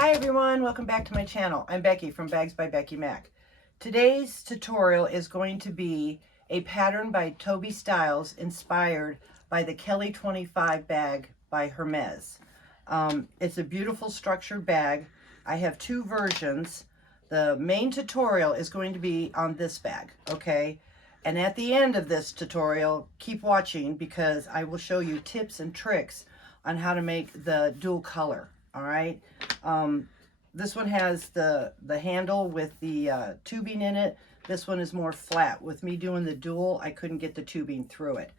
Hi everyone, welcome back to my channel. I'm Becky from Bags by Becky Mac. Today's tutorial is going to be a pattern by Tobi Stylx inspired by the Kelly 25 bag by Hermes. It's a beautiful structured bag. I have two versions. The main tutorial is going to be on this bag, okay? And at the end of this tutorial, keep watching because I will show you tips and tricks on how to make the dual color. All right. This one has the handle with the tubing in it. This one is more flat. With me doing the dual, I couldn't get the tubing through it.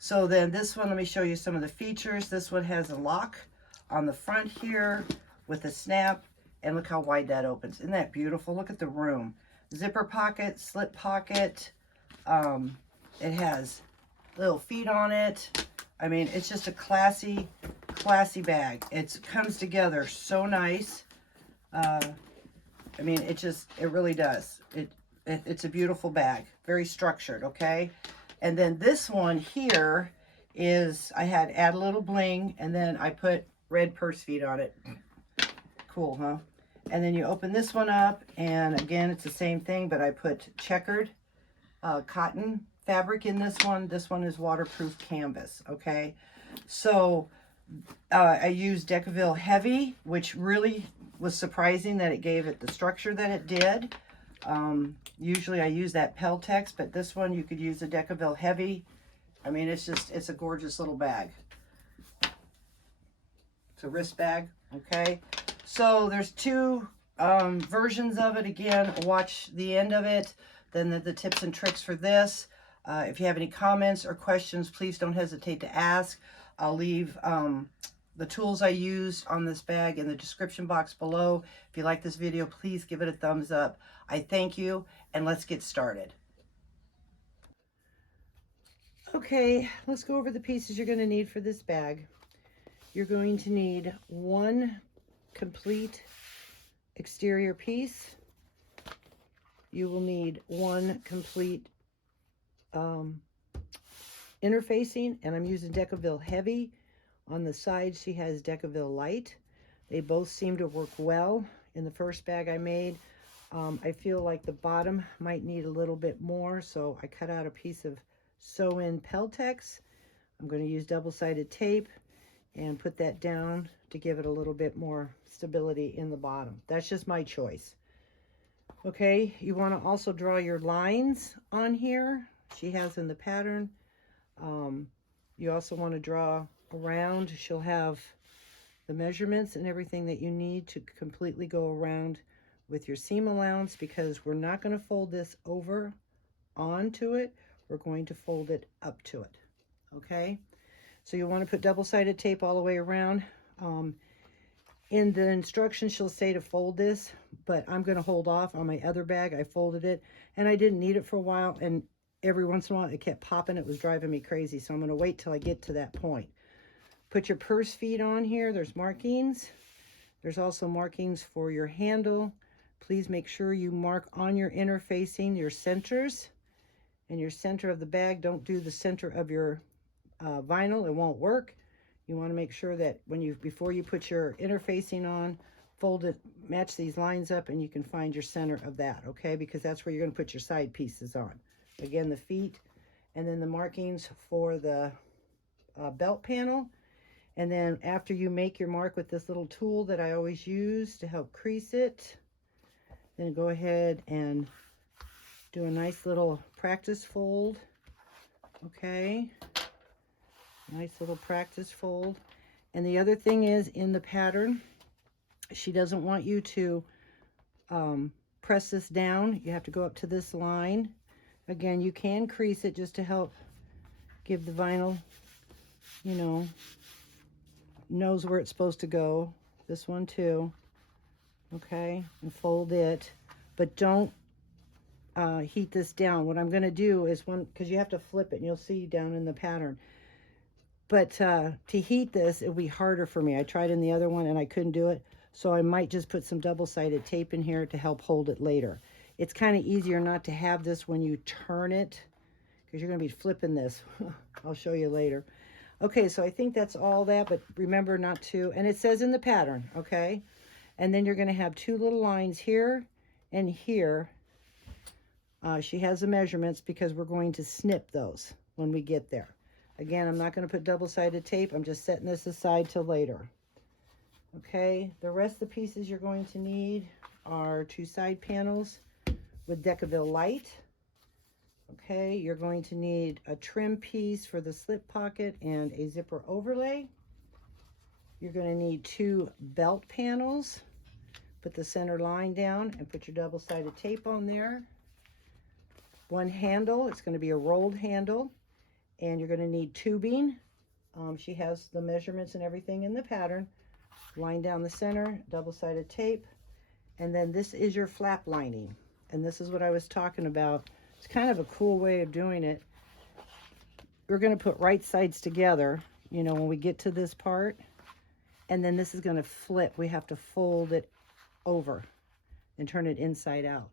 So then this one, let me show you some of the features. This one has a lock on the front here with a snap, and look how wide that opens. Isn't that beautiful? Look at the room. Zipper pocket, slip pocket. It has little feet on it. I mean, it's just a classy bag. It comes together so nice. I mean, it really does. It's a beautiful bag, very structured, okay? And then this one here is, I had add a little bling, and then I put red purse feet on it. Cool, huh? And then you open this one up, and again, it's the same thing, but I put checkered cotton fabric in this one. This one is waterproof canvas, okay? So I used Decaville Heavy, which really was surprising that it gave it the structure that it did. Usually I use that Peltex, but this one you could use the Decaville Heavy. I mean, it's a gorgeous little bag. It's a wrist bag, okay? So there's two versions of it. Again, watch the end of it. Then the tips and tricks for this. If you have any comments or questions, please don't hesitate to ask. I'll leave the tools I used on this bag in the description box below. If you like this video, please give it a thumbs up. I thank you, and let's get started. Okay, let's go over the pieces you're going to need for this bag. You're going to need one complete exterior piece. You will need one complete interfacing, and I'm using Decaville Heavy. On the side, she has Decaville Light. They both seem to work well. In the first bag I made, I feel like the bottom might need a little bit more, so I cut out a piece of sew-in Peltex. I'm going to use double-sided tape and put that down to give it a little bit more stability in the bottom. That's just my choice. Okay, you want to also draw your lines on here. She has in the pattern. You also want to draw around. She'll have the measurements and everything that you need to completely go around with your seam allowance, because we're not going to fold this over onto it. We're going to fold it up to it. Okay, so you want to put double-sided tape all the way around. In the instructions, she'll say to fold this, but I'm going to hold off. On my other bag, I folded it, and I didn't need it for a while, and every once in a while it kept popping. It was driving me crazy, so I'm going to wait till I get to that point. Put your purse feet on here. There's markings. There's also markings for your handle. Please make sure you mark on your interfacing your centers and your center of the bag. Don't do the center of your vinyl. It won't work. You want to make sure that before you put your interfacing on, fold it, match these lines up, and you can find your center of that, okay? Because that's where you're going to put your side pieces on. Again, the feet, and then the markings for the belt panel. And then after you make your mark with this little tool that I always use to help crease it, then go ahead and do a nice little practice fold, okay? Nice little practice fold. And the other thing is, in the pattern, she doesn't want you to press this down. You have to go up to this line. Again, you can crease it just to help give the vinyl, you know, knows where it's supposed to go. This one too. Okay, and fold it, but don't heat this down. What I'm going to do is, because you have to flip it, and you'll see down in the pattern. But to heat this, it'll be harder for me. I tried in the other one and I couldn't do it, so I might just put some double-sided tape in here to help hold it later. It's kind of easier not to have this when you turn it, because you're going to be flipping this. I'll show you later. Okay, so I think that's all that, but remember not to, and it says in the pattern, okay? And then you're going to have two little lines here and here. She has the measurements because we're going to snip those when we get there. Again, I'm not going to put double-sided tape. I'm just setting this aside till later. Okay, the rest of the pieces you're going to need are two side panels with Decaville light. Okay, you're going to need a trim piece for the slip pocket and a zipper overlay. You're going to need two belt panels. Put the center line down and put your double-sided tape on there. One handle, it's going to be a rolled handle, and you're going to need tubing. She has the measurements and everything in the pattern. Line down the center, double-sided tape, and then this is your flap lining. And this is what I was talking about. It's kind of a cool way of doing it. We're going to put right sides together, you know, when we get to this part, and then this is going to flip. We have to fold it over and turn it inside out.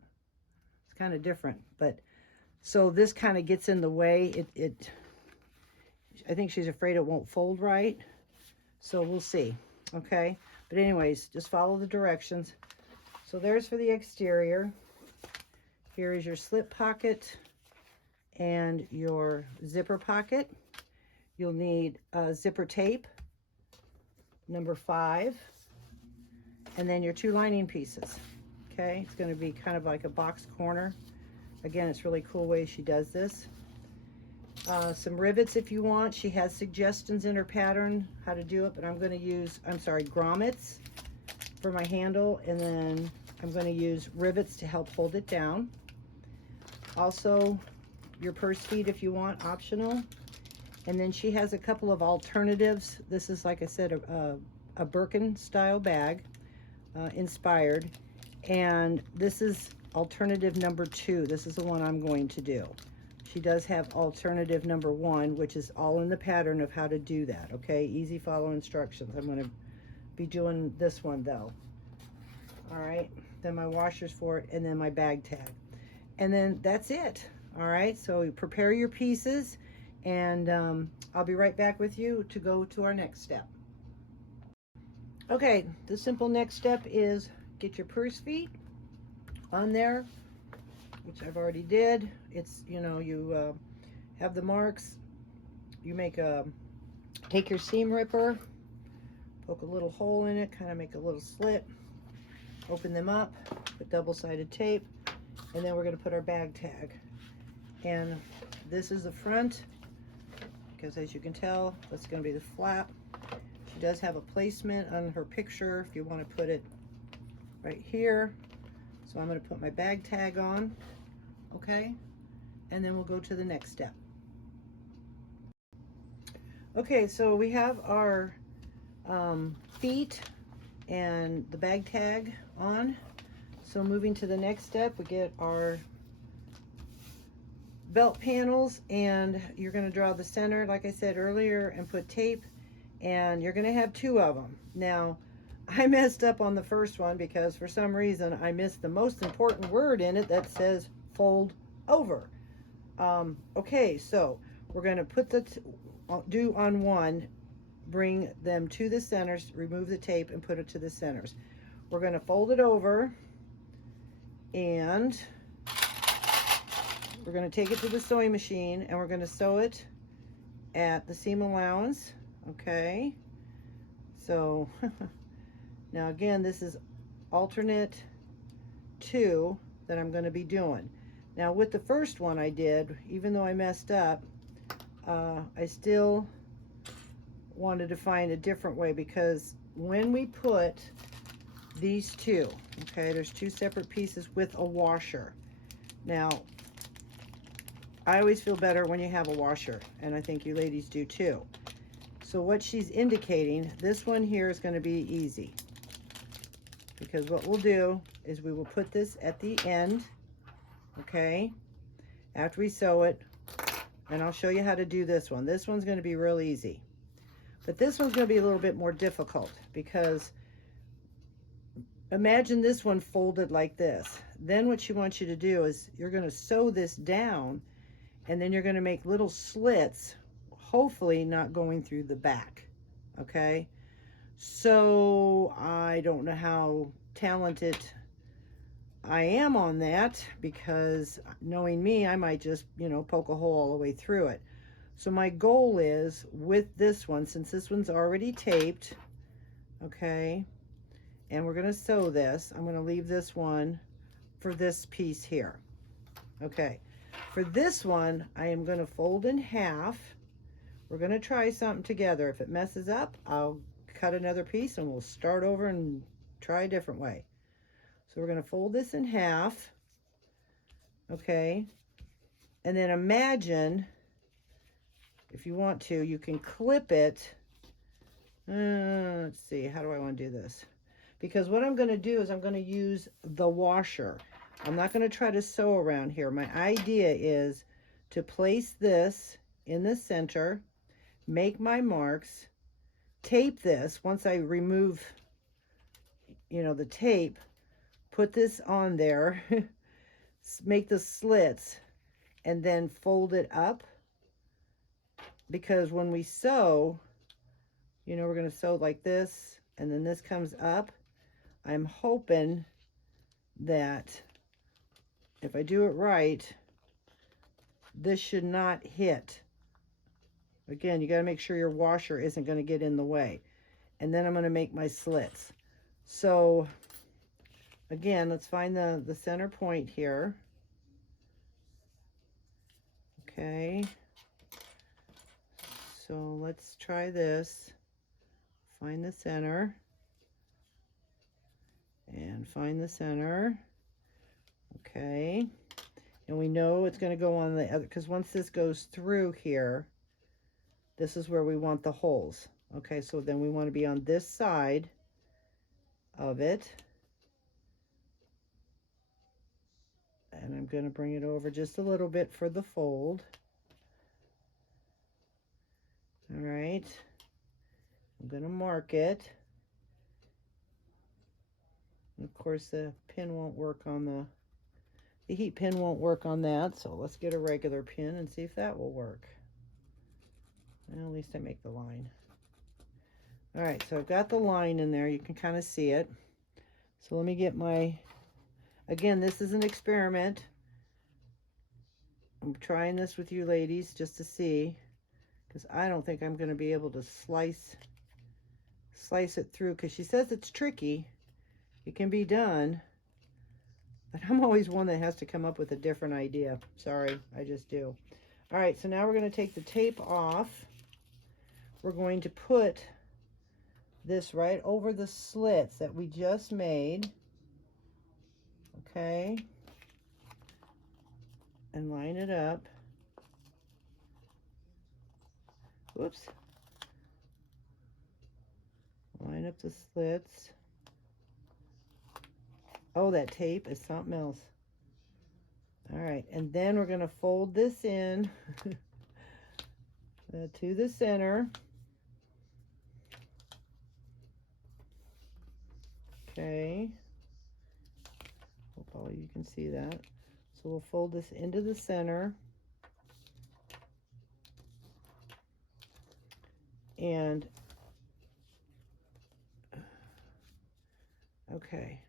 It's kind of different, but so this kind of gets in the way. I think she's afraid it won't fold right, so we'll see. Okay, but anyways, just follow the directions. So there's for the exterior. Here is your slip pocket and your zipper pocket. You'll need zipper tape, number 5, and then your two lining pieces. Okay, it's going to be kind of like a box corner. Again, it's really cool way she does this. Some rivets if you want. She has suggestions in her pattern how to do it, but I'm going to use, grommets for my handle, and then I'm going to use rivets to help hold it down. Also, your purse feet if you want, optional. And then she has a couple of alternatives. This is, like I said, a Birkin style bag, inspired. And this is alternative number 2. This is the one I'm going to do. She does have alternative number 1, which is all in the pattern of how to do that. Okay, easy follow instructions. I'm going to be doing this one though. All right, then my washers for it, and then my bag tag, and then that's it. All right, so prepare your pieces, and I'll be right back with you to go to our next step. Okay, the simple next step is get your purse feet on there, which I've already did. It's, you know, you have the marks. You take your seam ripper, poke a little hole in it, kind of make a little slit, open them up, put double-sided tape, and then we're going to put our bag tag. And this is the front, because as you can tell, that's going to be the flap. She does have a placement on her picture if you want to put it right here. So I'm going to put my bag tag on, okay? And then we'll go to the next step. Okay, so we have our feet and the bag tag on. So moving to the next step, we get our belt panels, and you're going to draw the center, like I said earlier, and put tape, and you're going to have 2 of them. Now, I messed up on the first one because for some reason I missed the most important word in it that says fold over. Okay, so we're going to put do on one, bring them to the centers, remove the tape, and put it to the centers. We're going to fold it over, and we're going to take it to the sewing machine, and we're going to sew it at the seam allowance. Okay, so now again, this is alternate 2 that I'm going to be doing. Now with the first one I did, even though I messed up, I still wanted to find a different way, because when we put these 2, okay, there's 2 separate pieces with a washer. Now, I always feel better when you have a washer, and I think you ladies do too. So what she's indicating, this one here is going to be easy, because what we'll do is we will put this at the end, okay, after we sew it, and I'll show you how to do this one. This one's going to be real easy, but this one's going to be a little bit more difficult, because imagine this one folded like this. Then what she wants you to do is you're going to sew this down, and then you're going to make little slits, hopefully not going through the back. Okay, So I don't know how talented I am on that, because knowing me, I might just, you know, poke a hole all the way through it. So my goal is with this one, since this one's already taped, okay, and we're going to sew this, I'm going to leave this one for this piece here. Okay, for this one, I am going to fold in half. We're going to try something together. If it messes up, I'll cut another piece and we'll start over and try a different way. So we're going to fold this in half, okay, and then imagine, if you want to, you can clip it. Let's see, how do I want to do this? Because what I'm going to do is I'm going to use the washer. I'm not going to try to sew around here. My idea is to place this in the center, make my marks, tape this. Once I remove, you know, the tape, put this on there, make the slits, and then fold it up. Because when we sew, you know, we're going to sew like this, and then this comes up. I'm hoping that if I do it right, this should not hit. Again, you got to make sure your washer isn't going to get in the way. And then I'm going to make my slits. So again, let's find the center point here. Okay. So let's try this. Find the center. And find the center. Okay. And we know it's going to go on the other, because once this goes through here, this is where we want the holes. Okay, so then we want to be on this side of it. And I'm going to bring it over just a little bit for the fold. All right. I'm going to mark it. And of course, the pin won't work on the heat pin won't work on that. So let's get a regular pin and see if that will work. Well, at least I make the line. All right, so I've got the line in there. You can kind of see it. So let me get my, again, this is an experiment. I'm trying this with you ladies just to see, because I don't think I'm going to be able to slice it through, because she says it's tricky. It can be done, but I'm always one that has to come up with a different idea. Sorry, I just do. All right, so now we're going to take the tape off. We're going to put this right over the slits that we just made. Okay. And line it up. Whoops. Line up the slits. Oh, that tape is something else. All right, and then we're going to fold this in to the center. Okay. Hope all you can see that. So we'll fold this into the center. And, okay.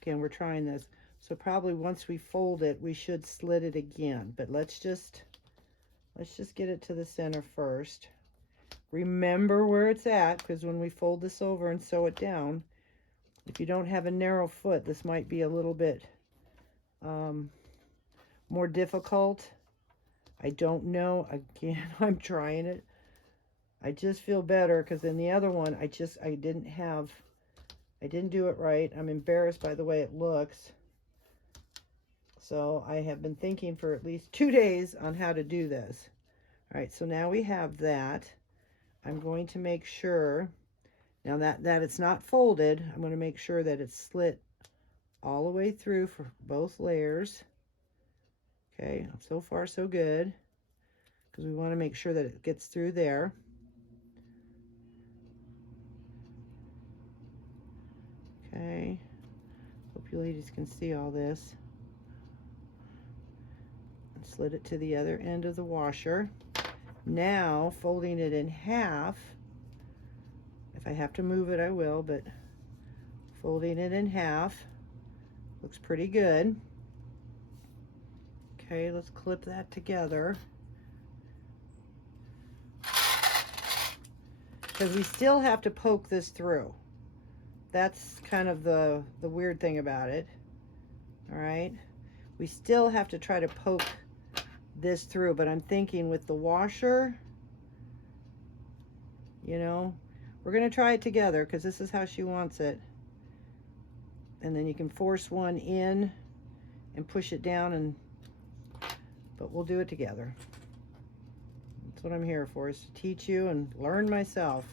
Again, we're trying this. So probably once we fold it, we should slit it again. But let's just get it to the center first. Remember where it's at, because when we fold this over and sew it down, if you don't have a narrow foot, this might be a little bit more difficult. I don't know. Again, I'm trying it. I just feel better, because in the other one, I didn't do it right. I'm embarrassed by the way it looks. So I have been thinking for at least 2 days on how to do this. All right, so now we have that. I'm going to make sure, now that it's not folded, I'm going to make sure that it's slit all the way through for both layers. Okay, so far so good, because we want to make sure that it gets through there. Okay, hope you ladies can see all this. And slid it to the other end of the washer. Now, folding it in half, if If I have to move it, I will, but folding it in half looks pretty good. Okay, let's clip that together. Because we still have to poke this through. That's kind of the weird thing about it. All right, we still have to try to poke this through, but I'm thinking with the washer, you know, we're gonna try it together because this is how she wants it. And then you can force one in and push it down, but we'll do it together. That's what I'm here for, is to teach you and learn myself.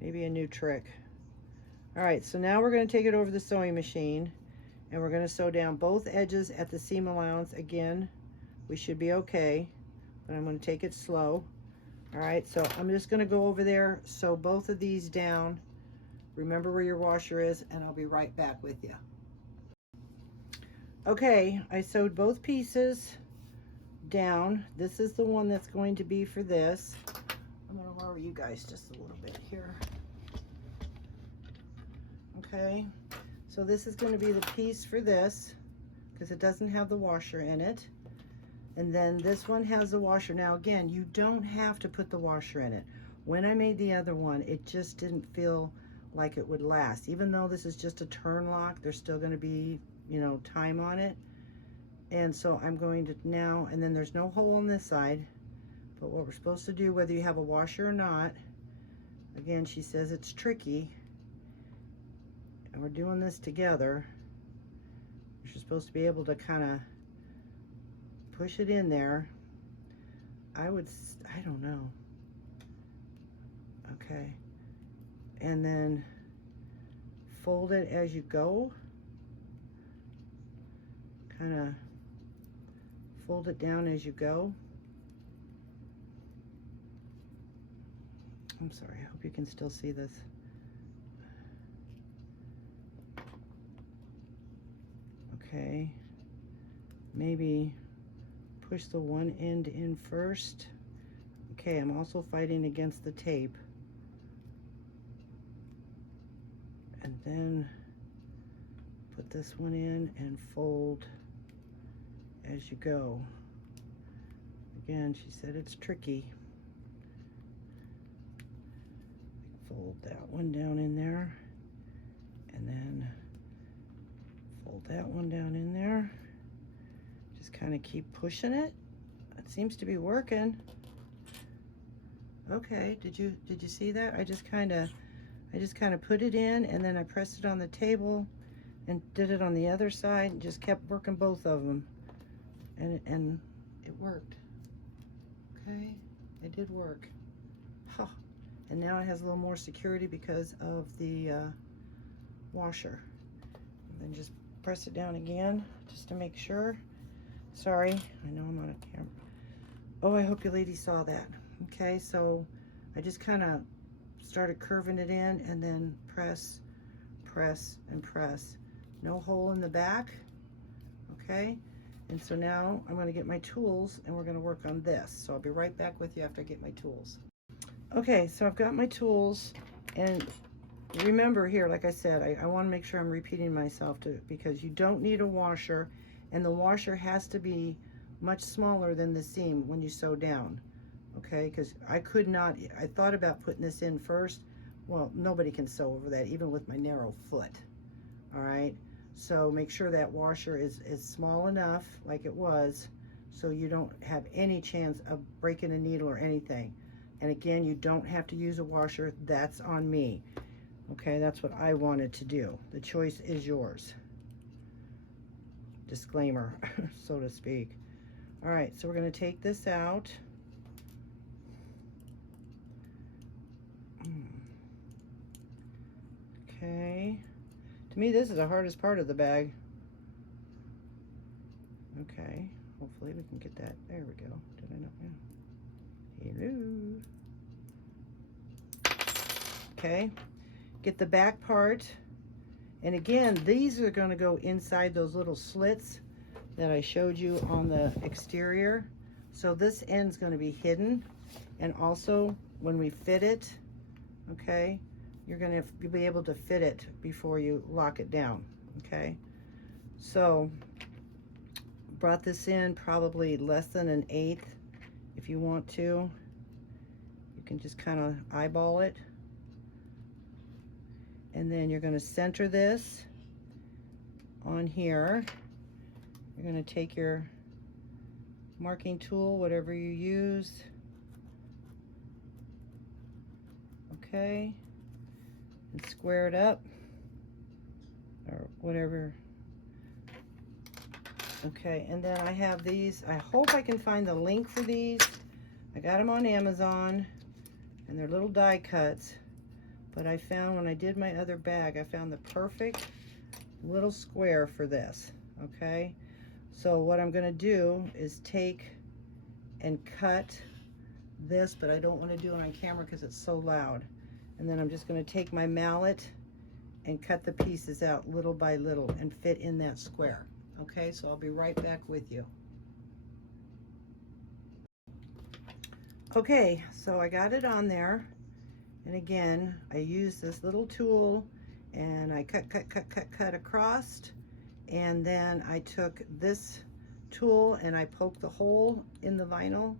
Maybe a new trick. All right, so now we're going to take it over the sewing machine and we're going to sew down both edges at the seam allowance. Again, we should be okay, but I'm going to take it slow. All right, so I'm just going to go over there, sew both of these down. Remember where your washer is, and I'll be right back with you. Okay, I sewed both pieces down. This is the one that's going to be for this. I'm going to lower you guys just a little bit here. Okay, so this is going to be the piece for this because it doesn't have the washer in it. And then this one has the washer. Now again, you don't have to put the washer in it. When I made the other one, it just didn't feel like it would last. Even though this is just a turn lock, there's still going to be, you know, time on it. And so I'm going to now, and then there's no hole on this side, but what we're supposed to do, whether you have a washer or not, again, she says it's tricky, and we're doing this together. You're supposed to be able to kind of push it in there. I don't know. Okay. And then fold it as you go. Kind of fold it down as you go. I'm sorry, I hope you can still see this. Okay, maybe push the one end in first. Okay, I'm also fighting against the tape. And then put this one in and fold as you go. Again, she said it's tricky. Fold that one down in there, and then fold that one down in there. Just kind of keep pushing it. It seems to be working. Okay, did you see that? I just kind of put it in, and then I pressed it on the table and did it on the other side and just kept working both of them, and it worked. Okay, it did work. Huh. And now it has a little more security because of the washer. And then just press it down again just to make sure. Sorry, I know I'm on a camera. Oh, I hope you ladies saw that. Okay, so I just kind of started curving it in and then press, press, and press. No hole in the back, okay? And so now I'm gonna get my tools and we're gonna work on this. So I'll be right back with you after I get my tools. Okay, so I've got my tools, and remember here, like I said, I wanna make sure I'm repeating myself because you don't need a washer, and the washer has to be much smaller than the seam when you sew down. Okay, because I thought about putting this in first. Well, nobody can sew over that, even with my narrow foot. All right, so make sure that washer is small enough, like it was, so you don't have any chance of breaking a needle or anything. And again, you don't have to use a washer. That's on me. Okay, that's what I wanted to do. The choice is yours. Disclaimer, so to speak. All right, so we're going to take this out. Okay. To me, this is the hardest part of the bag. Okay. Hopefully we can get that. There we go. Did I not? Yeah. Hello. Okay. Get the back part. And again, these are going to go inside those little slits that I showed you on the exterior. So this end's going to be hidden. And also, when we fit it, okay, you're going to be able to fit it before you lock it down. Okay, so brought this in probably less than an eighth. If you want to, you can just kind of eyeball it, and then you're going to center this on here. You're going to take your marking tool, whatever you use, okay, and square it up, or whatever. Okay, and then I have these. I hope I can find the link for these. I got them on Amazon, and they're little die cuts, but I found when I did my other bag, I found the perfect little square for this. Okay, so what I'm going to do is take and cut this, but I don't want to do it on camera because it's so loud. And then I'm just going to take my mallet and cut the pieces out little by little and fit in that square. Okay, so I'll be right back with you. Okay, so I got it on there, and again I used this little tool and I cut across, and then I took this tool and I poked the hole in the vinyl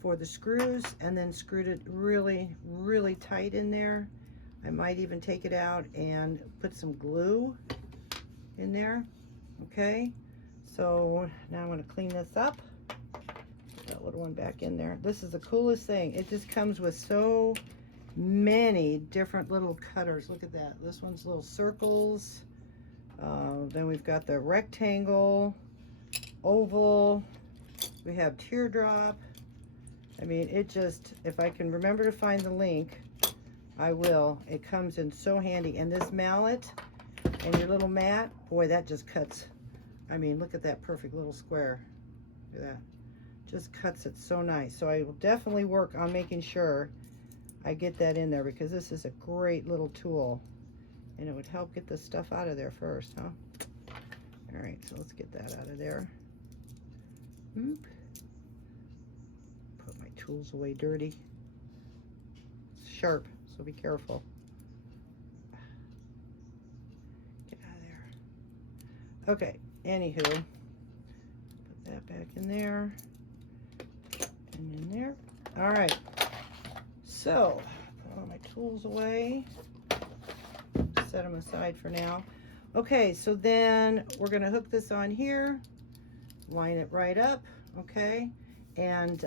for the screws, and then screwed it really tight in there. I might even take it out and put some glue in there. Okay, so now I'm going to clean this up. Put that little one back in there. This is the coolest thing. It just comes with so many different little cutters. Look at that. This one's little circles. Then we've got the rectangle, oval. We have teardrop. I mean, it just, if I can remember to find the link, I will. It comes in so handy. And this mallet and your little mat, boy, that just cuts. I mean, look at that perfect little square. Look at that. Just cuts it so nice. So I will definitely work on making sure I get that in there, because this is a great little tool, and it would help get the stuff out of there first, huh? All right, so let's get that out of there. Oop. Put my tools away dirty. It's sharp, so be careful. Get out of there. Okay, anywho, put that back in there and in there. All right, so put all my tools away, set them aside for now. Okay, so then we're going to hook this on here, line it right up, okay, and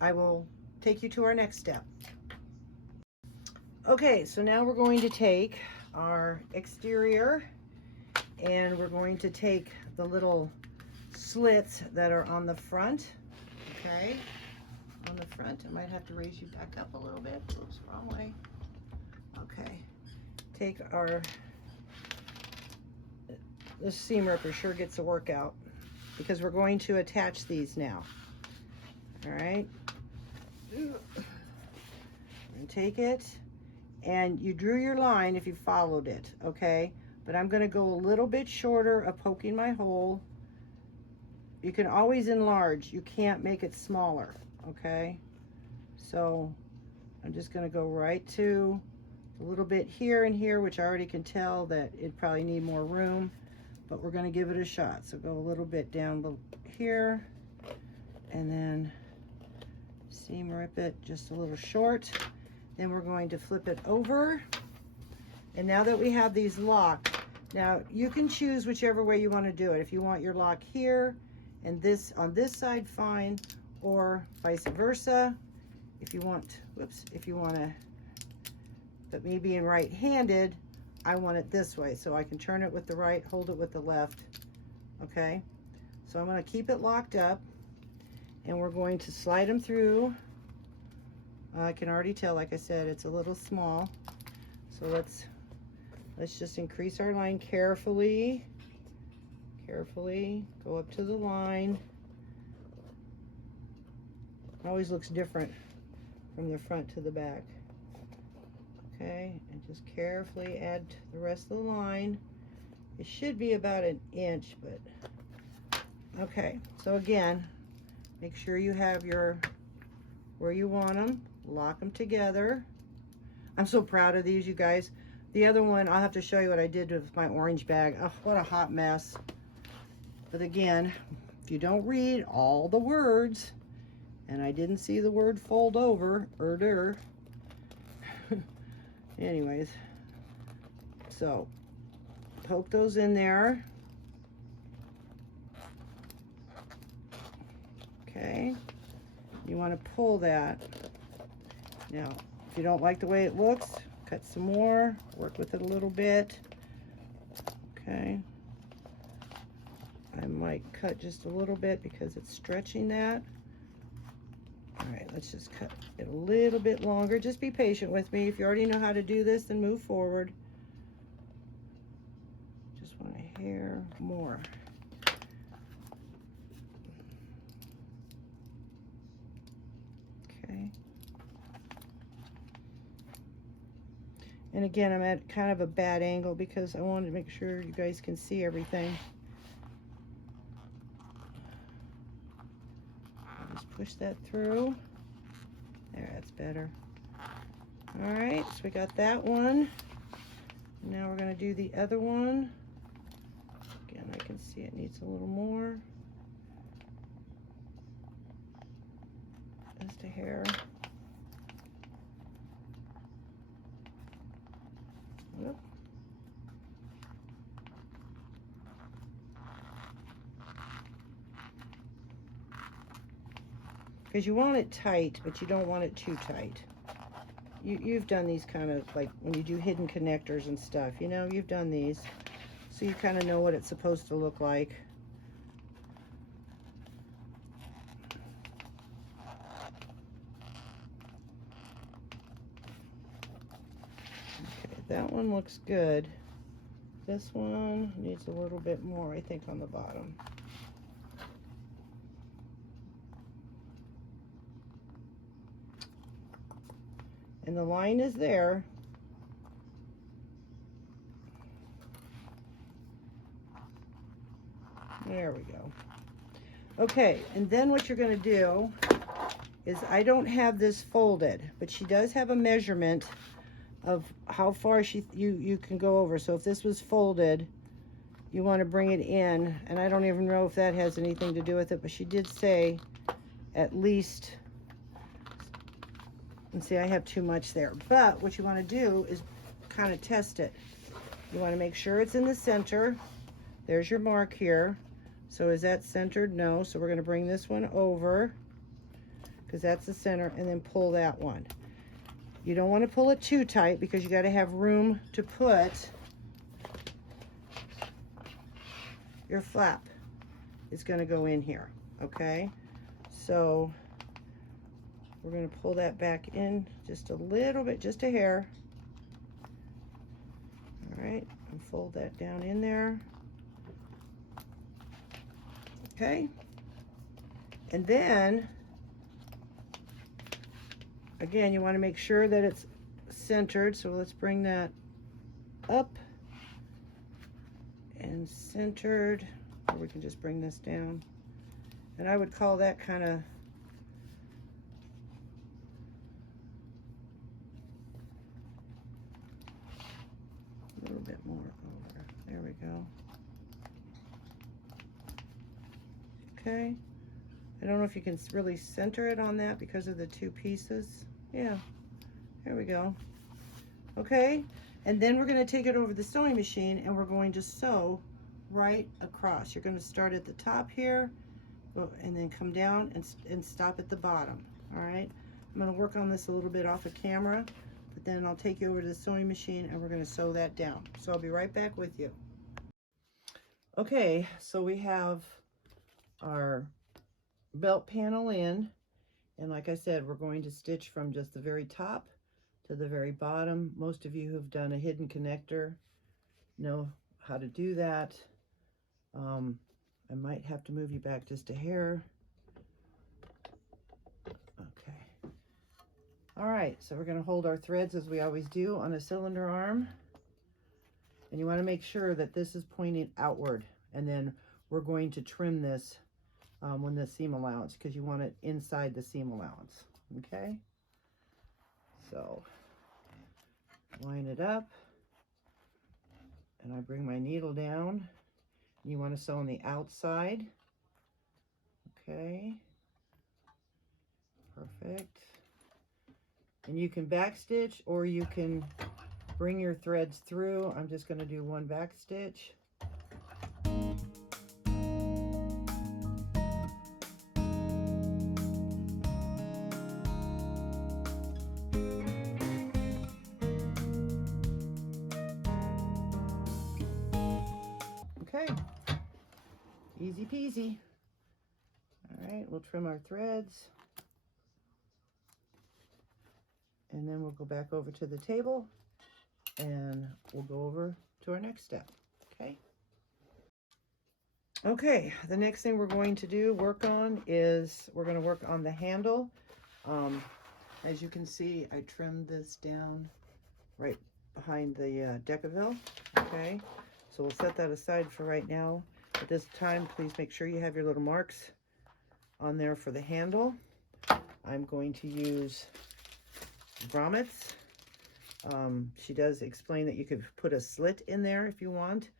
I will take you to our next step. Okay, so now we're going to take our exterior, and we're going to take the little slits that are on the front, okay, on the front. I might have to raise you back up a little bit. Oops, wrong way. Okay, take our, this seam ripper sure gets a workout, because we're going to attach these now. All right, I'm gonna take it, and you drew your line if you followed it, okay, but I'm gonna go a little bit shorter of poking my hole. You can always enlarge, you can't make it smaller, okay? So I'm just gonna go right to a little bit here and here, which I already can tell that it probably need more room, but we're gonna give it a shot. So go a little bit down here, and then seam rip it just a little short. Then we're going to flip it over. And now that we have these locked, now you can choose whichever way you want to do it. If you want your lock here and this on this side, fine, or vice versa. If you want, whoops, if you want to, but me being right-handed, I want it this way, so I can turn it with the right, hold it with the left, okay? So I'm going to keep it locked up, and we're going to slide them through. I can already tell, like I said, it's a little small, so let's just increase our line carefully. Carefully go up to the line. It always looks different from the front to the back. Okay, and just carefully add the rest of the line. It should be about an inch, but okay. So again, make sure you have your where you want them. Lock them together. I'm so proud of these, you guys. The other one, I'll have to show you what I did with my orange bag. Oh, what a hot mess. But again, if you don't read all the words, and I didn't see the word fold over, anyways, so poke those in there. Okay, you want to pull that. Now, if you don't like the way it looks, cut some more, work with it a little bit. Okay, I might cut just a little bit because it's stretching that. All right, let's just cut it a little bit longer. Just be patient with me. If you already know how to do this, then move forward. Just want a hair more. Okay. And again, I'm at kind of a bad angle because I wanted to make sure you guys can see everything. Just push that through. There, that's better. All right, so we got that one. Now we're going to do the other one. Again, I can see it needs a little more. Just a hair. Whoop. Because you want it tight, but you don't want it too tight. You've done these kind of, like when you do hidden connectors and stuff, you know, you've done these. So you kind of know what it's supposed to look like. Okay, that one looks good. This one needs a little bit more, I think, on the bottom. And the line is there. There we go. Okay, and then what you're going to do is, I don't have this folded, but she does have a measurement of how far you can go over. So if this was folded, you want to bring it in, and I don't even know if that has anything to do with it, but she did say at least. And see, I have too much there. But what you want to do is kind of test it. You want to make sure it's in the center. There's your mark here. So is that centered? No. So we're going to bring this one over because that's the center, and then pull that one. You don't want to pull it too tight because you got to have room to put your flap. It's going to go in here. Okay. So we're going to pull that back in just a little bit, just a hair. All right, and fold that down in there. Okay. And then, again, you want to make sure that it's centered. So let's bring that up and centered. Or we can just bring this down. And I would call that kind of a little bit more over. There we go. Okay. I don't know if you can really center it on that because of the two pieces. Yeah. There we go. Okay. And then we're going to take it over the sewing machine and we're going to sew right across. You're going to start at the top here and then come down and stop at the bottom. All right. I'm going to work on this a little bit off of camera, but then I'll take you over to the sewing machine and we're going to sew that down. So I'll be right back with you. Okay, so we have our belt panel in, and like I said, we're going to stitch from just the very top to the very bottom. Most of you who've done a hidden connector know how to do that. I might have to move you back just a hair. Okay. All right, so we're going to hold our threads as we always do on a cylinder arm. And you want to make sure that this is pointing outward. And then we're going to trim this when the seam allowance, because you want it inside the seam allowance. Okay? So line it up, and I bring my needle down. You want to sew on the outside. Okay, perfect. And you can back stitch, or you can bring your threads through. I'm just going to do one back stitch. Okay, easy peasy. All right, we'll trim our threads, and then we'll go back over to the table, and we'll go over to our next step. Okay. Okay, the next thing we're going to work on is we're going to work on the handle. As you can see, I trimmed this down right behind the Decaville. Okay, so we'll set that aside for right now. At this time, please make sure you have your little marks on there for the handle. I'm going to use grommets. She does explain that you could put a slit in there if you want.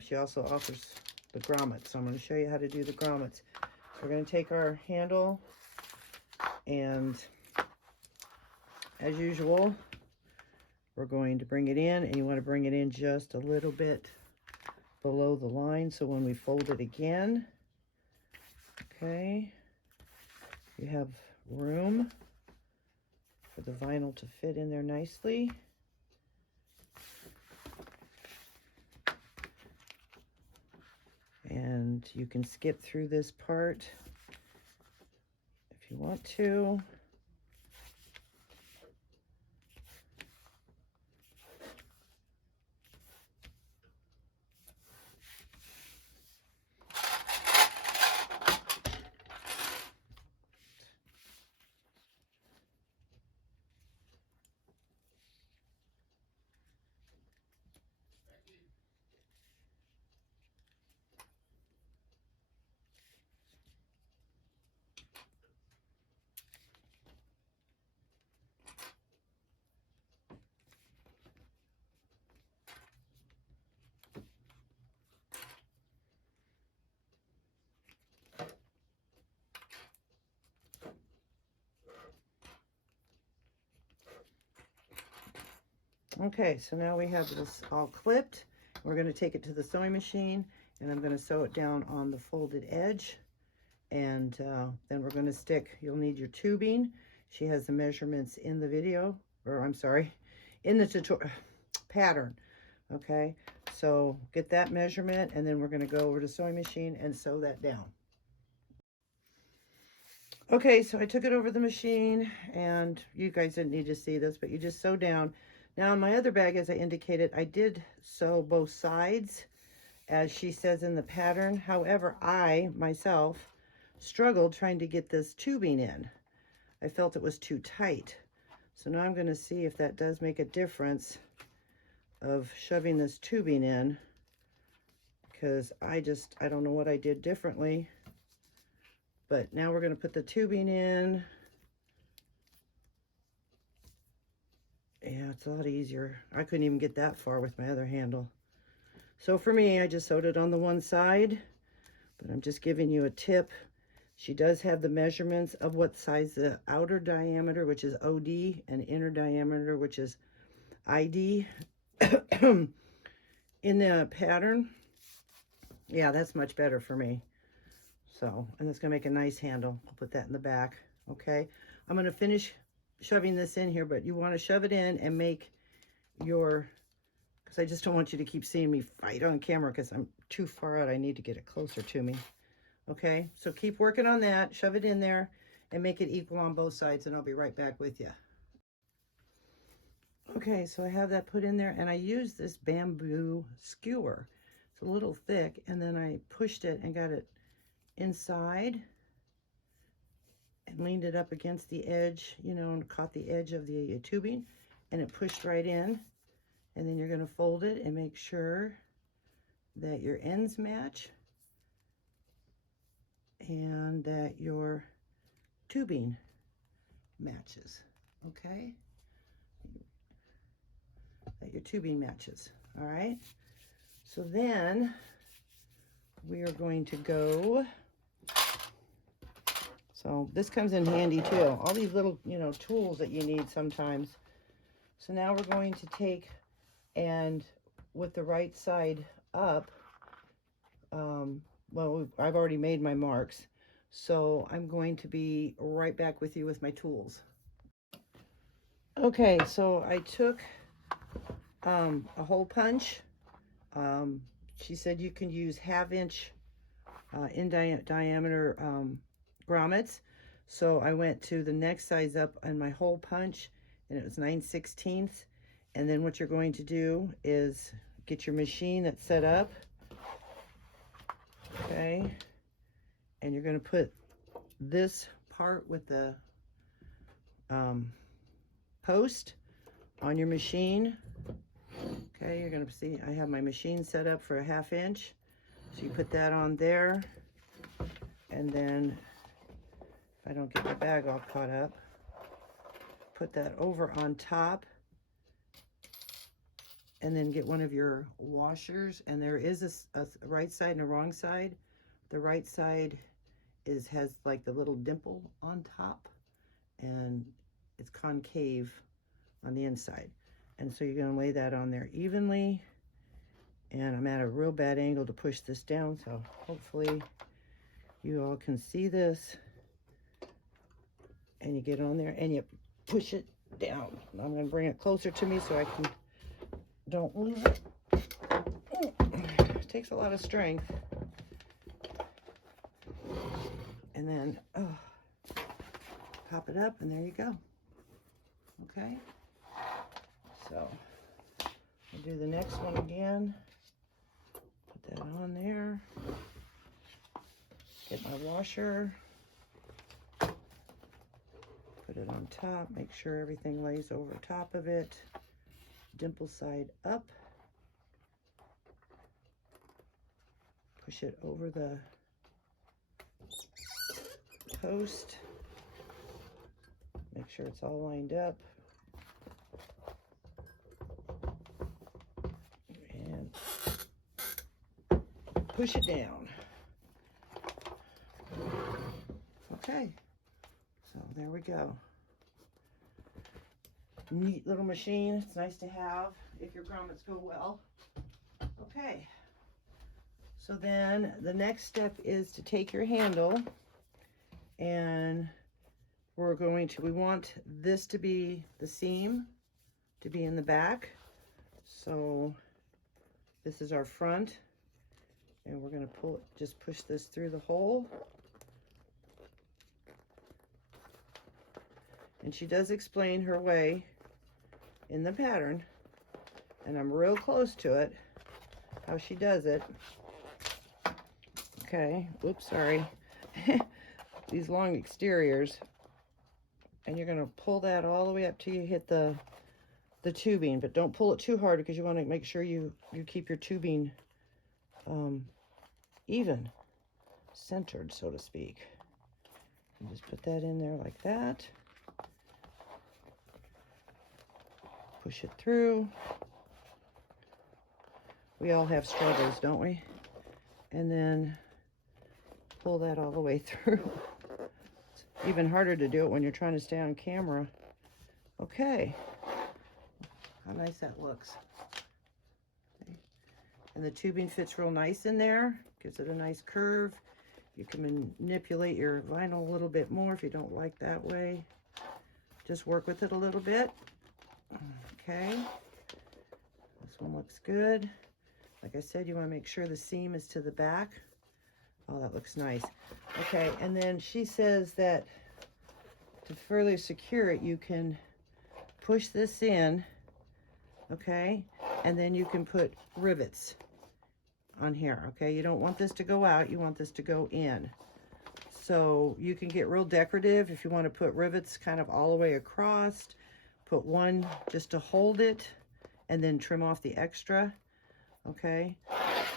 She also offers the grommets, so I'm going to show you how to do the grommets. So we're going to take our handle, and as usual, we're going to bring it in, and you want to bring it in just a little bit below the line, so when we fold it again, okay, you have room for the vinyl to fit in there nicely. And you can skip through this part if you want to. Okay, so now we have this all clipped. We're going to take it to the sewing machine, and I'm going to sew it down on the folded edge. And then we're going to stick, you'll need your tubing. She has the measurements in the video, or I'm sorry, in the tutorial pattern. Okay, so get that measurement, and then we're going to go over to the sewing machine and sew that down. Okay, so I took it over the machine, and you guys didn't need to see this, but you just sew down. Now in my other bag, as I indicated, I did sew both sides, as she says in the pattern. However, I, myself, struggled trying to get this tubing in. I felt it was too tight. So now I'm going to see if that does make a difference of shoving this tubing in, because I don't know what I did differently. But now we're going to put the tubing in. Yeah, it's a lot easier. I couldn't even get that far with my other handle. So for me, I just sewed it on the one side, but I'm just giving you a tip. She does have the measurements of what size the outer diameter, which is OD, and inner diameter, which is ID, in the pattern. Yeah, that's much better for me. So, and it's going to make a nice handle. I'll put that in the back. Okay, I'm going to finish shoving this in here, but you want to shove it in and make your, because I just don't want you to keep seeing me fight on camera because I'm too far out. I need to get it closer to me. Okay, so keep working on that. Shove it in there and make it equal on both sides, and I'll be right back with you. Okay, so I have that put in there, and I use this bamboo skewer. It's a little thick, and then I pushed it and got it inside and leaned it up against the edge, you know, and caught the edge of the tubing, and it pushed right in. And then you're going to fold it and make sure that your ends match and that your tubing matches. Okay, your tubing matches. All right. So then we are going to go. So this comes in handy too. All these little, you know, tools that you need sometimes. So now we're going to take and with the right side up, well, I've already made my marks. So I'm going to be right back with you with my tools. Okay, so I took a hole punch. She said you can use 1/2 inch in diameter grommets. So I went to the next size up on my hole punch, and it was 9/16. And then what you're going to do is get your machine that's set up. Okay. And you're going to put this part with the post on your machine. Okay, you're going to see I have my machine set up for a 1/2 inch. So you put that on there. And then, if I don't get my bag all caught up, put that over on top. And then get one of your washers. And there is a right side and a wrong side. The right side has like the little dimple on top, and it's concave on the inside. And so you're going to lay that on there evenly. And I'm at a real bad angle to push this down, so hopefully you all can see this. And you get on there and you push it down. I'm going to bring it closer to me so I don't lose it. It takes a lot of strength. And then pop it up, and there you go. Okay, so I'll do the next one again. Put that on there. Get my washer. Put it on top. Make sure everything lays over top of it. Dimple side up. Push it over the post. Make sure it's all lined up. And push it down. Okay, so there we go. Neat little machine. It's nice to have if your grommets go well. Okay, so then the next step is to take your handle, and we want this to be the seam to be in the back. So this is our front, and we're going to just push this through the hole. And she does explain her way in the pattern, and I'm real close to it, how she does it. Okay, oops, sorry. These long exteriors. And you're going to pull that all the way up till you hit the tubing, but don't pull it too hard because you want to make sure you keep your tubing even, centered, so to speak. And just put that in there like that. Push it through. We all have struggles, don't we? And then pull that all the way through. It's even harder to do it when you're trying to stay on camera. Okay. How nice that looks. Okay. And the tubing fits real nice in there. Gives it a nice curve. You can manipulate your vinyl a little bit more if you don't like that way. Just work with it a little bit. Okay. This one looks good. Like I said, you want to make sure the seam is to the back. Oh, that looks nice. Okay, and then she says that to further secure it, you can push this in, okay, and then you can put rivets on here, okay? You don't want this to go out, you want this to go in. So you can get real decorative if you want to put rivets kind of all the way across. Put one just to hold it, and then trim off the extra, okay?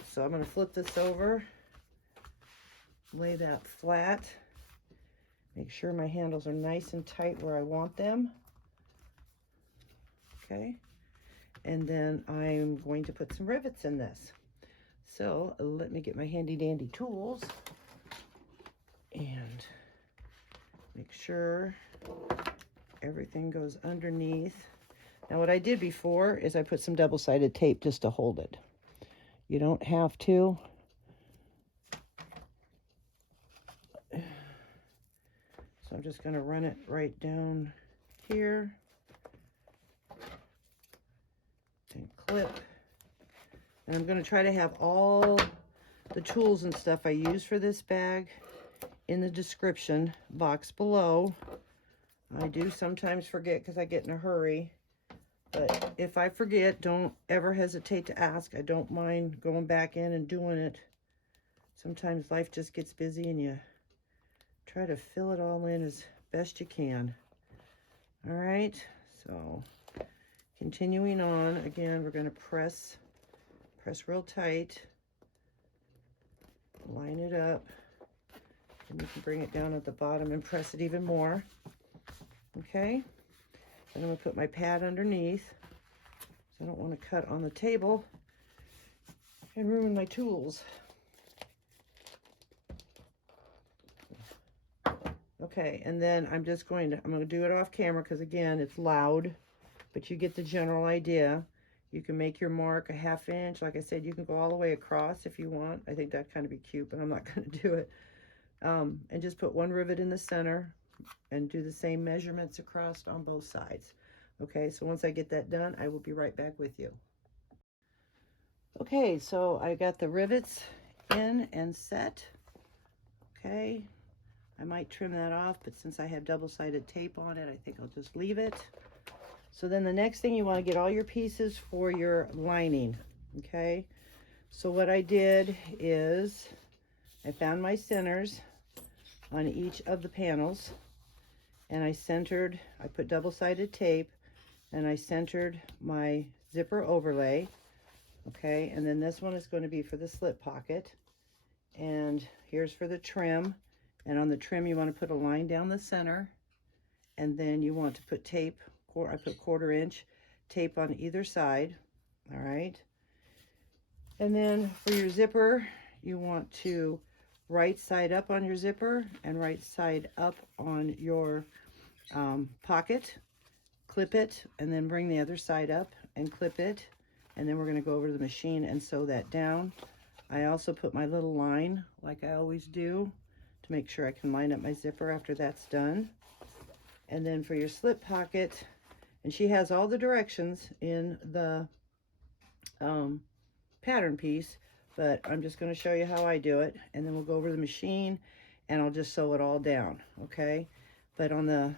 So I'm going to flip this over. Lay that flat. Make sure my handles are nice and tight where I want them. Okay. And then I'm going to put some rivets in this. So let me get my handy dandy tools and make sure everything goes underneath. Now what I did before is I put some double-sided tape just to hold it. You don't have to. So I'm just going to run it right down here and clip. And I'm going to try to have all the tools and stuff I use for this bag in the description box below. I do sometimes forget because I get in a hurry. But if I forget, don't ever hesitate to ask. I don't mind going back in and doing it. Sometimes life just gets busy and you try to fill it all in as best you can. All right, so continuing on, again, we're going to press real tight, line it up, and you can bring it down at the bottom and press it even more. Okay, then I'm going to put my pad underneath, so I don't want to cut on the table and ruin my tools. Okay, and then I'm going to do it off camera because again, it's loud, but you get the general idea. You can make your mark a 1/2 inch. Like I said, you can go all the way across if you want. I think that'd kind of be cute, but I'm not going to do it. And just put one rivet in the center and do the same measurements across on both sides. Okay, so once I get that done, I will be right back with you. Okay, so I got the rivets in and set. Okay, I might trim that off, but since I have double-sided tape on it, I think I'll just leave it. So then the next thing, you want to get all your pieces for your lining. Okay, so what I did is I found my centers on each of the panels, and I put double-sided tape, and I centered my zipper overlay. Okay, and then this one is going to be for the slip pocket, and here's for the trim. And on the trim, you want to put a line down the center, and then you want to put tape. I put 1/4 inch tape on either side. All right, and then for your zipper, you want to right side up on your zipper and right side up on your pocket. Clip it, and then bring the other side up and clip it, and then we're going to go over to the machine and sew that down. I also put my little line, like I always do, to make sure I can line up my zipper after that's done. And then for your slip pocket, and she has all the directions in the pattern piece, but I'm just going to show you how I do it, and then we'll go over to the machine and I'll just sew it all down. Okay, but on the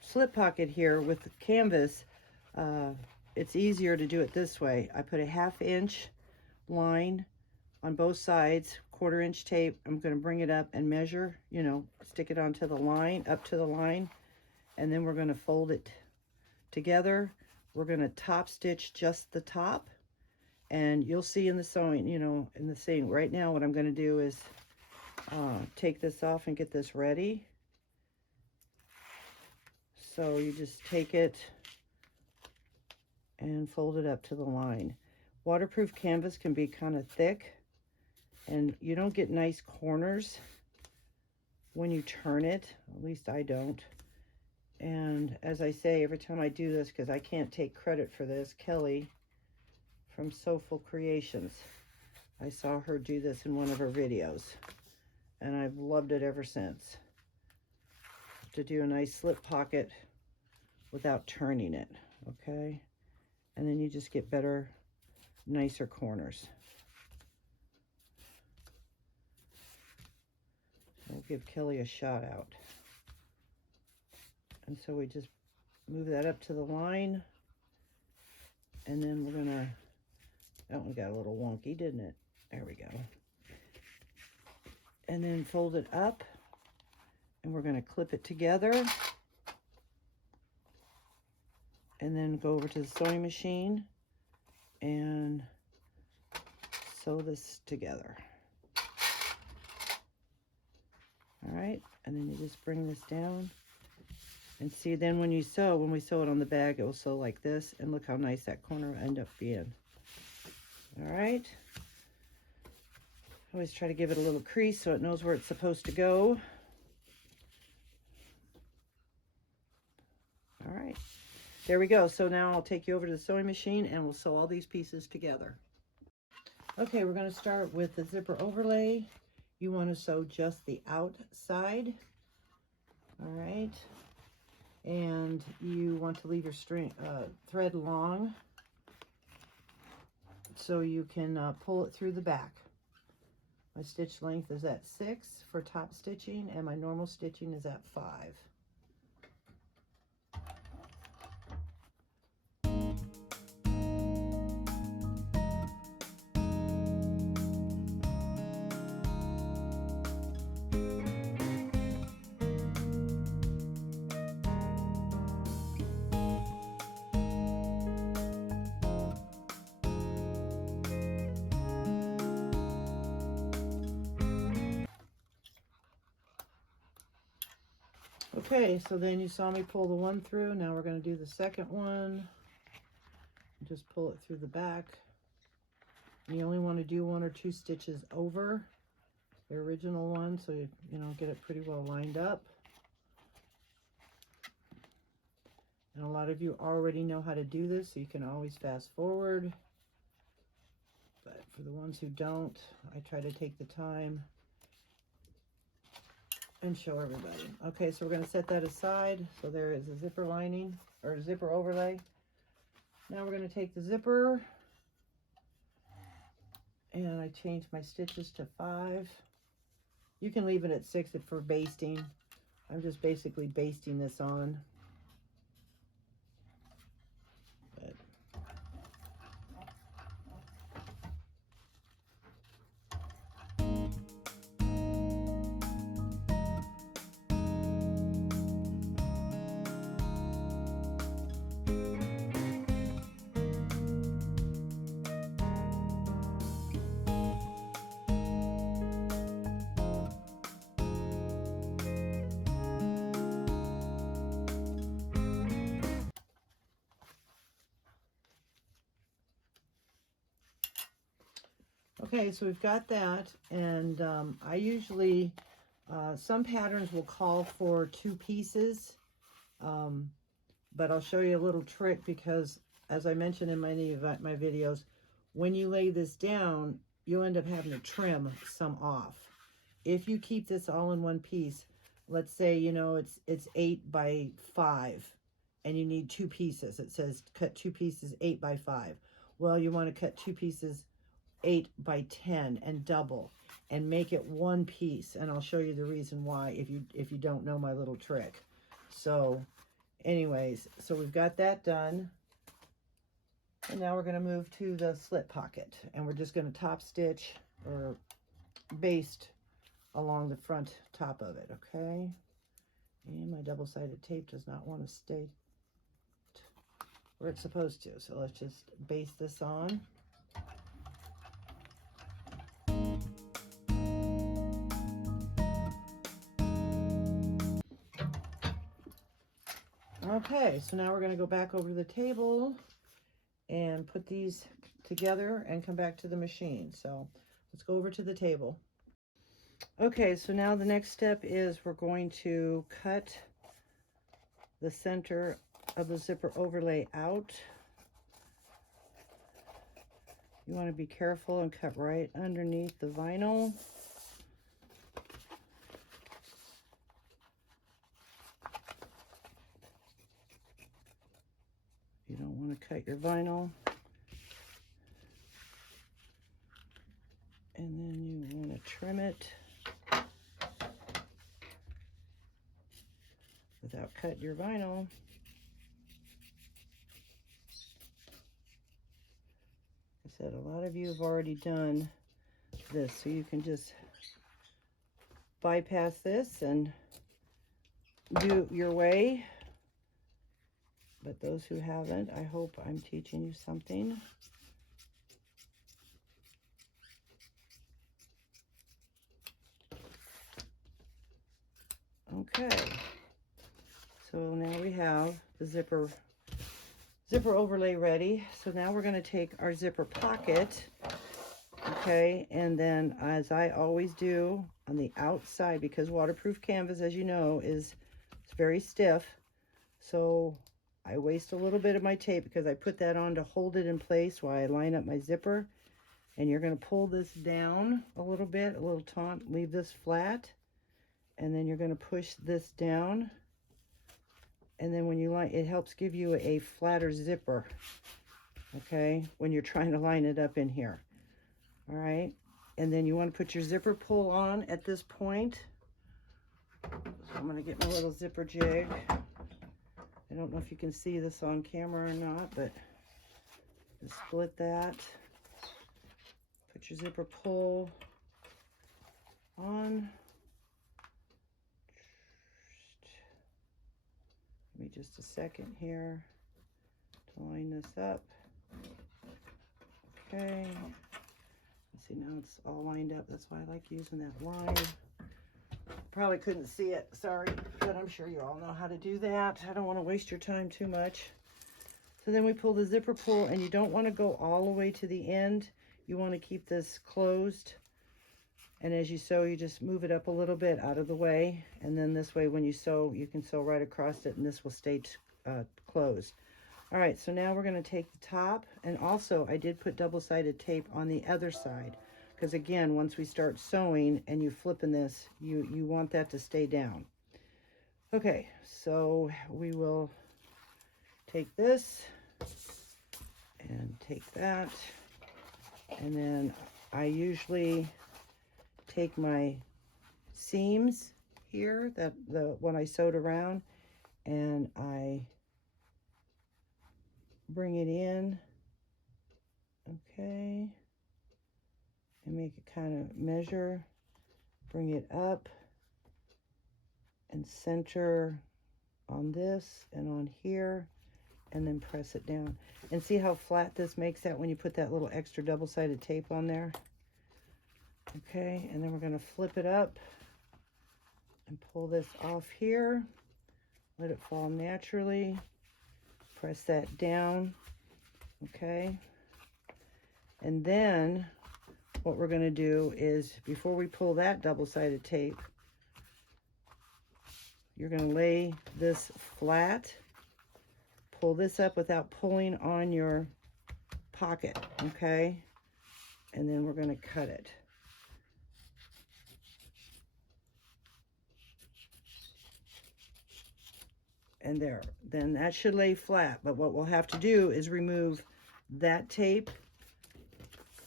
slip pocket here with the canvas, it's easier to do it this way. I put a 1/2 inch line on both sides, 1/4 inch tape. I'm going to bring it up and measure, stick it onto the line, up to the line, and then we're going to fold it together. We're going to top stitch just the top, and you'll see in the sewing, in the thing. Right now what I'm going to do is take this off and get this ready. So you just take it and fold it up to the line. Waterproof canvas can be kind of thick, and you don't get nice corners when you turn it. At least I don't. And as I say, every time I do this, because I can't take credit for this, Kelly from Soulful Creations, I saw her do this in one of her videos, and I've loved it ever since. To do a nice slip pocket without turning it, okay? And then you just get better, nicer corners. I'll give Kelly a shout out. And so we just move that up to the line, and then we're gonna, that one got a little wonky, didn't it? There we go. And then fold it up, and we're gonna clip it together, and then go over to the sewing machine and sew this together. All right, and then you just bring this down And see, then when you sew, when we sew it on the bag, it will sew like this. And look how nice that corner will end up being. All right. Always try to give it a little crease so it knows where it's supposed to go. All right. There we go. So now I'll take you over to the sewing machine and we'll sew all these pieces together. Okay, we're going to start with the zipper overlay. You want to sew just the outside. All right. And you want to leave your thread long so you can pull it through the back. My stitch length is at 6 for top stitching, and my normal stitching is at 5. Okay, so then you saw me pull the one through. Now we're going to do the second one. Just pull it through the back. And you only want to do 1 or 2 stitches over the original one, so you get it pretty well lined up. And a lot of you already know how to do this, so you can always fast forward. But for the ones who don't, I try to take the time and show everybody. Okay, so we're going to set that aside. So there is a zipper lining, or a zipper overlay. Now we're going to take the zipper, and I changed my stitches to 5. You can leave it at 6 for basting. I'm just basically basting this on. But okay, so we've got that, and I usually, some patterns will call for 2 pieces, but I'll show you a little trick because, as I mentioned in many of my videos, when you lay this down, you'll end up having to trim some off. If you keep this all in one piece, let's say, it's 8 by 5, and you need 2 pieces. It says cut 2 pieces 8 by 5. Well, you want to cut 2 pieces 8 by 10 and double and make it one piece, and I'll show you the reason why if you don't know my little trick. So anyways, so we've got that done, and now we're going to move to the slip pocket, and we're just going to top stitch or baste along the front top of it. Okay, and my double-sided tape does not want to stay where it's supposed to, so let's just baste this on. Okay, so now we're going to go back over to the table and put these together and come back to the machine. So let's go over to the table. Okay, so now the next step is we're going to cut the center of the zipper overlay out. You want to be careful and cut right underneath the vinyl. You don't want to cut your vinyl. And then you want to trim it without cutting your vinyl. I said a lot of you have already done this, so you can just bypass this and do it your way. But those who haven't, I hope I'm teaching you something. Okay, So now we have the zipper overlay ready. So now we're going to take our zipper pocket, okay, and then as I always do on the outside, because waterproof canvas, as you know, it's very stiff, so I waste a little bit of my tape because I put that on to hold it in place while I line up my zipper. And you're going to pull this down a little bit, a little taut, leave this flat, and then you're going to push this down. And then when you line, it helps give you a flatter zipper, okay, when you're trying to line it up in here. All right, and then you want to put your zipper pull on at this point. So I'm going to get my little zipper jig. I don't know if you can see this on camera or not, but just split that. Put your zipper pull on. Give me just a second here to line this up. Okay. See, now it's all lined up. That's why I like using that line. Probably couldn't see it, sorry, but I'm sure you all know how to do that. I don't want to waste your time too much. So then we pull the zipper pull, and you don't want to go all the way to the end. You want to keep this closed, and as you sew, you just move it up a little bit out of the way, and then this way when you sew, you can sew right across it, and this will stay closed. All right, so now we're going to take the top, and also I did put double-sided tape on the other side, because again, once we start sewing and you flipping this, you want that to stay down. Okay, so we will take this and take that, and then I usually take my seams here, that the one I sewed around, and I bring it in, okay, and make it kind of measure, bring it up and center on this and on here, and then press it down. And see how flat this makes that when you put that little extra double-sided tape on there? Okay, and then we're going to flip it up and pull this off here. Let it fall naturally. Press that down, okay? And then what we're going to do is, before we pull that double-sided tape, you're going to lay this flat, pull this up without pulling on your pocket, okay? And then we're going to cut it. And there, then that should lay flat, but what we'll have to do is remove that tape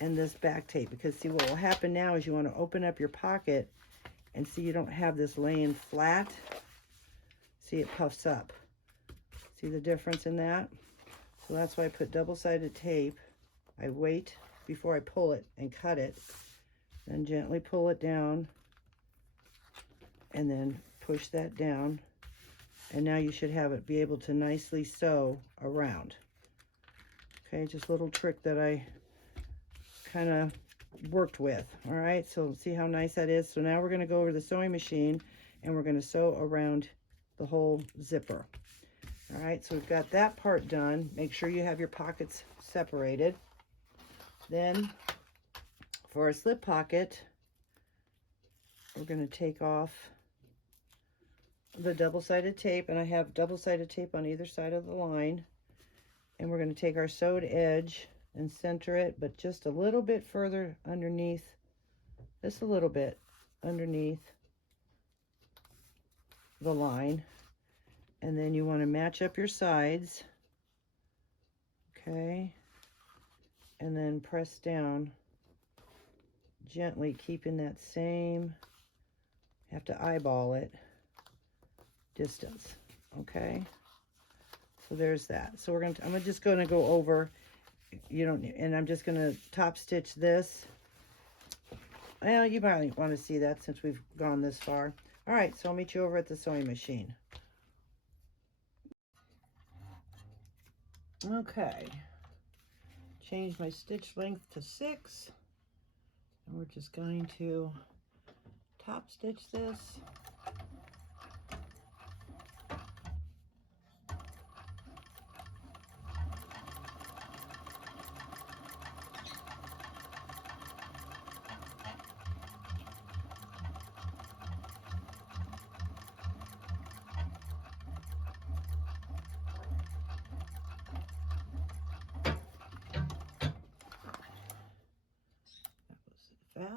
and this back tape, because see, what will happen now is you want to open up your pocket and see you don't have this laying flat. See, it puffs up. See the difference in that? So that's why I put double-sided tape. I wait before I pull it and cut it, then gently pull it down, and then push that down. And now you should have it be able to nicely sew around. Okay, just a little trick that I kind of worked with. All right, so see how nice that is? So now we're going to go over the sewing machine, and we're going to sew around the whole zipper. All right, so we've got that part done. Make sure you have your pockets separated. Then for our slip pocket, we're going to take off the double-sided tape, and I have double-sided tape on either side of the line, and we're going to take our sewed edge and center it, but just a little bit further underneath, just a little bit underneath the line, and then you want to match up your sides, okay, and then press down gently, keeping that same, have to eyeball it, distance, okay? So there's that. So we're going to, I'm just going to go over, you don't, and I'm just going to top stitch this. Well, you might want to see that since we've gone this far. All right, so I'll meet you over at the sewing machine. Okay, change my stitch length to 6, and we're just going to top stitch this.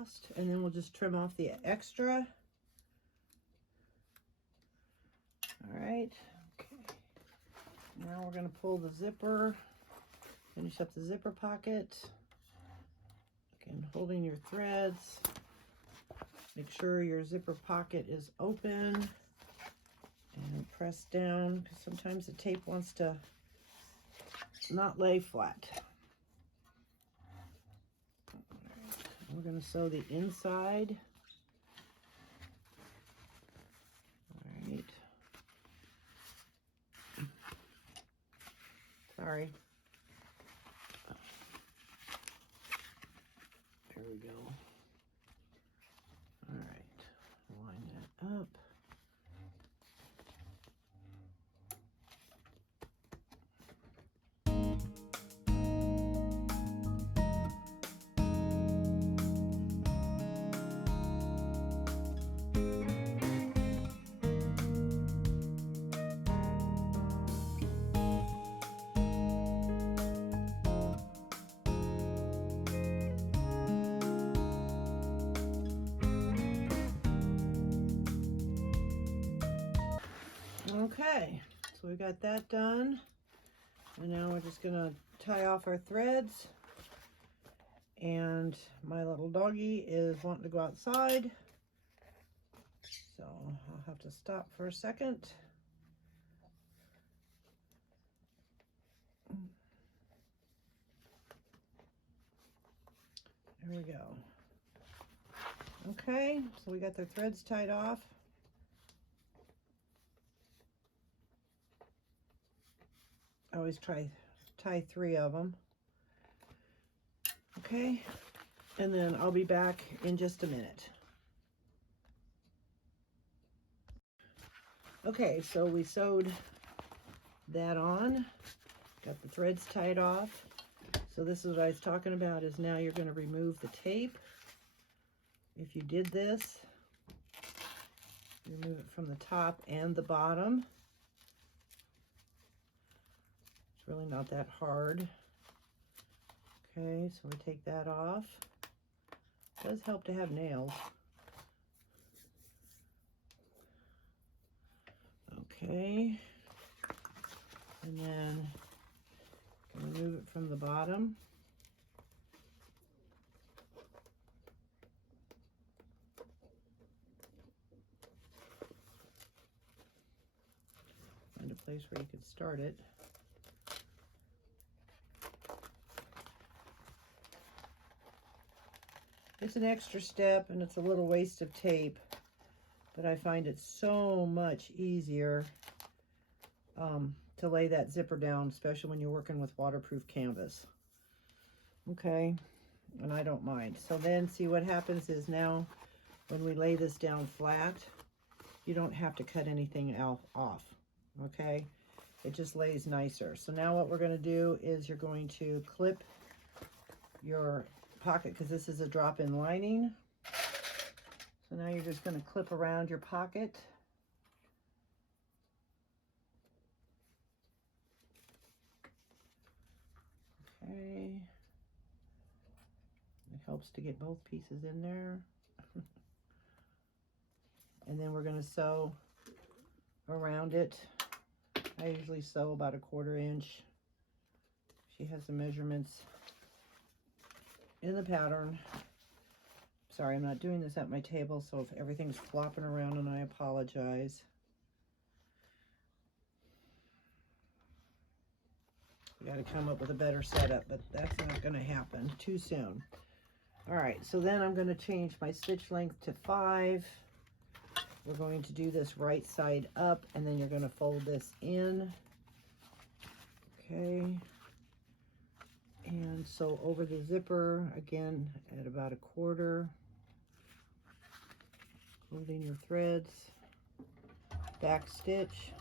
last, and then we'll just trim off the extra. All right, okay. Now we're gonna pull the zipper, finish up the zipper pocket. Again, holding your threads. Make sure your zipper pocket is open and press down, because sometimes the tape wants to not lay flat. Right. We're going to sew the inside. All right. Sorry. There we go. All right. Line that up. Okay, so we got that done, and now we're just gonna tie off our threads, and my little doggy is wanting to go outside, so I'll have to stop for a second. There we go. Okay, so we got the threads tied off. I always tie 3 of them. Okay, and then I'll be back in just a minute. Okay, so we sewed that on, got the threads tied off. So this is what I was talking about, is now you're going to remove the tape. If you did this, remove it from the top and the bottom. It's really not that hard. Okay, so we take that off. It does help to have nails. Okay, and then remove it from the bottom. Find a place where you could start it. It's an extra step and it's a little waste of tape, but I find it so much easier to lay that zipper down, especially when you're working with waterproof canvas. Okay, and I don't mind. So then see what happens is now when we lay this down flat, you don't have to cut anything off, okay? It just lays nicer. So now what we're gonna do is you're going to clip your pocket, because this is a drop-in lining. So now you're just gonna clip around your pocket. Okay. It helps to get both pieces in there. And then we're going to sew around it. I usually sew about 1/4 inch. She has the measurements in the pattern. Sorry, I'm not doing this at my table, so if everything's flopping around, and I apologize. We got to come up with a better setup, but that's not going to happen too soon. All right, so then I'm going to change my stitch length to 5. We're going to do this right side up, and then you're going to fold this in. Okay. And so over the zipper, again, at about 1/4. Holding your threads. Back stitch.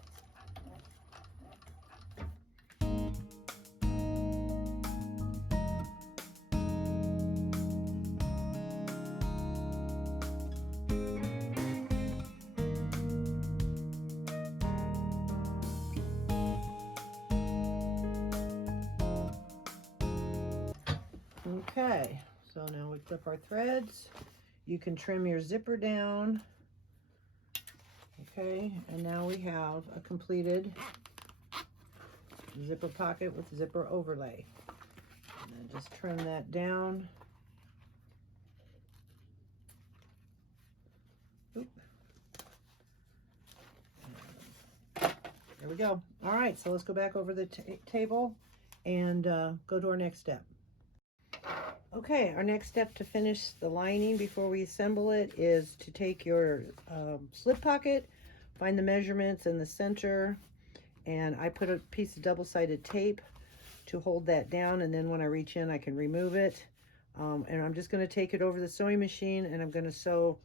Okay, so now we clip our threads, You can trim your zipper down. Okay, and now we have a completed zipper pocket with zipper overlay. And then just trim that down. Oop. There we go. All right, so let's go back over the table and go to our next step. Okay, our next step to finish the lining before we assemble it is to take your slip pocket, find the measurements in the center, and I put a piece of double-sided tape to hold that down, and then when I reach in I can remove it. And I'm just going to take it over the sewing machine and I'm going to sew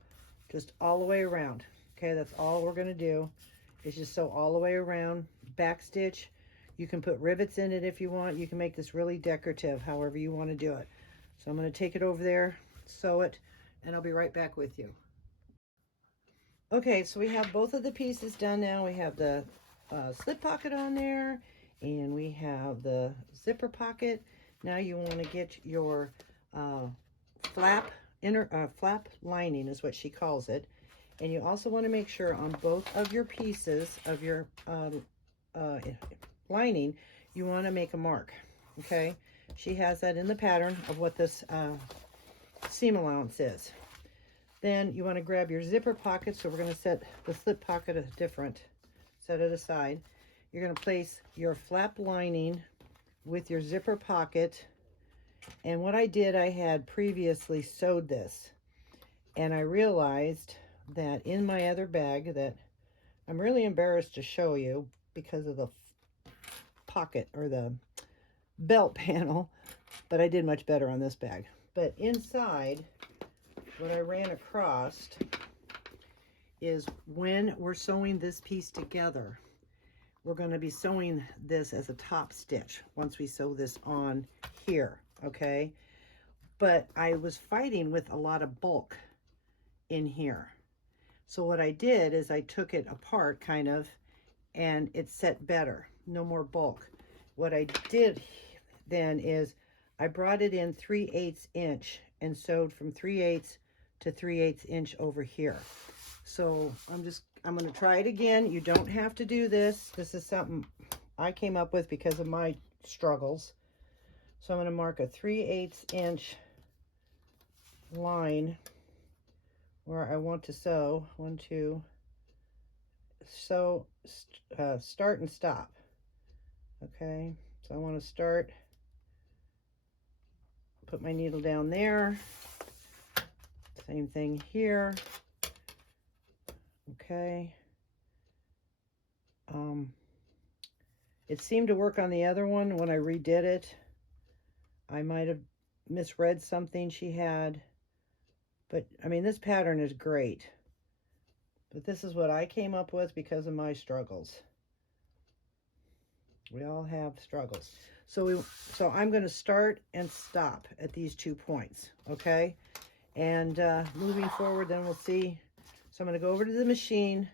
just all the way around. Okay, that's all we're going to do is just sew all the way around, back stitch. You can put rivets in it if you want. You can make this really decorative, however you want to do it. So I'm going to take it over there, sew it, and I'll be right back with you. Okay, so we have both of the pieces done now. We have the slip pocket on there, and we have the zipper pocket. Now you want to get your flap lining is what she calls it. And you also want to make sure on both of your pieces of your lining, you want to make a mark, okay? She has that in the pattern of what this seam allowance is. Then you want to grab your zipper pocket, so we're going to set the slip pocket a different, set it aside. You're going to place your flap lining with your zipper pocket. And what I did, I had previously sewed this, and I realized that in my other bag that I'm really embarrassed to show you because of the pocket or the belt panel, but I did much better on this bag. But inside, what I ran across is when we're sewing this piece together, we're going to be sewing this as a top stitch once we sew this on here, okay? But I was fighting with a lot of bulk in here. So what I did is I took it apart kind of, and it set better, no more bulk. What I did then is I brought it in 3/8 inch and sewed from 3/8 to 3/8 inch over here. So I'm going to try it again. You don't have to do this. This is something I came up with because of my struggles. So I'm going to mark a 3/8 inch line where I want to sew. 1, 2, sew, start and stop. Okay, so I want to start, put my needle down there, same thing here. Okay, it seemed to work on the other one. When I redid it, I might have misread something she had, but I mean, this pattern is great, but this is what I came up with because of my struggles. We all have struggles. So I'm going to start and stop at these 2 points, okay? And moving forward, then we'll see. So I'm going to go over to the machine.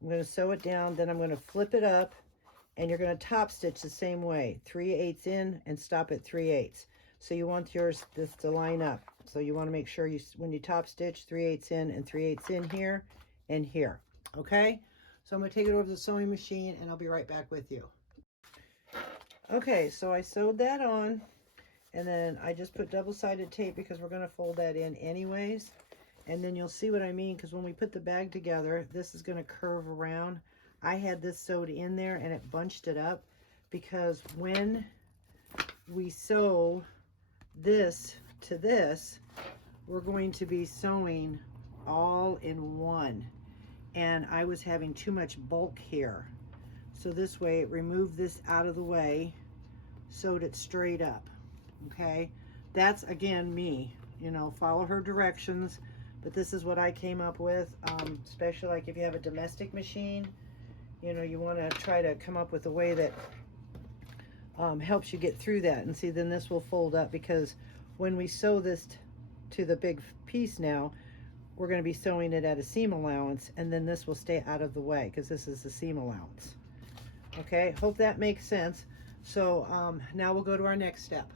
I'm going to sew it down. Then I'm going to flip it up, and you're going to top stitch the same way. 3/8 in and stop at 3/8. So you want this to line up. So you want to make sure when you top stitch, 3/8 in and 3/8 in here and here. Okay? So I'm going to take it over to the sewing machine, and I'll be right back with you. Okay, so I sewed that on, and then I just put double-sided tape because we're going to fold that in anyways. And then you'll see what I mean, because when we put the bag together, this is going to curve around. I had this sewed in there and it bunched it up, because when we sew this to this, we're going to be sewing all in one. And I was having too much bulk here. So this way, it removed this out of the way, sewed it straight up, okay? That's, again, me, you know, follow her directions, but this is what I came up with, especially like if you have a domestic machine, you know, you want to try to come up with a way that helps you get through that. And see, then this will fold up, because when we sew this to the big piece now, we're going to be sewing it at a seam allowance, and then this will stay out of the way because this is the seam allowance. Okay, hope that makes sense. So now we'll go to our next step.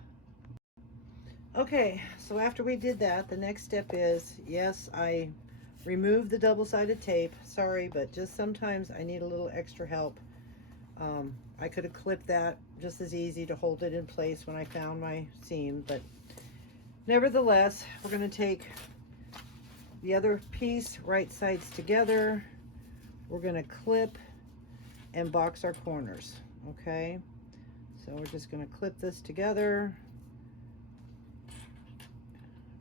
Okay, so after we did that, the next step is, yes, I removed the double-sided tape. Sorry, but just sometimes I need a little extra help. I could have clipped that just as easy to hold it in place when I found my seam, but nevertheless, we're going to take the other piece, right sides together. We're going to clip and box our corners, okay? So we're just going to clip this together,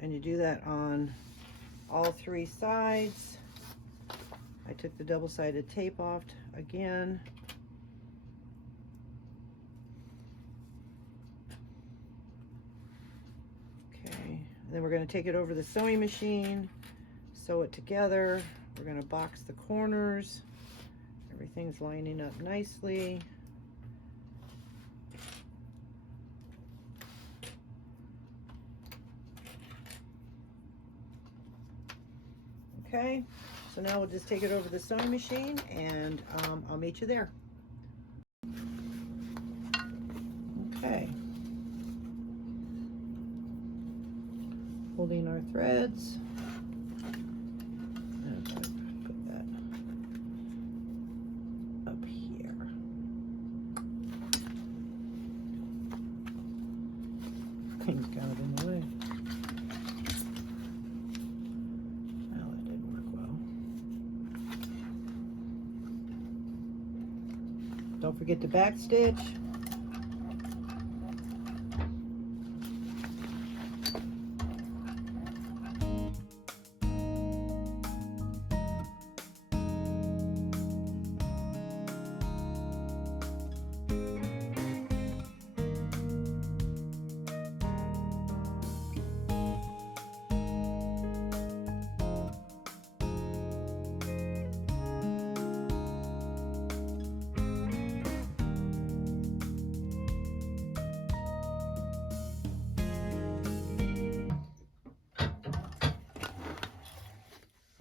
and you do that on all 3 sides. I took the double-sided tape off again. Okay, and then we're going to take it over the sewing machine, sew it together. We're going to box the corners. Everything's lining up nicely. Okay, so now we'll just take it over the sewing machine, and I'll meet you there. Okay, holding our threads. And I'm gonna put that up here. Things got it in the way. Well, that didn't work well. Don't forget to back stitch.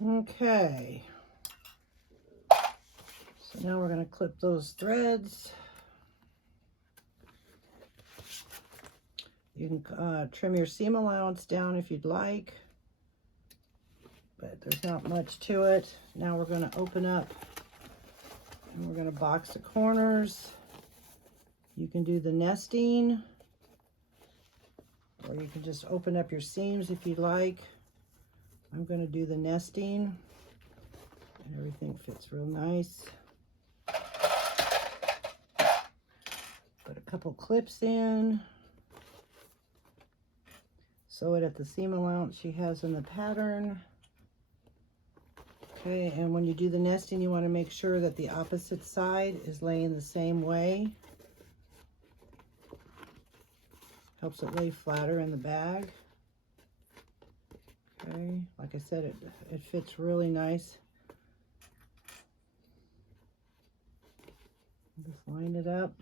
Okay, so now we're going to clip those threads. You can trim your seam allowance down if you'd like, but there's not much to it. Now we're going to open up and we're going to box the corners. You can do the nesting, or you can just open up your seams if you'd like. I'm going to do the nesting, and everything fits real nice. Put a couple clips in. Sew it at the seam allowance she has in the pattern. Okay, and when you do the nesting, you want to make sure that the opposite side is laying the same way. Helps it lay flatter in the bag. Okay, like I said, it fits really nice. Just line it up.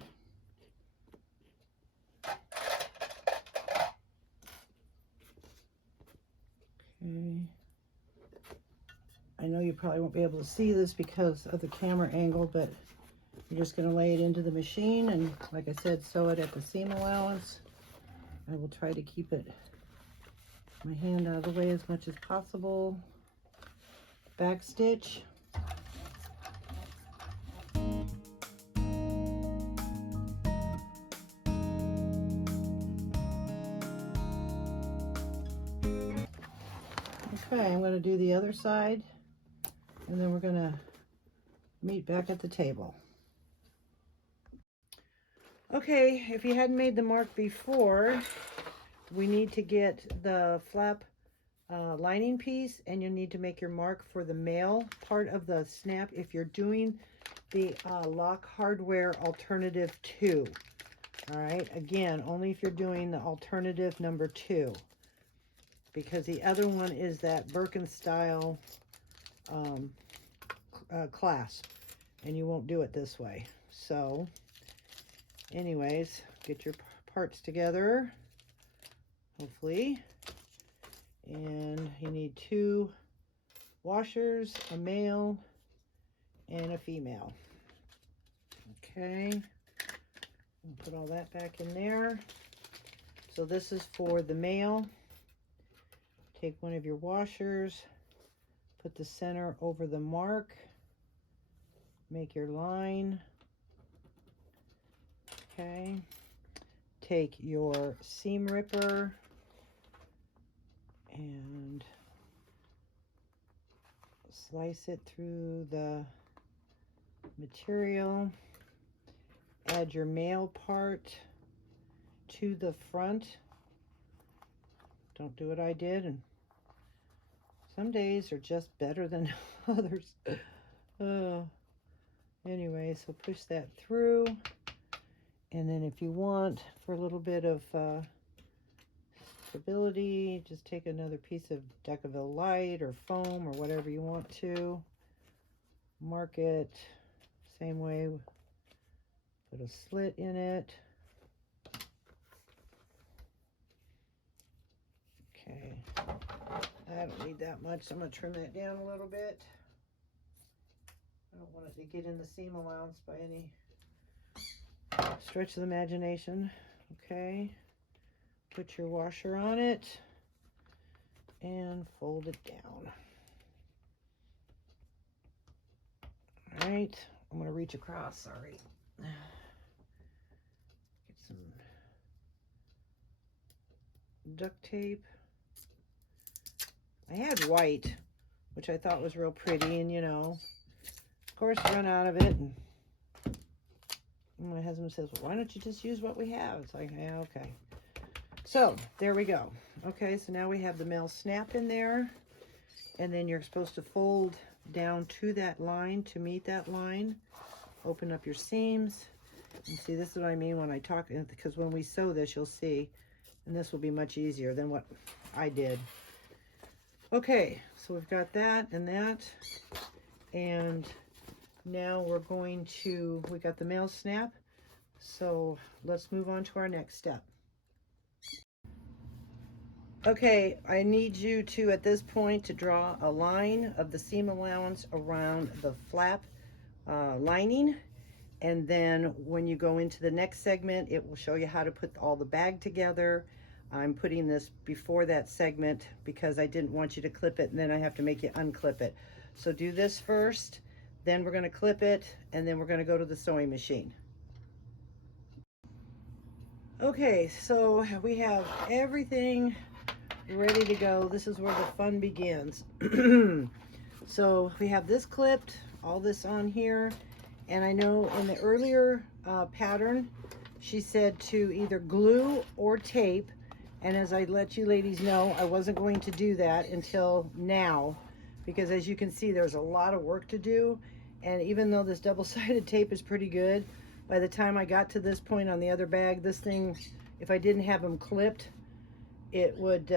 Okay. I know you probably won't be able to see this because of the camera angle, but you're just going to lay it into the machine, and like I said, sew it at the seam allowance. I will try to keep it, my hand out of the way as much as possible. Back stitch. Okay, I'm going to do the other side, and then we're going to meet back at the table. Okay, if you hadn't made the mark before, we need to get the flap lining piece, and you need to make your mark for the male part of the snap if you're doing the Lock Hardware Alternative 2. All right, again, only if you're doing the alternative number 2, because the other one is that Birkin style clasp, and you won't do it this way. So anyways, get your parts together, hopefully, and you need 2 washers, a male and a female. Okay, we'll put all that back in there. So this is for the male. Take one of your washers, put the center over the mark, make your line. Okay. Take your seam ripper and slice it through the material. Add your male part to the front. Don't do what I did, and some days are just better than others. Anyway, so push that through, and then if you want, for a little bit of stability, just take another piece of Decaville Light or foam or whatever you want to. Mark it same way. Put a slit in it. Okay, I don't need that much, so I'm going to trim that down a little bit. I don't want it to get in the seam allowance by any stretch of the imagination. Okay, put your washer on it and fold it down. All right, I'm going to reach across, sorry. Get some duct tape. I had white, which I thought was real pretty, and you know, of course, run out of it. And my husband says, well, why don't you just use what we have? It's like, yeah, okay. So there we go. Okay, so now we have the male snap in there, and then you're supposed to fold down to that line to meet that line. Open up your seams, and see, this is what I mean when I talk, because when we sew this, you'll see, and this will be much easier than what I did. Okay, so we've got that and that, and now we're going to, we got the male snap, so let's move on to our next step. Okay, I need you to, at this point, to draw a line of the seam allowance around the flap lining, and then when you go into the next segment, it will show you how to put all the bag together. I'm putting this before that segment because I didn't want you to clip it and then I have to make you unclip it. So do this first, then we're going to clip it, and then we're going to go to the sewing machine. Okay, so we have everything ready to go. This is where the fun begins. So we have this clipped, all this on here, and I know in the earlier pattern she said to either glue or tape, and as I let you ladies know, I wasn't going to do that until now, because as you can see, there's a lot of work to do, and even though this double-sided tape is pretty good, by the time I got to this point on the other bag, this thing, if I didn't have them clipped, it would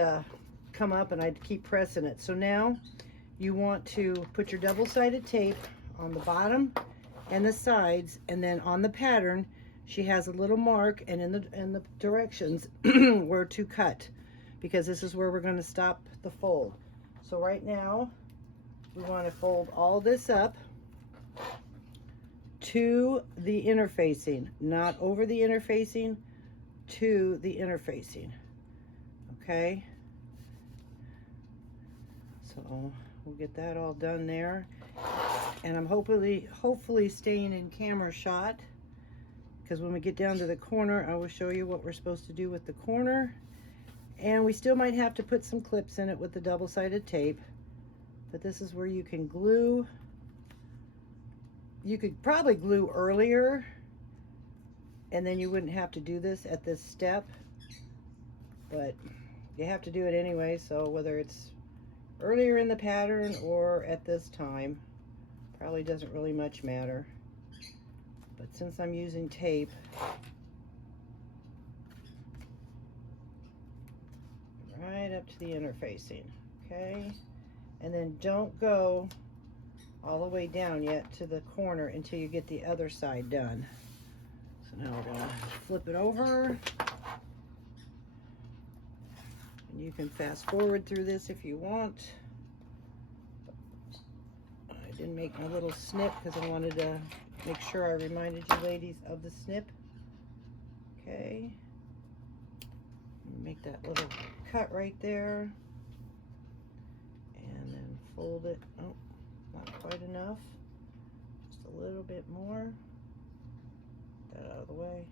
come up and I'd keep pressing it. So now you want to put your double-sided tape on the bottom and the sides, and then on the pattern she has a little mark, and in the directions where to cut, because this is where we're going to stop the fold. So right now we want to fold all this up to the interfacing, not over the interfacing, to the interfacing. Okay, so we'll get that all done there, and I'm hopefully staying in camera shot, because when we get down to the corner, I will show you what we're supposed to do with the corner, and we still might have to put some clips in it with the double-sided tape, but this is where you can glue. You could probably glue earlier, and then you wouldn't have to do this at this step, but you have to do it anyway, so whether it's earlier in the pattern or at this time, probably doesn't really much matter. But since I'm using tape, right up to the interfacing, okay? And then don't go all the way down yet to the corner until you get the other side done. So now we're gonna flip it over. And you can fast forward through this if you want. I didn't make my little snip because I wanted to make sure I reminded you ladies of the snip. Okay. that little cut right there. And then fold it. Oh, not quite enough. Just a little bit more. Get that out of the way.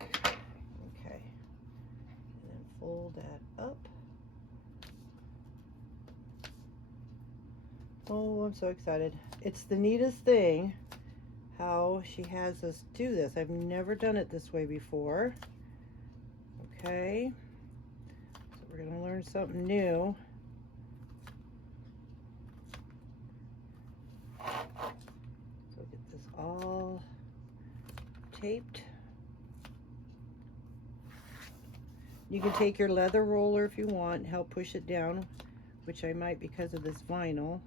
Okay. And then fold that up. Oh, I'm so excited. It's the neatest thing how she has us do this. I've never done it this way before. Okay. So we're going to learn something new. So get this all taped. You can take your leather roller if you want and help push it down, which I might because of this vinyl.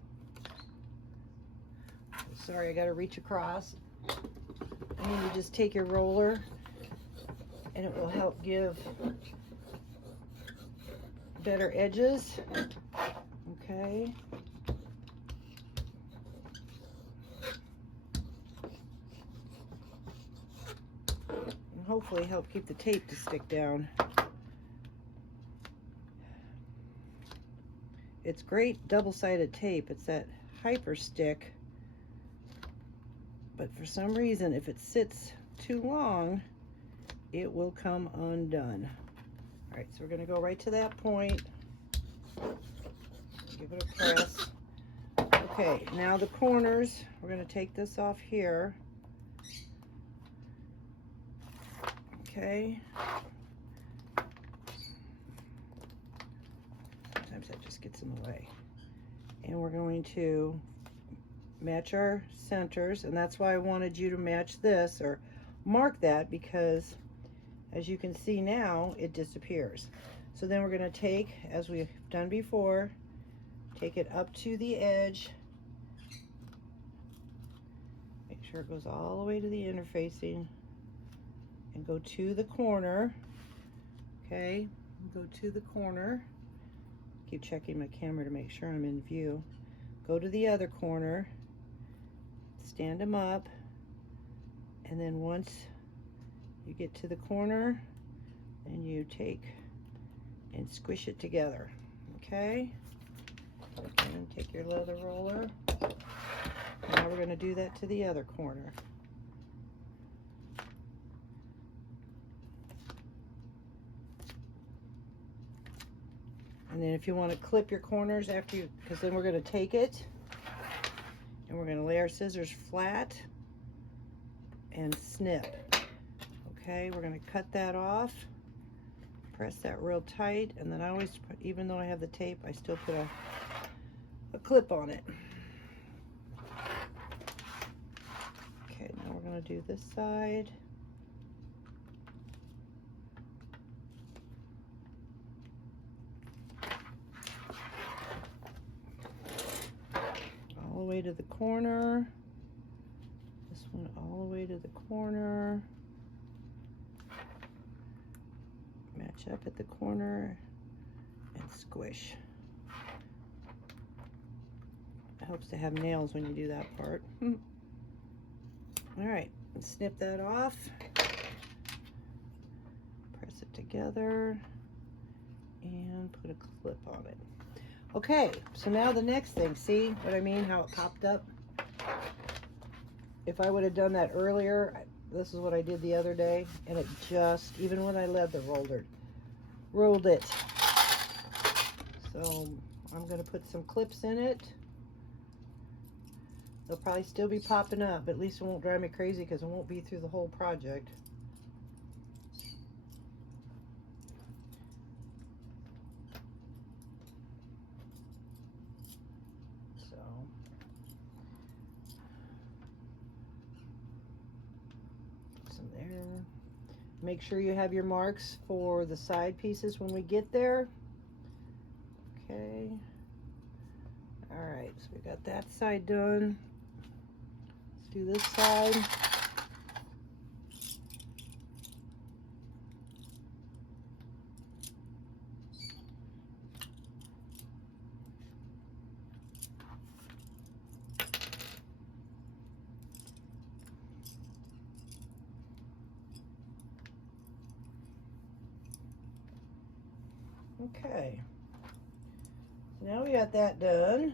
Sorry, I got to reach across. And then you just take your roller and it will help give better edges. Okay. And hopefully help keep the tape to stick down. It's great double-sided tape. It's that hyper stick. But for some reason, if it sits too long, it will come undone. All right, so we're going to go right to that point. Give it a press. Okay, now the corners, we're going to take this off here. Okay. Sometimes that just gets in the way. And we're going to match our centers, and that's why I wanted you to match this or mark that, because as you can see now it disappears. So then we're going to take, as we've done before, take it up to the edge, make sure it goes all the way to the interfacing, and go to the corner. Okay, go to the corner. Keep checking my camera to make sure I'm in view. Go to the other corner, stand them up, and then once you get to the corner, then you take and squish it together. Okay, and take your leather roller. Now we're going to do that to the other corner. And then if you want to clip your corners after you, because then we're going to take it and we're going to lay our scissors flat and snip. Okay, we're going to cut that off, press that real tight, and then I always put, even though I have the tape, I still put a clip on it. Okay, now we're going to do this side. All the way to the corner. This one all the way to the corner. Match up at the corner and squish. It helps to have nails when you do that part. All right, snip that off. Press it together and put a clip on it. Okay, so now the next thing, see what I mean, how it popped up? If I would have done that earlier, this is what I did the other day, and it just, even when I leather rolled it. So I'm going to put some clips in it. They'll probably still be popping up, but at least it won't drive me crazy because it won't be through the whole project. Make sure you have your marks for the side pieces when we get there. Okay. All right, so we got that side done. Let's do this side. Okay. Now we got that done.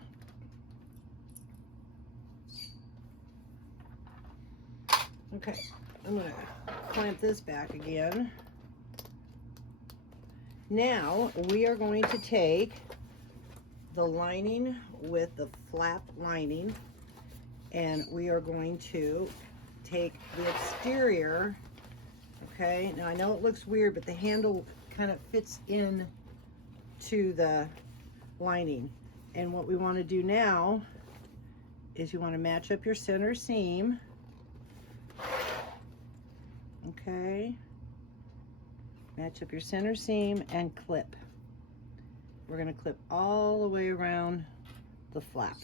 Okay, I'm gonna clamp this back again. Now we are going to take the lining with the flap lining, and we are going to take the exterior. Okay, now I know it looks weird, but the handle kind of fits in to the lining. And what we want to do now is you want to match up your center seam. Okay, match up your center seam and clip. We're going to clip all the way around the flap.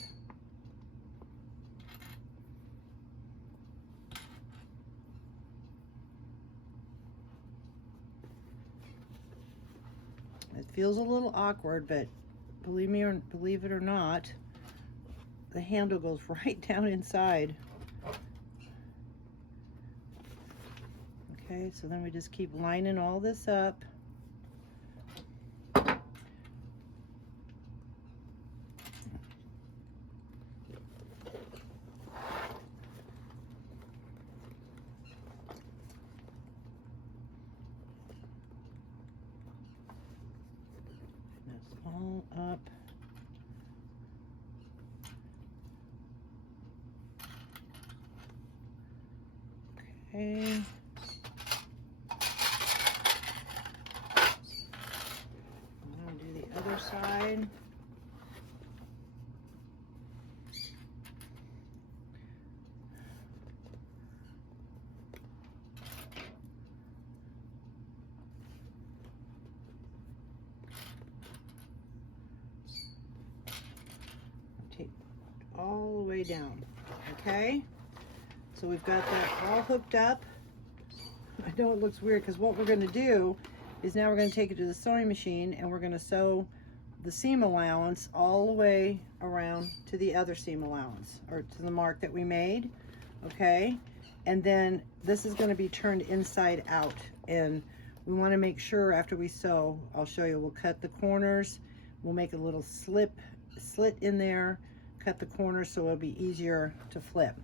It feels a little awkward, but believe it or not, the handle goes right down inside. Okay, so then we just keep lining all this up. That's all up. Okay. Other side. Take all the way down. Okay, so we've got that all hooked up. I know it looks weird because what we're going to do is now we're going to take it to the sewing machine and we're going to sew the seam allowance all the way around to the other seam allowance, or to the mark that we made. Okay, and then this is going to be turned inside out, and we want to make sure after we sew, I'll show you, we'll cut the corners, we'll make a little slit in there, cut the corners so it'll be easier to flip.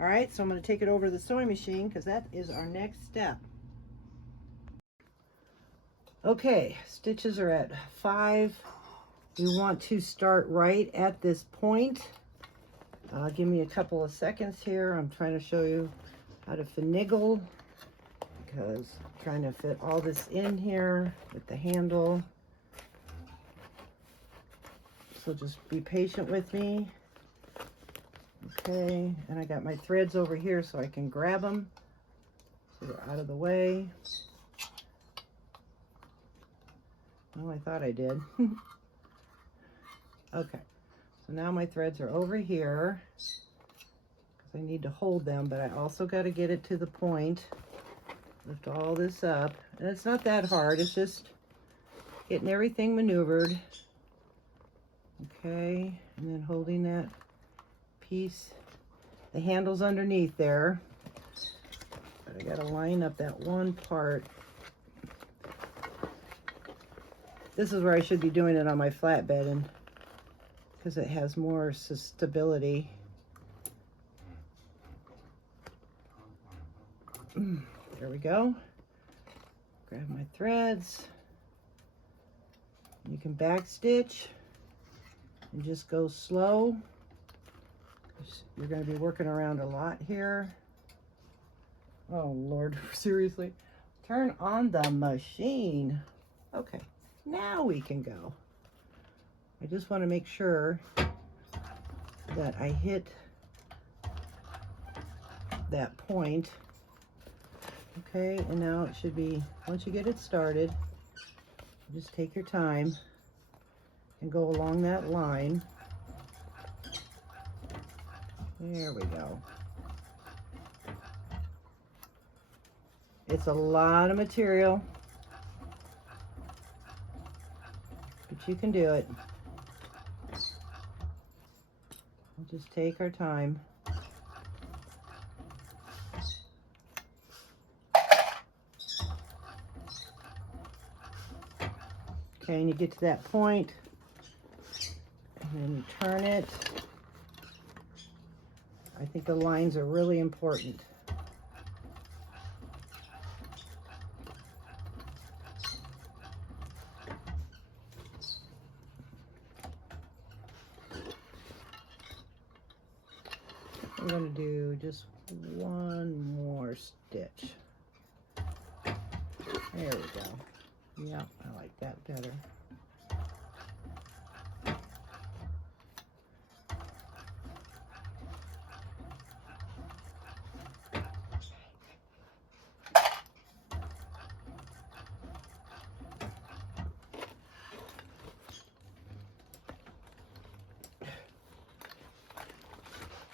All right, so I'm going to take it over to the sewing machine because that is our next step. Okay, stitches are at 5. You want to start right at this point. Give me a couple of seconds here. I'm trying to show you how to finagle because I'm trying to fit all this in here with the handle. So just be patient with me. Okay, and I got my threads over here so I can grab them so they're out of the way. Oh, I thought I did. Okay, so now my threads are over here because I need to hold them, but I also got to get it to the point. Lift all this up, and it's not that hard, it's just getting everything maneuvered. Okay, and then holding that piece. The handle's underneath there, but I got to line up that one part. This is where I should be doing it on my flatbed, and because it has more stability. There we go. Grab my threads. You can back stitch and just go slow. You're going to be working around a lot here. Oh Lord, seriously. Turn on the machine. Okay, now we can go. I just want to make sure that I hit that point. Okay, and now it should be, once you get it started, just take your time and go along that line. There we go. It's a lot of material, but you can do it. We'll just take our time. Okay, and you get to that point, and then you turn it. I think the lines are really important. I'm going to do just one more stitch. There we go. Yeah, I like that better.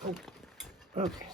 Oh, okay.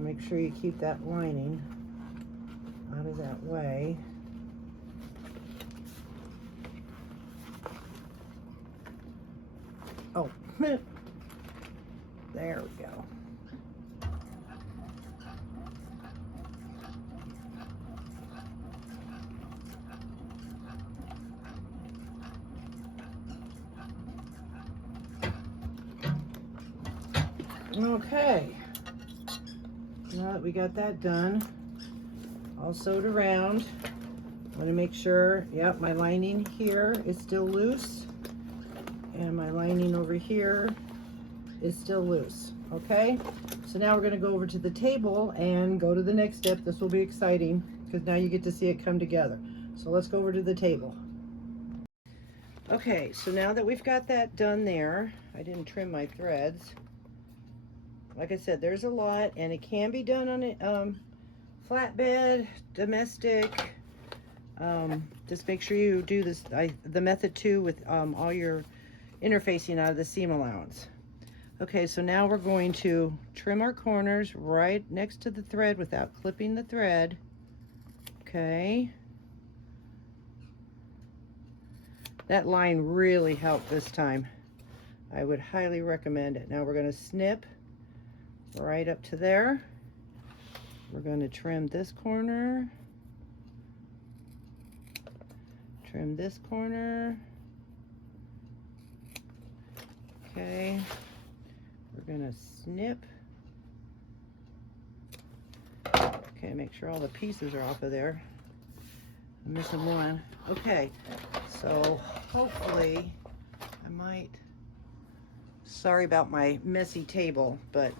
Make sure you keep that lining out of that way. Oh, there we go. Okay, now that we got that done, all sewed around, I'm going to make sure, yep, my lining here is still loose, and my lining over here is still loose. Okay, so now we're going to go over to the table and go to the next step. This will be exciting because now you get to see it come together. So let's go over to the table. Okay, so now that we've got that done there, I didn't trim my threads. Like I said, there's a lot, and it can be done on a flatbed, domestic. Just make sure you do this, the method too, with all your interfacing out of the seam allowance. Okay, so now we're going to trim our corners right next to the thread without clipping the thread. Okay. That line really helped this time. I would highly recommend it. Now we're going to snip right up to there. We're going to trim this corner, Trim this corner. Okay, we're gonna snip. Okay, make sure all the pieces are off of there. I'm missing one. Okay, so hopefully I might, sorry about my messy table, but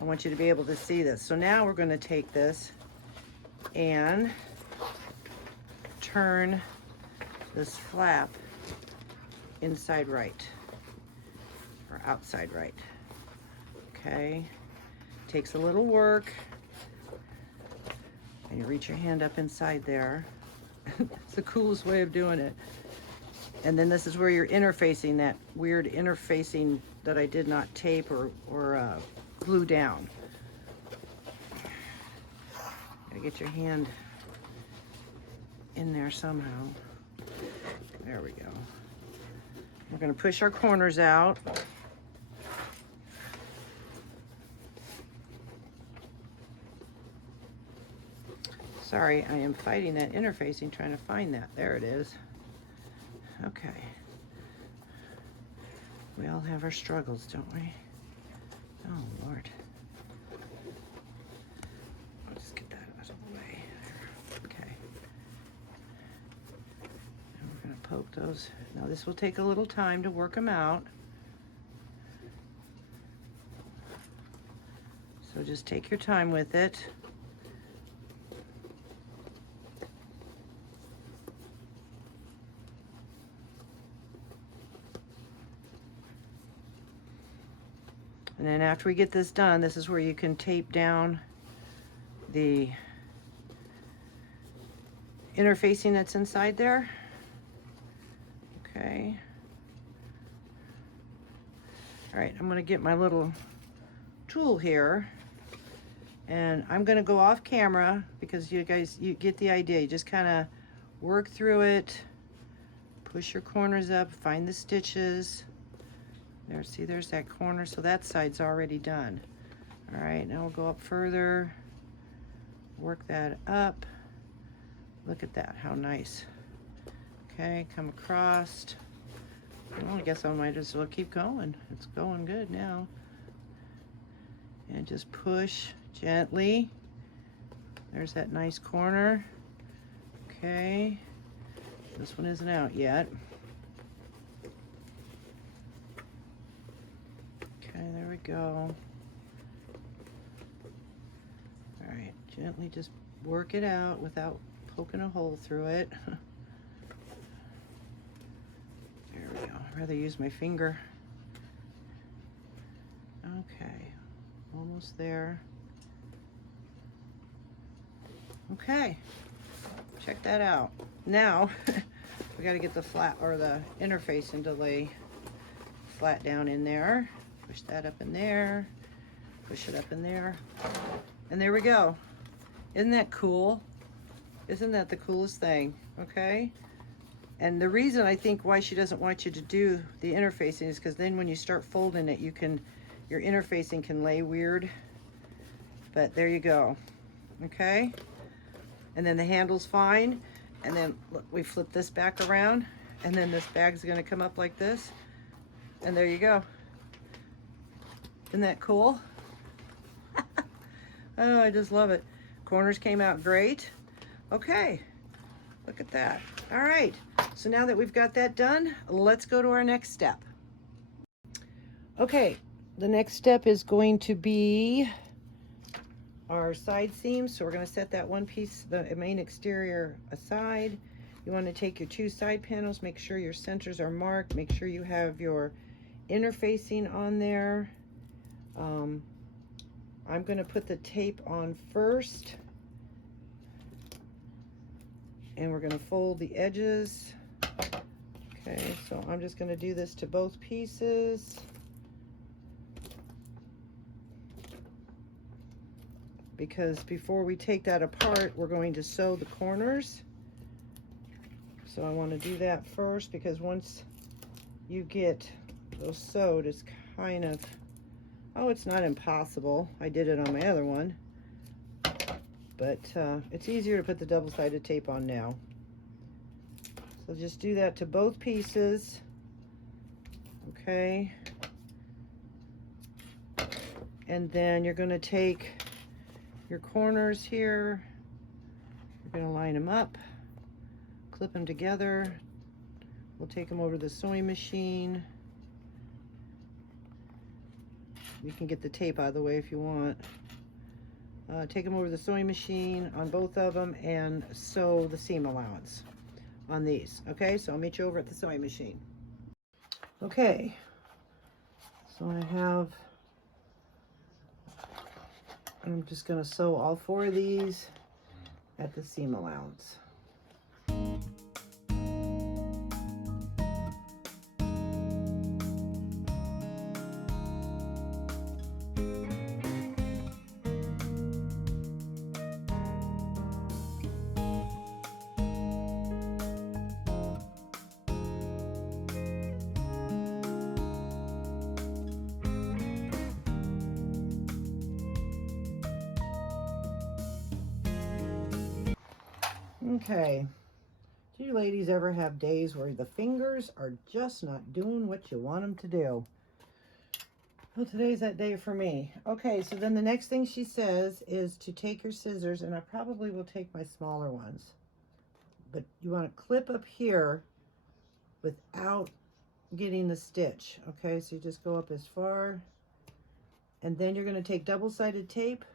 I want you to be able to see this. So now we're going to take this and turn this flap inside right or outside right. Okay, takes a little work, and you reach your hand up inside there. It's the coolest way of doing it. And then this is where you're interfacing, that weird interfacing that I did not tape or glue down. Gotta get your hand in there somehow. There we go. We're gonna push our corners out. Sorry, I am fighting that interfacing, trying to find that. There it is. Okay. We all have our struggles, don't we? Oh, Lord. I'll just get that out of the way. Okay. And we're going to poke those. Now, this will take a little time to work them out. So just take your time with it. And then after we get this done, this is where you can tape down the interfacing that's inside there. Okay. All right, I'm gonna get my little tool here, and I'm gonna go off camera because you guys, you get the idea. You just kind of work through it, push your corners up, find the stitches. There, see, there's that corner, so that side's already done. All right, now we'll go up further, work that up. Look at that, how nice. Okay, come across. Well, I guess I might as well keep going. It's going good now. And just push gently. There's that nice corner. Okay, this one isn't out yet. There we go. All right, gently just work it out without poking a hole through it. There we go. I'd rather use my finger. Okay, almost there. Okay, check that out. Now, we got to get the flat or the interfacing to lay flat down in there. Push that up in there, push it up in there, and there we go. Isn't that cool? Isn't that the coolest thing? Okay. And the reason I think why she doesn't want you to do the interfacing is because then when you start folding it, your interfacing can lay weird. But there you go. Okay. And then the handle's fine. And then look, we flip this back around, and then this bag's gonna come up like this. And there you go. Isn't that cool? Oh, I just love it. Corners came out great. Okay, look at that. All right, so now that we've got that done, let's go to our next step. Okay, the next step is going to be our side seams. So we're going to set that one piece, the main exterior, aside. You want to take your two side panels, make sure your centers are marked, make sure you have your interfacing on there. I'm going to put the tape on first, and we're going to fold the edges. Okay, so I'm just going to do this to both pieces. Because before we take that apart, we're going to sew the corners. So I want to do that first, because once you get those sewed, it's kind of, oh, it's not impossible. I did it on my other one. But it's easier to put the double-sided tape on now. So just do that to both pieces. Okay. And then you're going to take your corners here. You're going to line them up, clip them together. We'll take them over to the sewing machine. You can get the tape out of the way if you want. Take them over to the sewing machine on both of them and sew the seam allowance on these. Okay, so I'll meet you over at the sewing machine. Okay, so I have, I'm just going to sew all 4 of these at the seam allowance. Okay, do you ladies ever have days where the fingers are just not doing what you want them to do? Well, today's that day for me. Okay, so then the next thing she says is to take your scissors, and I probably will take my smaller ones, but you want to clip up here without getting the stitch. Okay, so you just go up as far, and then you're going to take double-sided tape,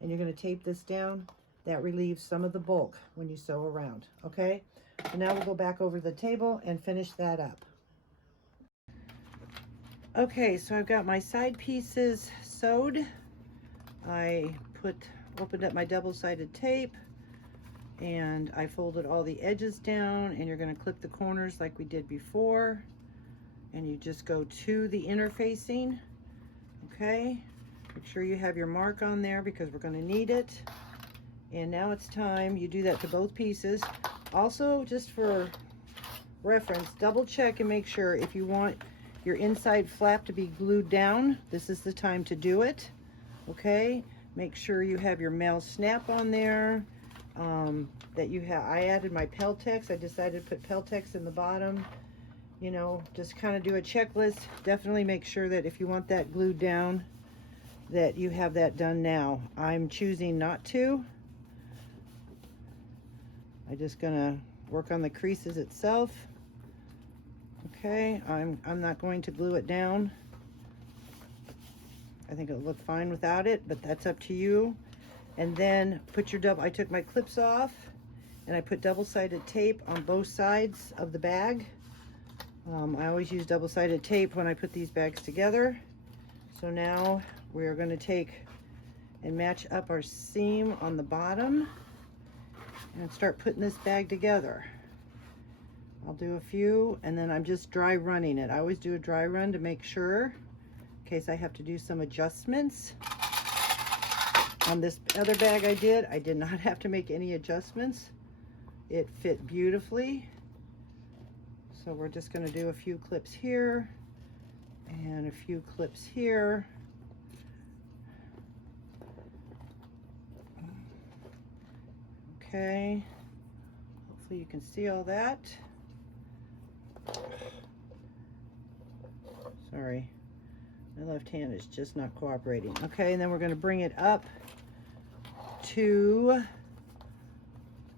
and you're going to tape this down. That relieves some of the bulk when you sew around. Okay, so now we'll go back over the table and finish that up. Okay, so I've got my side pieces sewed. I opened up my double-sided tape, and I folded all the edges down, and you're going to clip the corners like we did before, and you just go to the interfacing. Okay, make sure you have your mark on there because we're going to need it. And now it's time, you do that to both pieces. Also, just for reference, double check and make sure if you want your inside flap to be glued down, this is the time to do it. Okay, make sure you have your male snap on there. That you have, I added my Peltex. I decided to put Peltex in the bottom. You know, just kind of do a checklist. Definitely make sure that if you want that glued down, that you have that done now. I'm choosing not to. I'm just gonna work on the creases itself. Okay, I'm not going to glue it down. I think it'll look fine without it, but that's up to you. And then put your I took my clips off and I put double-sided tape on both sides of the bag. I always use double-sided tape when I put these bags together. So now we're going to take and match up our seam on the bottom and start putting this bag together. I'll do a few and then I'm just dry running it. I always do a dry run to make sure in case I have to do some adjustments. On this other bag I did not have to make any adjustments. It fit beautifully. So we're just going to do a few clips here and a few clips here. Okay, hopefully you can see all that. Sorry, my left hand is just not cooperating. Okay, and then we're going to bring it up to,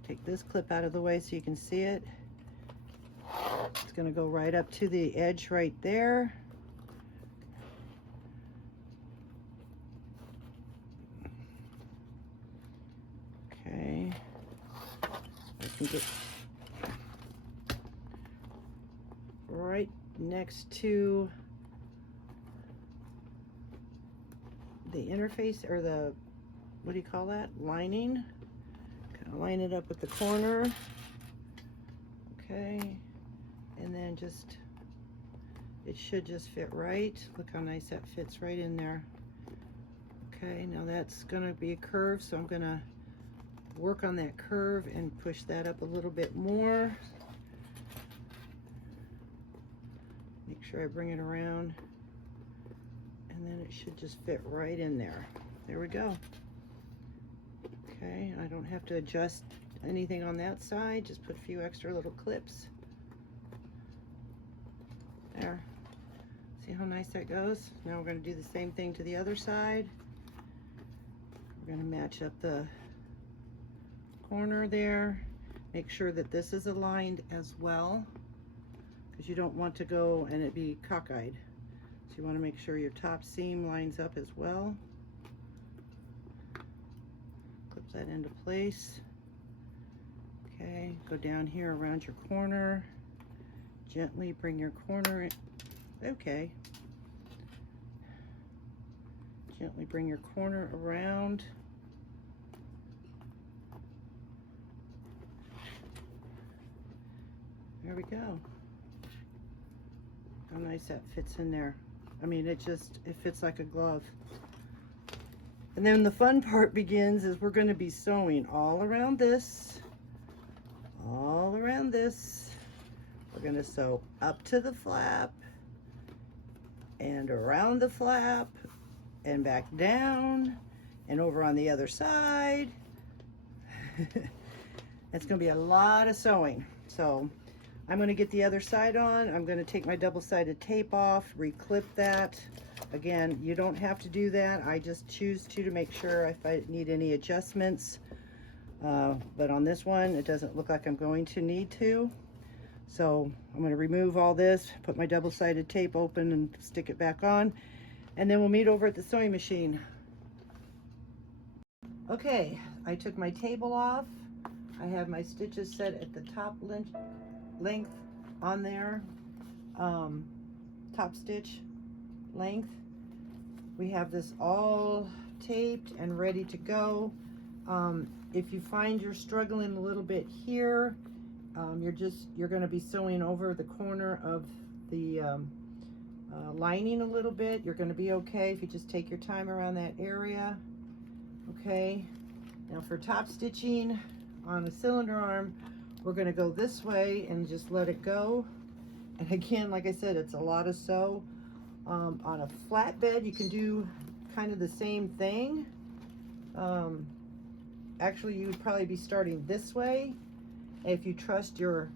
take this clip out of the way so you can see it. It's going to go right up to the edge right there. Okay, I can get right next to the interface, or the, what do you call that, lining. Kind of line it up with the corner. Okay, and then just, it should just fit right. Look how nice that fits right in there. Okay, now that's going to be a curve, so I'm going to work on that curve and push that up a little bit more. Make sure I bring it around, and then it should just fit right in there. There we go. Okay, I don't have to adjust anything on that side, just put a few extra little clips. There. See how nice that goes? Now we're going to do the same thing to the other side. We're going to match up the corner there. Make sure that this is aligned as well, because you don't want to go and it be cockeyed. So you want to make sure your top seam lines up as well. Clip that into place. Okay, go down here around your corner. Gently bring your corner in. Okay. Gently bring your corner around. There we go. How nice that fits in there. I mean, it fits like a glove. And then the fun part begins is we're going to be sewing all around this. All around this. We're going to sew up to the flap and around the flap and back down and over on the other side. It's going to be a lot of sewing. So I'm going to get the other side on. I'm going to take my double-sided tape off, reclip that. Again, you don't have to do that. I just choose to make sure if I need any adjustments. But on this one, it doesn't look like I'm going to need to. So I'm going to remove all this, put my double-sided tape open and stick it back on. And then we'll meet over at the sewing machine. Okay, I took my table off. I have my stitches set at the top length on there, top stitch length. We have this all taped and ready to go. If you find you're struggling a little bit here, you're going to be sewing over the corner of the lining a little bit. You're going to be okay if you just take your time around that area. Okay, now for top stitching on a cylinder arm, we're going to go this way and just let it go. And again, like I said, it's a lot of sew. On a flatbed, you can do kind of the same thing. Actually, you would probably be starting this way. If you trust your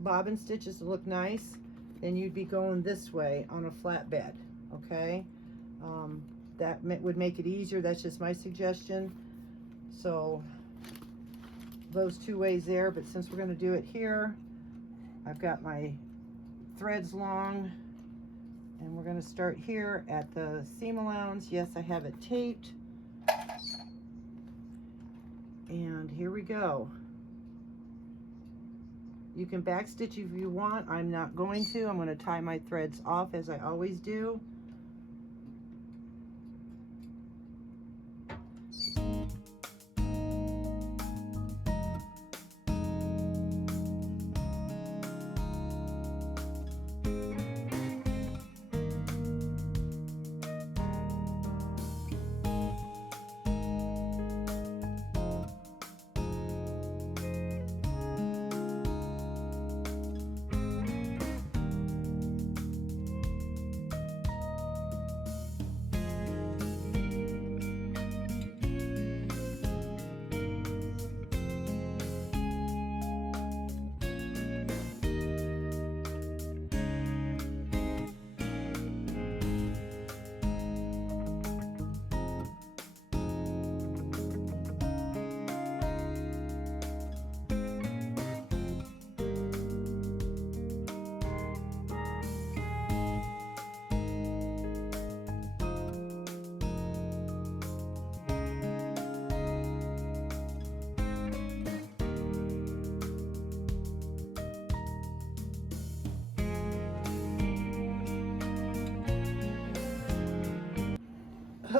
bobbin stitches to look nice, then you'd be going this way on a flatbed, okay? That would make it easier. That's just my suggestion. So those two ways there, but since we're going to do it here, I've got my threads long, and we're going to start here at the seam allowance. Yes, I have it taped, and here we go. You can backstitch if you want. I'm not going to. I'm going to tie my threads off as I always do.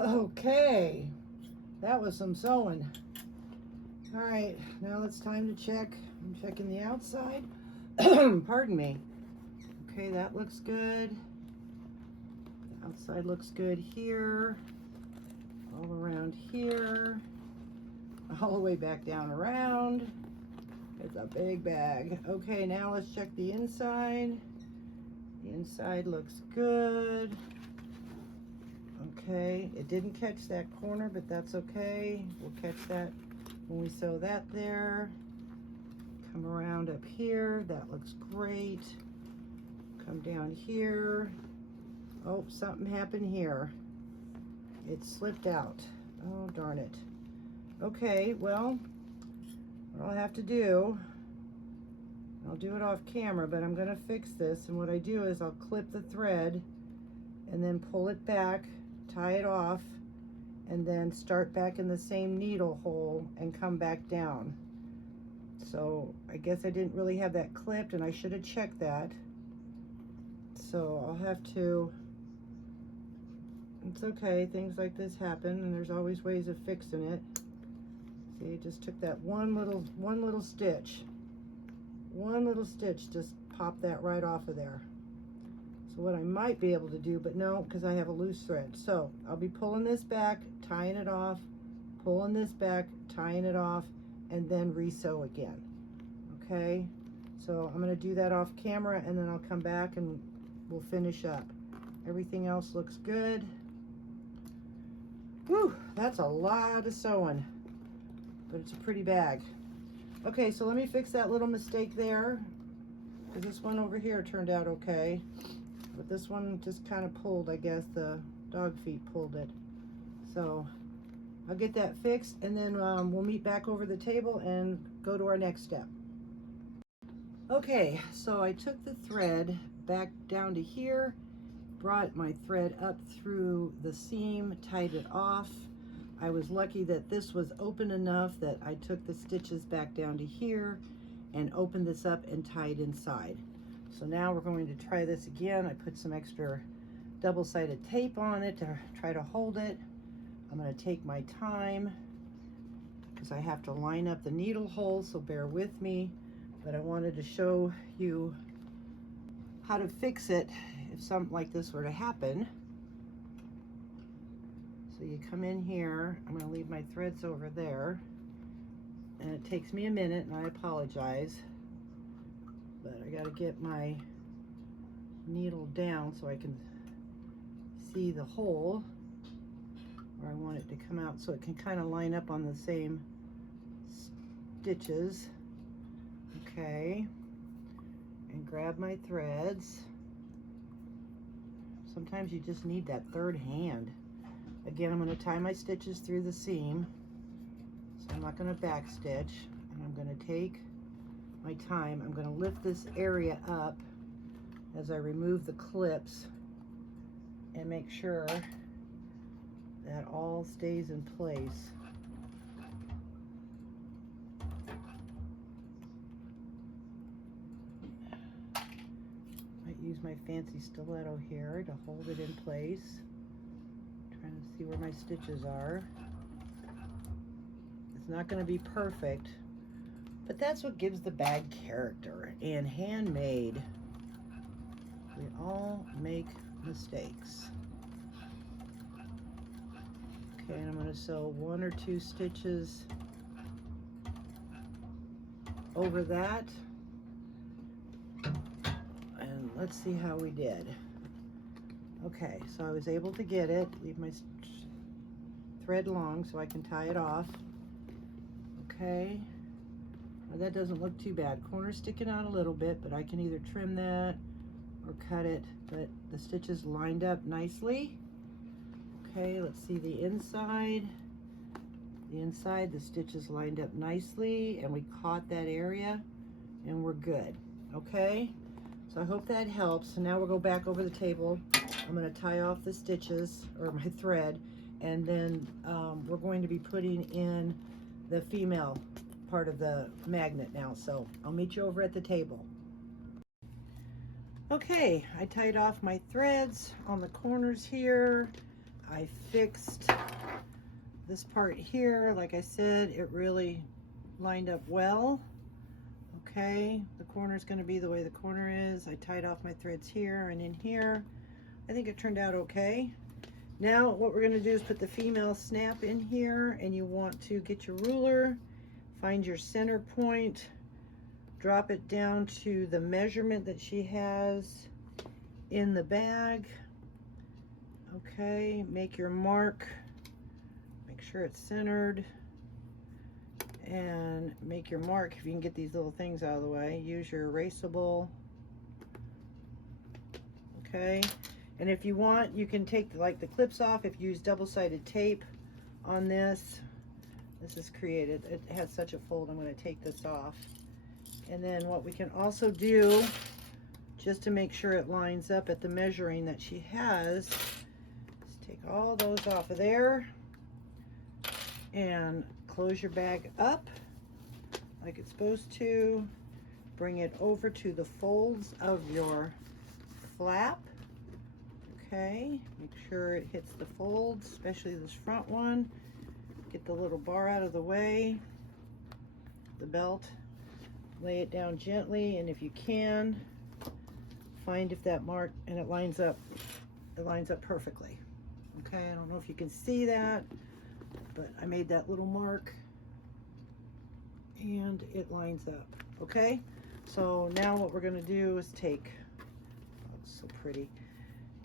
Okay, that was some sewing. All right, now it's time to check. I'm checking the outside. Pardon me. Okay, that looks good. The outside looks good here. All around here. All the way back down around. It's a big bag. Okay, now let's check the inside. The inside looks good. Okay, it didn't catch that corner, but that's okay. We'll catch that when we sew that there. Come around up here, that looks great. Come down here. Oh, something happened here. It slipped out. Oh, darn it. Okay, well, what I'll have to do, I'll do it off camera, but I'm gonna fix this. And what I do is I'll clip the thread and then pull it back, tie it off, and then start back in the same needle hole and come back down. So I guess I didn't really have that clipped, and I should have checked that. So I'll have to, it's okay, things like this happen, and there's always ways of fixing it. See, it just took that one little stitch. One little stitch just popped that right off of there. So what I might be able to do, but no, because I have a loose thread. So I'll be pulling this back, tying it off, pulling this back, tying it off, and then re-sew again. Okay, so I'm going to do that off camera, and then I'll come back and we'll finish up. Everything else looks good. Whew, that's a lot of sewing, but it's a pretty bag. Okay, so let me fix that little mistake there, because this one over here turned out okay, but this one just kind of pulled, I guess the dog feet pulled it. So I'll get that fixed, and then we'll meet back over the table and go to our next step. Okay, so I took the thread back down to here, brought my thread up through the seam, tied it off. I was lucky that this was open enough that I took the stitches back down to here and opened this up and tied inside. So now we're going to try this again. I put some extra double-sided tape on it to try to hold it. I'm going to take my time because I have to line up the needle holes, so bear with me. But I wanted to show you how to fix it if something like this were to happen. So you come in here, I'm going to leave my threads over there, and it takes me a minute, and I apologize, but I got to get my needle down so I can see the hole where I want it to come out, so it can kind of line up on the same stitches. Okay, and grab my threads. Sometimes you just need that third hand. Again, I'm going to tie my stitches through the seam, so I'm not going to back stitch, and I'm going to take my time. I'm going to lift this area up as I remove the clips and make sure that all stays in place. Might use my fancy stiletto here to hold it in place. Trying to see where my stitches are. It's not going to be perfect, but that's what gives the bag character. And handmade, we all make mistakes. Okay, and I'm going to sew 1 or 2 stitches over that, and let's see how we did. Okay, so I was able to get it, leave my thread long so I can tie it off. Okay, well, that doesn't look too bad. Corner's sticking out a little bit, but I can either trim that or cut it, but the stitches lined up nicely. Okay, let's see the inside. The inside, the stitches lined up nicely, and we caught that area, and we're good. Okay, so I hope that helps. So now we'll go back over the table. I'm going to tie off the stitches, or my thread, and then we're going to be putting in the female part of the magnet now. So I'll meet you over at the table. Okay, I tied off my threads on the corners here. I fixed this part here. Like I said, it really lined up well. Okay, the corner is going to be the way the corner is. I tied off my threads here and in here. I think it turned out okay. Now what we're going to do is put the female snap in here, and you want to get your ruler, find your center point, drop it down to the measurement that she has in the bag. Okay, make your mark, make sure it's centered, and make your mark. If you can get these little things out of the way, use your erasable okay? And if you want, you can take like the clips off. If you use double-sided tape on this, this is created. It has such a fold. I'm going to take this off. And then what we can also do, just to make sure it lines up at the measuring that she has, is take all those off of there and close your bag up like it's supposed to. Bring it over to the folds of your flap. Okay, make sure it hits the folds, especially this front one. Get the little bar out of the way, the belt. Lay it down gently, and if you can, find if that mark, and it lines up perfectly. Okay, I don't know if you can see that, but I made that little mark and it lines up. Okay, so now what we're going to do is take, oh, it's so pretty,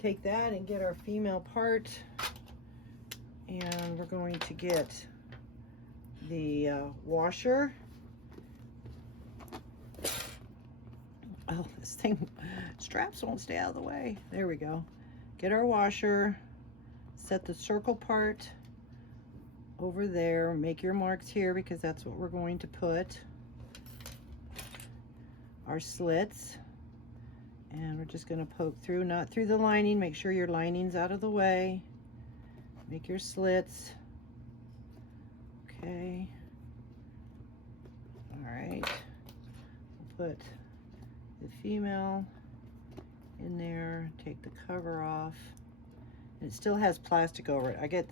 take that and get our female part, and we're going to get the washer. Oh, this thing, straps won't stay out of the way. There we go. Get our washer, set the circle part over there, make your marks here because that's what we're going to put our slits, and we're just going to poke through, not through the lining. Make sure your lining's out of the way. Make your slits. Okay. All right. We'll put the female in there, take the cover off, and it still has plastic over it. I get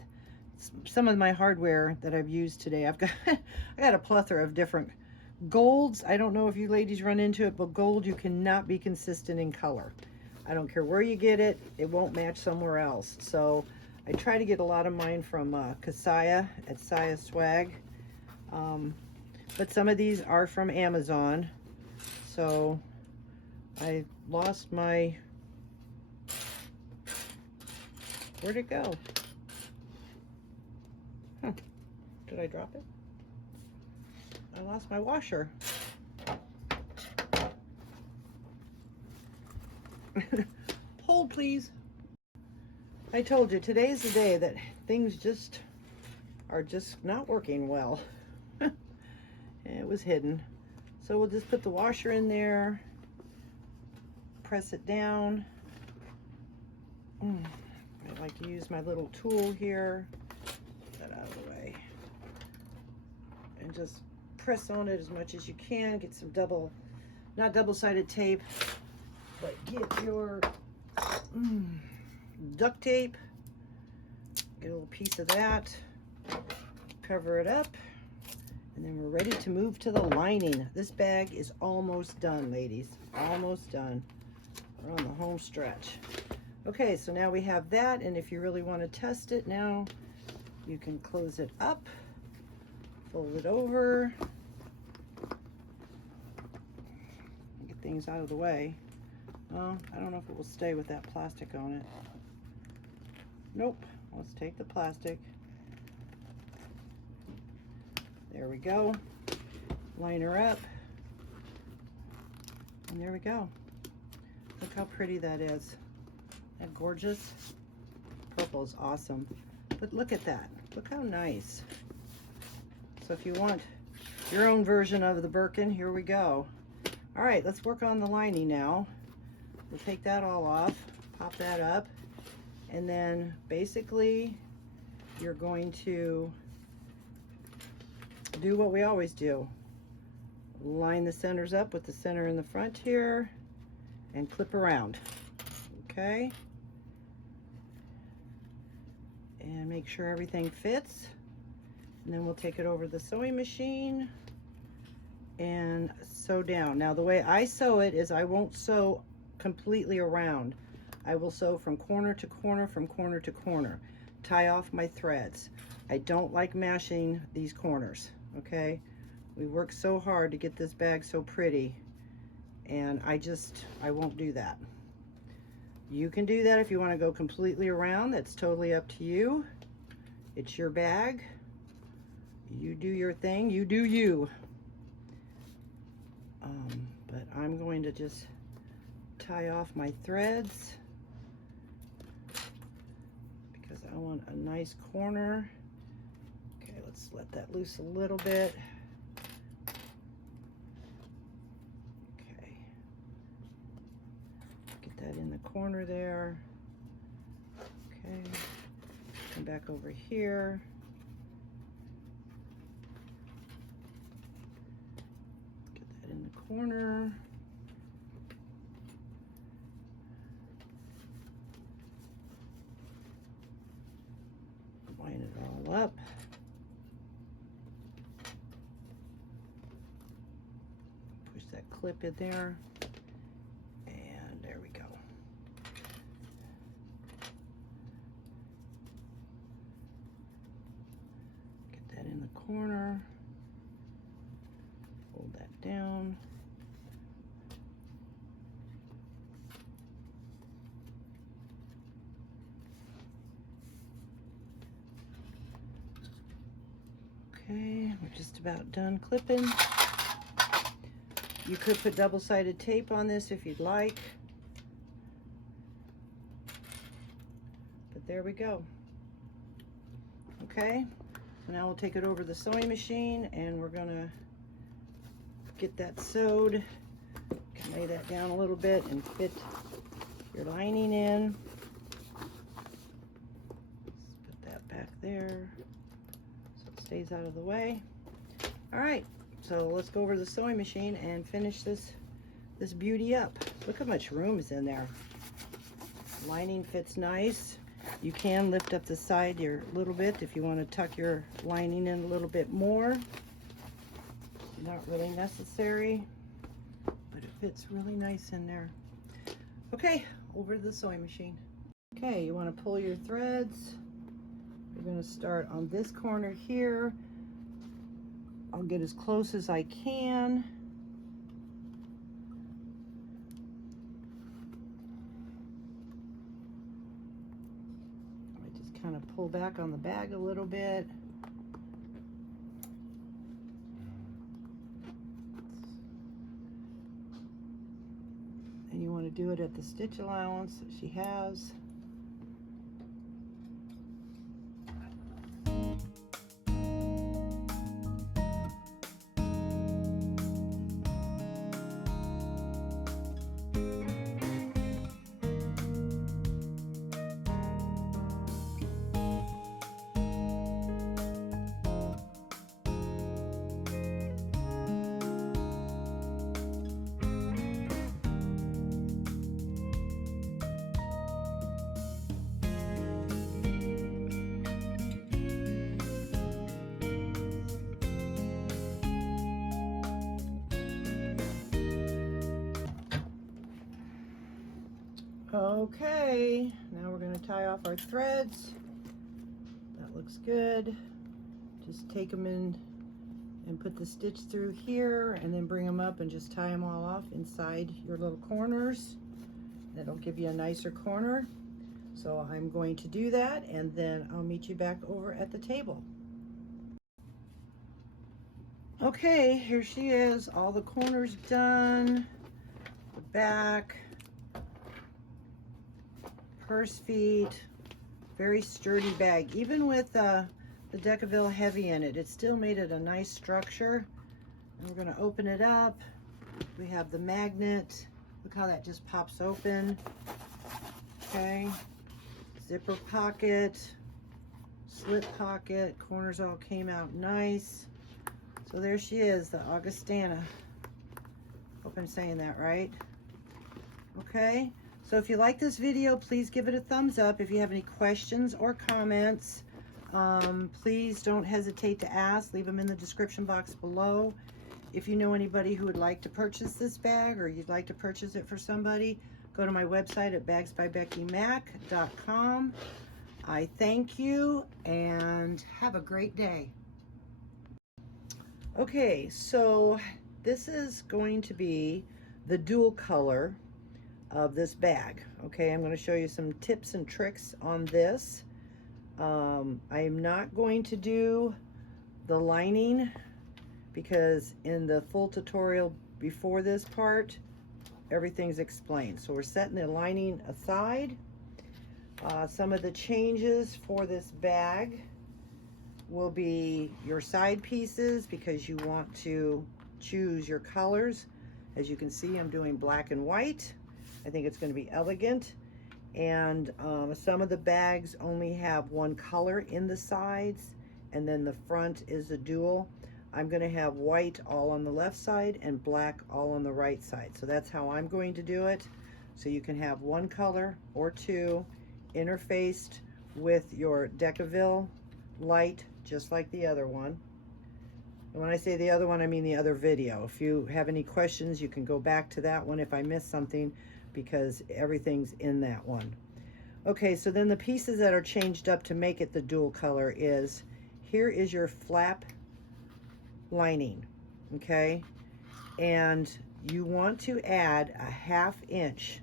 some of my hardware that I've used today. I've got I got a plethora of different golds. I don't know if you ladies run into it, but gold, you cannot be consistent in color. I don't care where you get it, it won't match somewhere else. So I try to get a lot of mine from Kasaya at Saya Swag, but some of these are from Amazon. So I lost my, where'd it go? Huh. Did I drop it? I lost my washer. Hold, please. I told you, today's the day that things just are just not working well. It was hidden. So we'll just put the washer in there, press it down. I like to use my little tool here, get that out of the way, and just press on it as much as you can. Get some not double-sided tape, but get your duct tape, get a little piece of that, cover it up, and then we're ready to move to the lining. This bag is almost done, ladies, almost done. We're on the home stretch. Okay, so now we have that, and if you really want to test it now, you can close it up, fold it over, get things out of the way. Oh, I don't know if it will stay with that plastic on it. Nope. Let's take the plastic. There we go. Line her up. And there we go. Look how pretty that is. Isn't that gorgeous? Purple is awesome. But look at that. Look how nice. So if you want your own version of the Birkin, here we go. All right, let's work on the lining now. We'll take that all off, pop that up, and then basically you're going to do what we always do. Line the centers up with the center in the front here and clip around, okay? And make sure everything fits. And then we'll take it over the sewing machine and sew down. Now the way I sew it is I won't sew completely around. I will sew from corner to corner, from corner to corner. Tie off my threads. I don't like mashing these corners, okay? We work so hard to get this bag so pretty, and I won't do that. You can do that if you want to go completely around. That's totally up to you. It's your bag. You do your thing. You do you. But I'm going to just tie off my threads I want a nice corner. Okay, let's let that loose a little bit. Okay, get that in the corner there. Okay, come back over here. Get that in the corner. Line it all up. Push that clip in there. And there we go. Get that in the corner. Hold that down. Okay, we're just about done clipping. You could put double-sided tape on this if you'd like. But there we go. Okay, so now we'll take it over the sewing machine and we're gonna get that sewed. You can lay that down a little bit and fit your lining in. Let's put that back there. Stays out of the way. All right, so let's go over to the sewing machine and finish this beauty up. Look how much room is in there. Lining fits nice. You can lift up the side here a little bit if you want to tuck your lining in a little bit more. Not really necessary, but it fits really nice in there. Okay, over to the sewing machine. Okay, you want to pull your threads. We're going to start on this corner here. I'll get as close as I can. I just kind of pull back on the bag a little bit. And you want to do it at the stitch allowance that she has. Okay, now we're going to tie off our threads. That looks good. Just take them in and put the stitch through here and then bring them up and just tie them all off inside your little corners. That'll give you a nicer corner. So I'm going to do that and then I'll meet you back over at the table. Okay, here she is, all the corners done, the back, purse feet, very sturdy bag. Even with the Decaville heavy in it, it still made it a nice structure. And we're gonna open it up. We have the magnet. Look how that just pops open. Okay, zipper pocket, slip pocket, corners all came out nice. So there she is, the Augustana. Hope I'm saying that right. Okay, so if you like this video, please give it a thumbs up. If you have any questions or comments, please don't hesitate to ask. Leave them in the description box below. If you know anybody who would like to purchase this bag or you'd like to purchase it for somebody, go to my website at bagsbybeckymac.com. I thank you and have a great day. Okay, so this is going to be the dual color of this bag. Okay, I'm going to show you some tips and tricks on this. I am not going to do the lining because in the full tutorial before this part, everything's explained. So we're setting the lining aside. Some of the changes for this bag will be your side pieces, because you want to choose your colors. As you can see, I'm doing black and white. I think it's going to be elegant. And some of the bags only have one color in the sides, and then the front is a dual. I'm going to have white all on the left side and black all on the right side. So that's how I'm going to do it. So you can have one color or two interfaced with your Decaville light, just like the other one. And when I say the other one, I mean the other video. If you have any questions, you can go back to that one if I missed something, because everything's in that one. Okay, so then the pieces that are changed up to make it the dual color is, here is your flap lining, okay? And you want to add a 1/2 inch.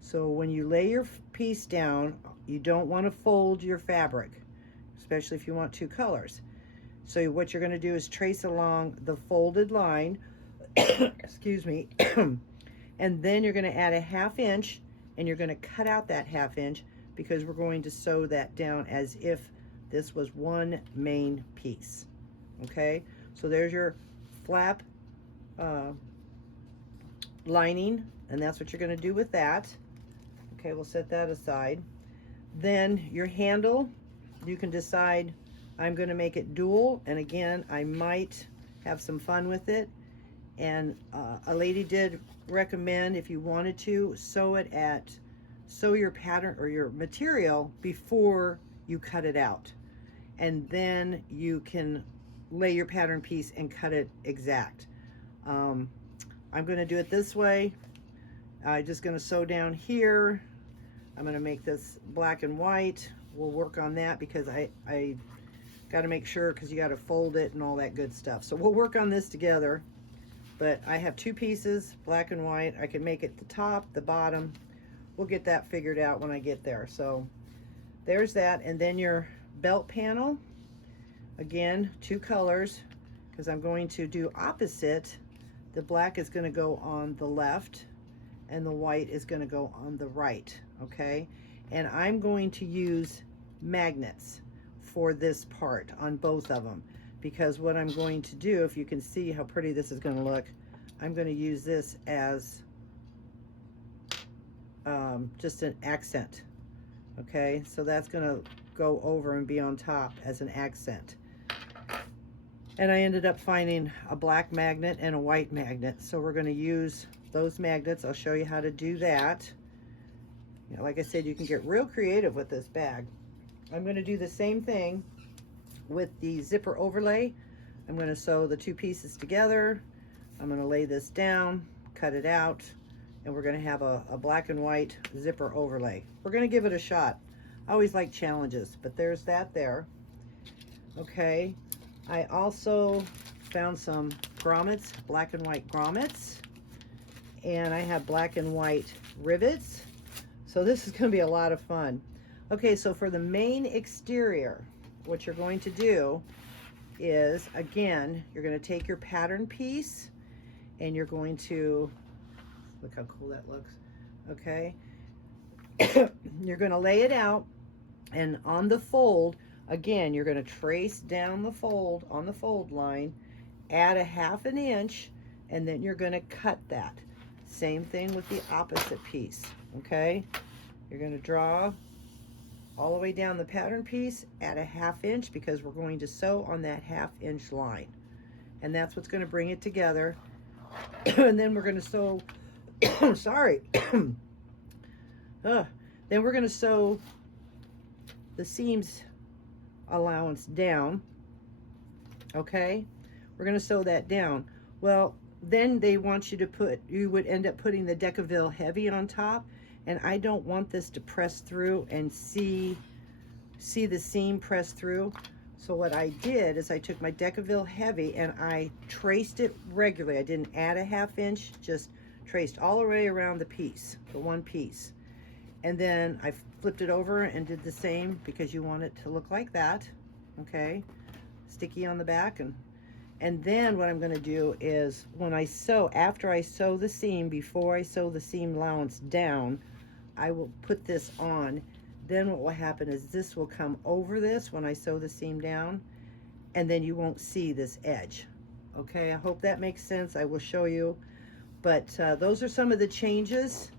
So when you lay your piece down, you don't want to fold your fabric, especially if you want two colors. So what you're going to do is trace along the folded line, excuse me, and then you're going to add a 1/2 inch, and you're going to cut out that 1/2 inch, because we're going to sew that down as if this was one main piece. Okay, so there's your flap lining, and that's what you're going to do with that. Okay, we'll set that aside. Then your handle, you can decide, I'm going to make it dual, and again, I might have some fun with it. And a lady did recommend, if you wanted to, sew your pattern or your material before you cut it out, and then you can lay your pattern piece and cut it exact. I'm going to do it this way. I'm just going to sew down here. I'm going to make this black and white. We'll work on that, because I got to make sure, because you got to fold it and all that good stuff. So we'll work on this together. But I have two pieces, black and white. I can make it the top, the bottom. We'll get that figured out when I get there. So there's that. And then your belt panel, again, two colors, because I'm going to do opposite. The black is going to go on the left, and the white is going to go on the right, okay? And I'm going to use magnets for this part on both of them, because what I'm going to do, if you can see how pretty this is going to look, I'm going to use this as just an accent, okay? So that's going to go over and be on top as an accent. And I ended up finding a black magnet and a white magnet, so we're going to use those magnets. I'll show you how to do that. You know, like I said, you can get real creative with this bag. I'm going to do the same thing with the zipper overlay. I'm going to sew the two pieces together. I'm going to lay this down, cut it out, and we're going to have a black and white zipper overlay. We're going to give it a shot. I always like challenges, but there's that there. Okay, I also found some grommets, black and white grommets, and I have black and white rivets. So this is going to be a lot of fun. Okay, so for the main exterior, what you're going to do is, again, you're going to take your pattern piece and you're going to, look how cool that looks, okay? You're going to lay it out, and on the fold, again, you're going to trace down the fold on the fold line, add a 1/2 inch, and then you're going to cut that. Same thing with the opposite piece, okay? You're going to draw all the way down the pattern piece, add a 1/2 inch, because we're going to sew on that 1/2 inch line. And that's what's going to bring it together. And then we're going to sew, sorry. Then we're going to sew the seams allowance down, okay? We're going to sew that down. Well, then they want you to put, you would end up putting the Decaville heavy on top, and I don't want this to press through and see the seam press through. So what I did is I took my Decaville heavy and I traced it regularly. I didn't add a 1/2 inch, just traced all the way around the piece, the one piece. And then I flipped it over and did the same, because you want it to look like that, okay? Sticky on the back. And then what I'm going to do is, when I sew, after I sew the seam, before I sew the seam allowance down, I will put this on. then what will happen is this will come over this when I sew the seam down, and then you won't see this edge. Okay, I hope that makes sense. I will show you, but those are some of the changes.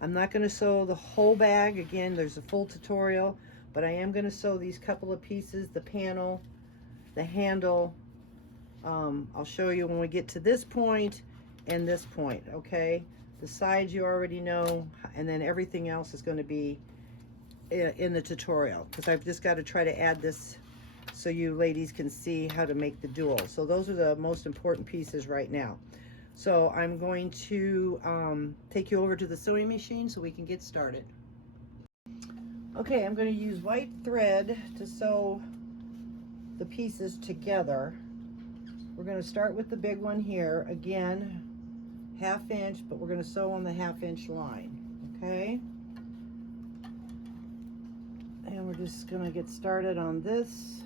I'm not going to sew the whole bag. Again, there's a full tutorial, but I am going to sew these couple of pieces, the panel, the handle. I'll show you when we get to this point and this point, okay? The sides you already know, and then everything else is going to be in the tutorial, because I've just got to try to add this so you ladies can see how to make the dual. So those are the most important pieces right now. So I'm going to take you over to the sewing machine so we can get started. Okay, I'm going to use white thread to sew the pieces together. We're going to start with the big one here. Again, 1/2 inch, but we're going to sew on the 1/2 inch line, okay? And we're just going to get started on this.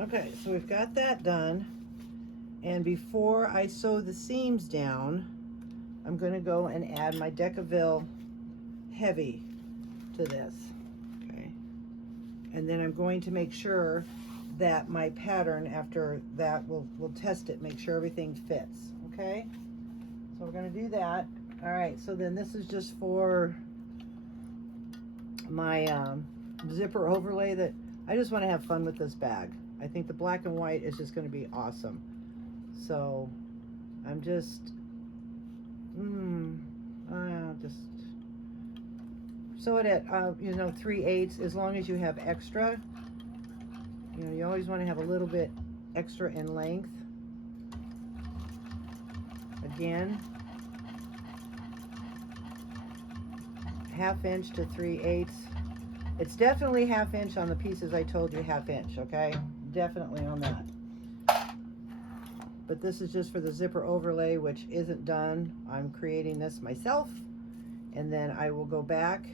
Okay, so we've got that done, and before I sew the seams down, I'm going to go and add my Decaville heavy to this, okay? And then I'm going to make sure that my pattern after that, we'll test it, make sure everything fits, okay? So we're going to do that. All right, so then this is just for my zipper overlay that I just want to have fun with this bag. I think the black and white is just going to be awesome. So I'm just sew it at you know, 3/8, as long as you have extra. You know, you always want to have a little bit extra in length. Again, 1/2 inch to 3/8. It's definitely 1/2 inch on the pieces I told you 1/2 inch, okay? Definitely on that. But this is just for the zipper overlay, which isn't done. I'm creating this myself, and then I will go back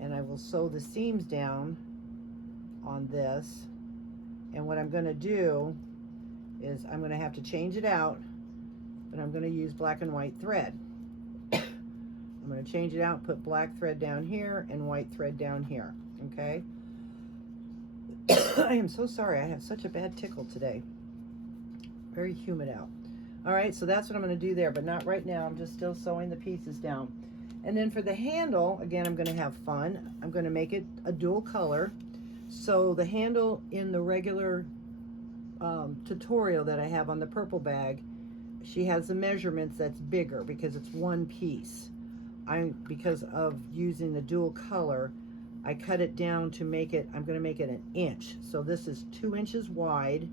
and I will sew the seams down on this. And what I'm going to do is I'm going to have to change it out, but I'm going to use black and white thread. I'm going to change it out, put black thread down here and white thread down here, okay? I am so sorry, I have such a bad tickle today. Very humid out. All right, so that's what I'm going to do there, but not right now. I'm just still sewing the pieces down. And then for the handle, again, I'm going to have fun. I'm going to make it a dual color. So the handle in the regular tutorial that I have on the purple bag, she has the measurements that's bigger because it's one piece. Because of using the dual color, I cut it down to make it, I'm going to make it 1 inch. So this is 2 inches wide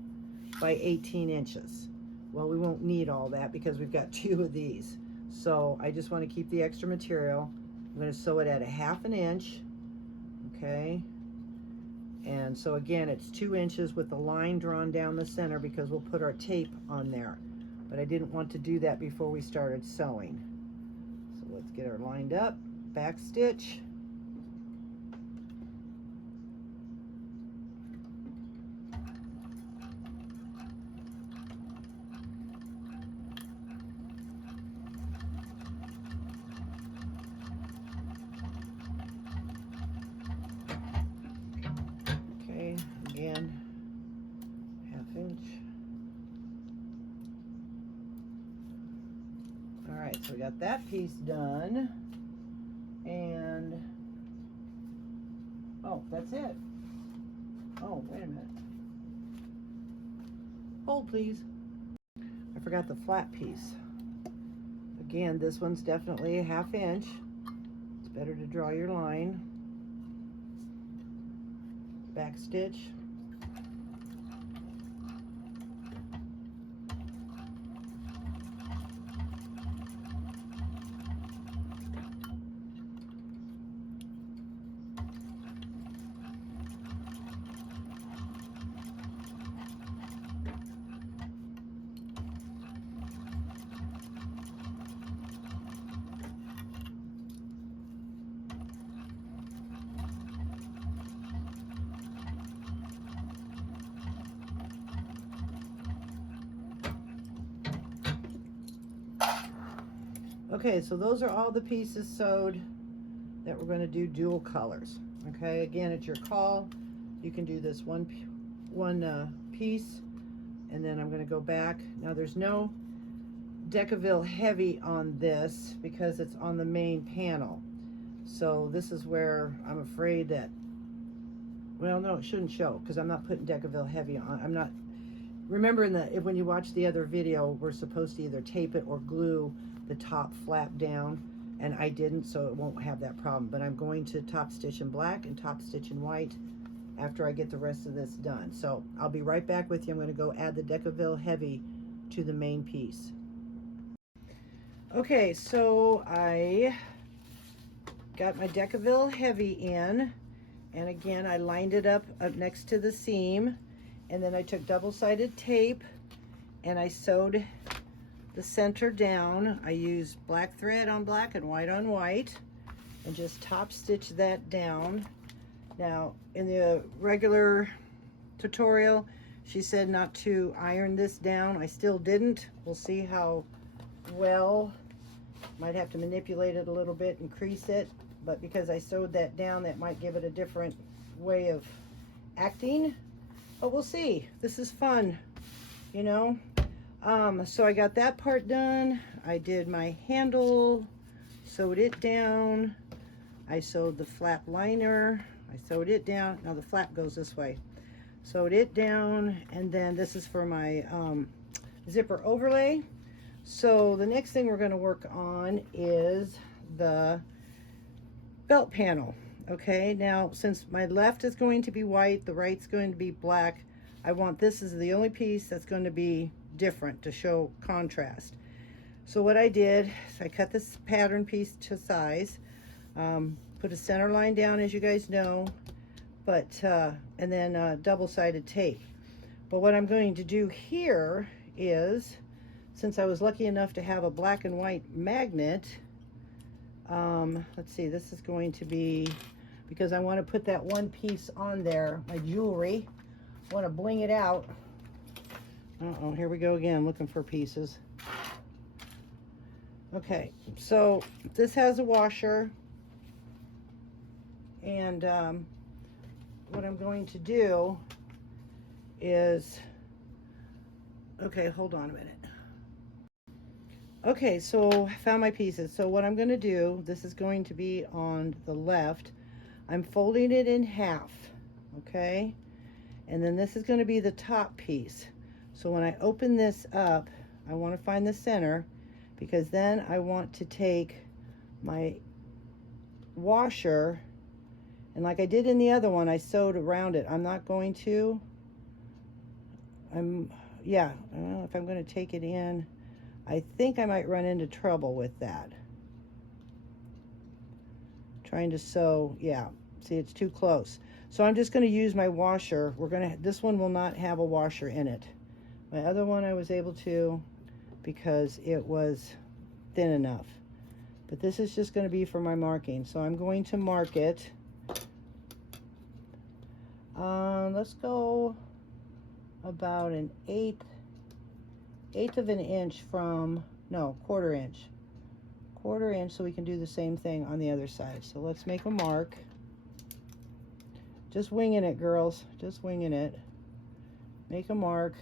by 18 inches. Well, we won't need all that because we've got 2 of these. So I just want to keep the extra material. I'm going to sew it at 1/2 inch, okay? And so again, it's 2 inches with the line drawn down the center because we'll put our tape on there. But I didn't want to do that before we started sewing. So let's get her lined up, back stitch. Okay, again, 1/2 inch. All right, so we got that piece done. And, oh, that's it. Oh, wait a minute. Hold, please. I forgot the flat piece. Again, this one's definitely 1/2 inch. It's better to draw your line. Back stitch. Okay, so those are all the pieces sewed that we're going to do dual colors. Okay, again, it's your call. You can do this one piece, and then I'm going to go back. Now there's no Decaville heavy on this because it's on the main panel. So this is where I'm afraid that, well, no, it shouldn't show because I'm not putting Decaville heavy on. I'm not, remember when you watch the other video, we're supposed to either tape it or glue the top flap down, and I didn't, so it won't have that problem. But I'm going to top stitch in black and top stitch in white after I get the rest of this done. So I'll be right back with you. I'm going to go add the Decaville heavy to the main piece. Okay, so I got my Decaville heavy in, and again I lined it up next to the seam, and then I took double-sided tape and I sewed the center down. I used black thread on black and white on white, and just top stitch that down. Now in the regular tutorial she said not to iron this down. I still didn't. We'll see how well. Might have to manipulate it a little bit and crease it, but because I sewed that down, that might give it a different way of acting. But we'll see. This is fun, you know. So I got that part done. I did my handle, sewed it down. I sewed the flap liner. I sewed it down. Now the flap goes this way. Sewed it down, and then this is for my zipper overlay. So the next thing we're going to work on is the belt panel. Okay, now since my left is going to be white, the right's going to be black, I want this is the only piece that's going to be different to show contrast. So what I did is I cut this pattern piece to size, put a center line down, as you guys know, but and then double-sided tape. But what I'm going to do here is, since I was lucky enough to have a black and white magnet, let's see, this is going to be, because I want to put that one piece on there, my jewelry, I want to bling it out. Uh-oh, here we go again, looking for pieces. Okay, so this has a washer, and what I'm going to do is, okay, hold on a minute. Okay, so I found my pieces. So what I'm going to do, this is going to be on the left. I'm folding it in half, okay? And then this is going to be the top piece. So when I open this up, I want to find the center, because then I want to take my washer, and like I did in the other one, I sewed around it. I'm not going to, I don't know if I'm going to take it in. I think I might run into trouble with that. Trying to sew, yeah, see, it's too close. So I'm just going to use my washer. This one will not have a washer in it. My other one I was able to, because it was thin enough. But this is just going to be for my marking. So I'm going to mark it. Let's go about an eighth of an inch from, no, quarter inch, so we can do the same thing on the other side. So let's make a mark. Just winging it, girls, just winging it. Make a mark,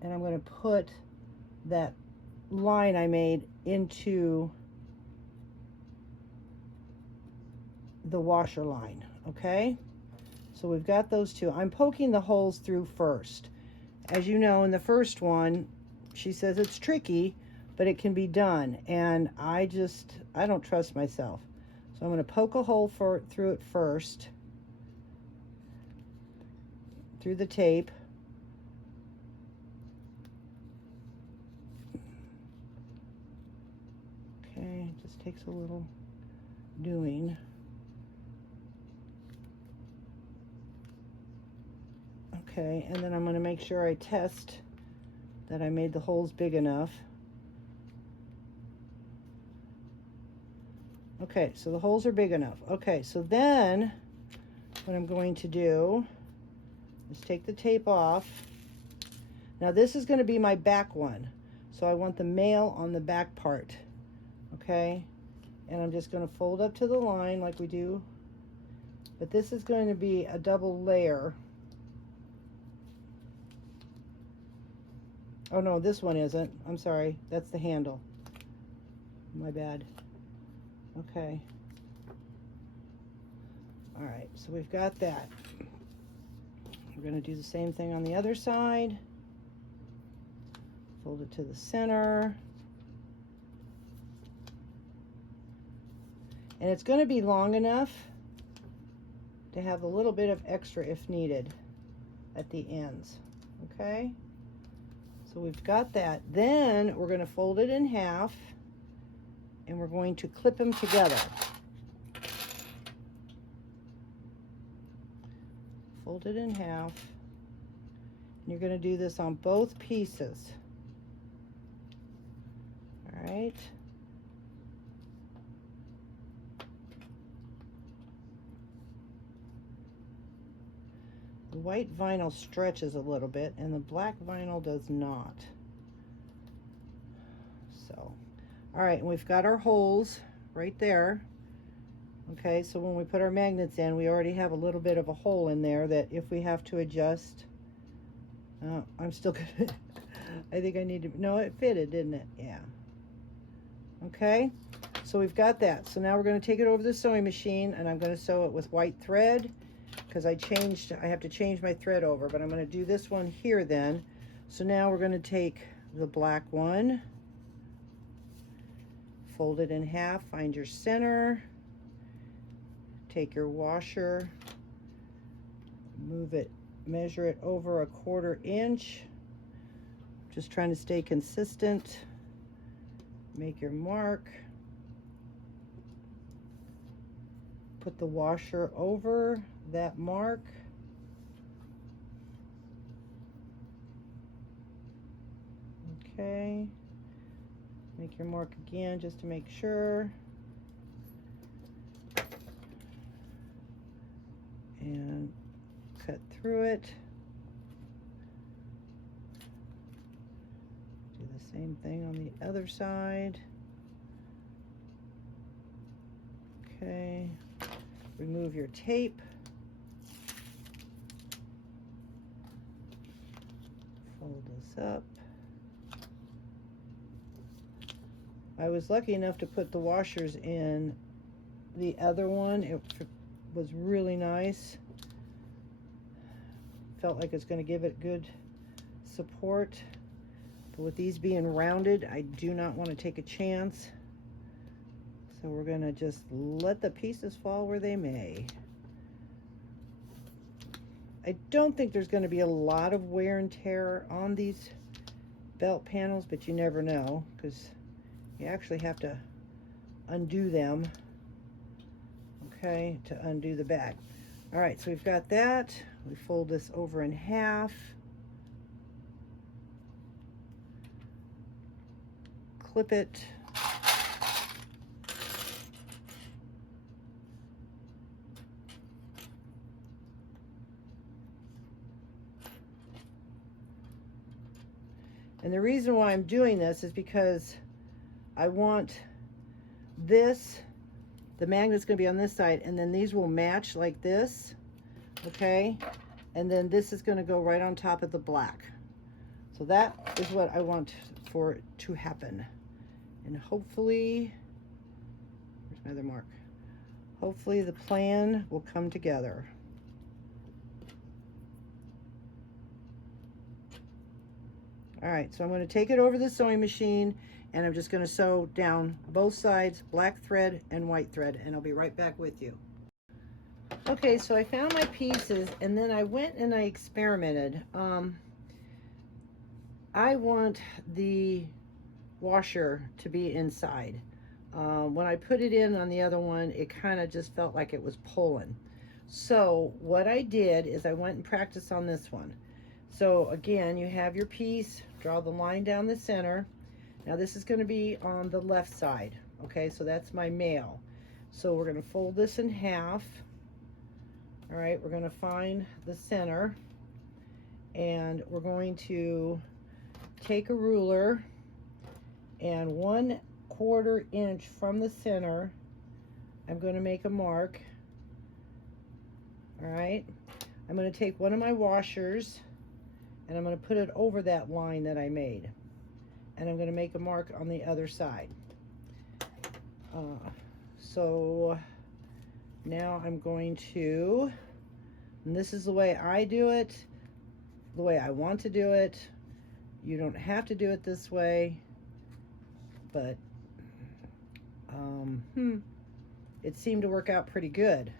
and I'm going to put that line I made into the washer line. Okay, so we've got those two. I'm poking the holes through first. As you know, in the first one, she says it's tricky, but it can be done. And I don't trust myself. So I'm going to poke a hole through it first, through the tape. Okay, it just takes a little doing. Okay, and then I'm going to make sure I test that I made the holes big enough. Okay, so the holes are big enough. Okay, so then what I'm going to do is take the tape off. Now this is going to be my back one. So I want the male on the back part, okay? And I'm just going to fold up to the line like we do. But this is going to be a double layer. Oh no, this one isn't. I'm sorry. That's the handle. My bad. Okay. All right, so we've got that. We're going to do the same thing on the other side. Fold it to the center. And it's going to be long enough to have a little bit of extra if needed at the ends. Okay? So we've got that. Then we're going to fold it in half and we're going to clip them together. Fold it in half. And you're going to do this on both pieces. All right. The white vinyl stretches a little bit and the black vinyl does not. So, all right, and we've got our holes right there. Okay, so when we put our magnets in, we already have a little bit of a hole in there that if we have to adjust, I'm still gonna, I think I need to, no, it fitted, didn't it? Yeah. Okay, so we've got that. So now we're gonna take it over the sewing machine and I'm gonna sew it with white thread because I have to change my thread over, but I'm gonna do this one here then. So now we're gonna take the black one, fold it in half, find your center, take your washer, move it, measure it over 1/4 inch, just trying to stay consistent, make your mark, put the washer over that mark, okay, make your mark again just to make sure, and cut through it. Do the same thing on the other side. Okay, remove your tape. Fold this up. I was lucky enough to put the washers in the other one. It was really nice. Felt like it's going to give it good support. But with these being rounded, I do not want to take a chance. So we're going to just let the pieces fall where they may. I don't think there's going to be a lot of wear and tear on these belt panels, but you never know because you actually have to undo them, okay, to undo the bag. All right, so we've got that. We fold this over in half. Clip it. And the reason why I'm doing this is because I want this, the magnet's going to be on this side, and then these will match like this, okay? And then this is going to go right on top of the black. So that is what I want for it to happen. And hopefully, where's my other mark? Hopefully the plan will come together. All right, so I'm going to take it over the sewing machine and I'm just going to sew down both sides, black thread and white thread, and I'll be right back with you. Okay, so I found my pieces and then I went and I experimented. I want the washer to be inside. When I put it in on the other one, it kind of just felt like it was pulling. So what I did is I went and practiced on this one. So again, you have your piece, draw the line down the center. Now this is going to be on the left side, okay, so that's my male. So we're going to fold this in half. All right, we're going to find the center and we're going to take a ruler And 1/4 inch from the center, I'm going to make a mark. All right. I'm going to take one of my washers and I'm going to put it over that line that I made. And I'm going to make a mark on the other side. So now I'm going to, and this is the way I do it, the way I want to do it. You don't have to do it this way, but it seemed to work out pretty good,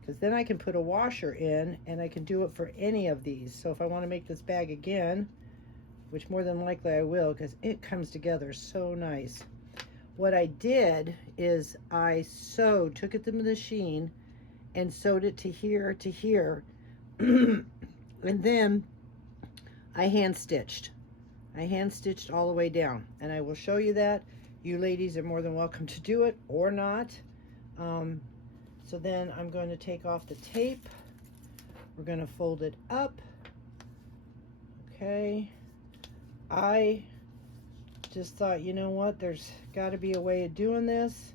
because then I can put a washer in and I can do it for any of these. So if I want to make this bag again, which more than likely I will, because it comes together so nice. What I did is I took it to the machine and sewed it to here to here, and then I hand stitched. I hand stitched all the way down, and I will show you that. You ladies are more than welcome to do it or not. So then I'm going to take off the tape. We're going to fold it up. Okay. I just thought, you know what, there's got to be a way of doing this.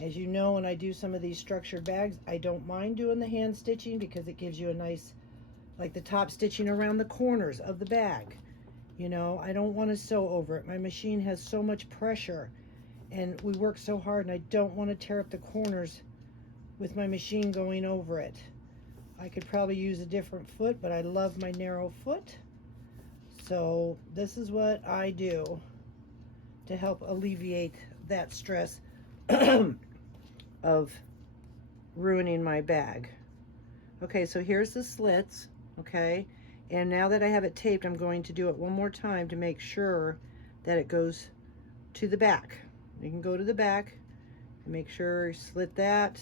As you know, when I do some of these structured bags, I don't mind doing the hand stitching because it gives you a nice, like the top stitching around the corners of the bag. You know, I don't want to sew over it. My machine has so much pressure and we work so hard, and I don't want to tear up the corners with my machine going over it. I could probably use a different foot, but I love my narrow foot. So this is what I do to help alleviate that stress of ruining my bag. Okay, so here's the slits, okay? And now that I have it taped, I'm going to do it one more time to make sure that it goes to the back. You can go to the back and make sure you slit that,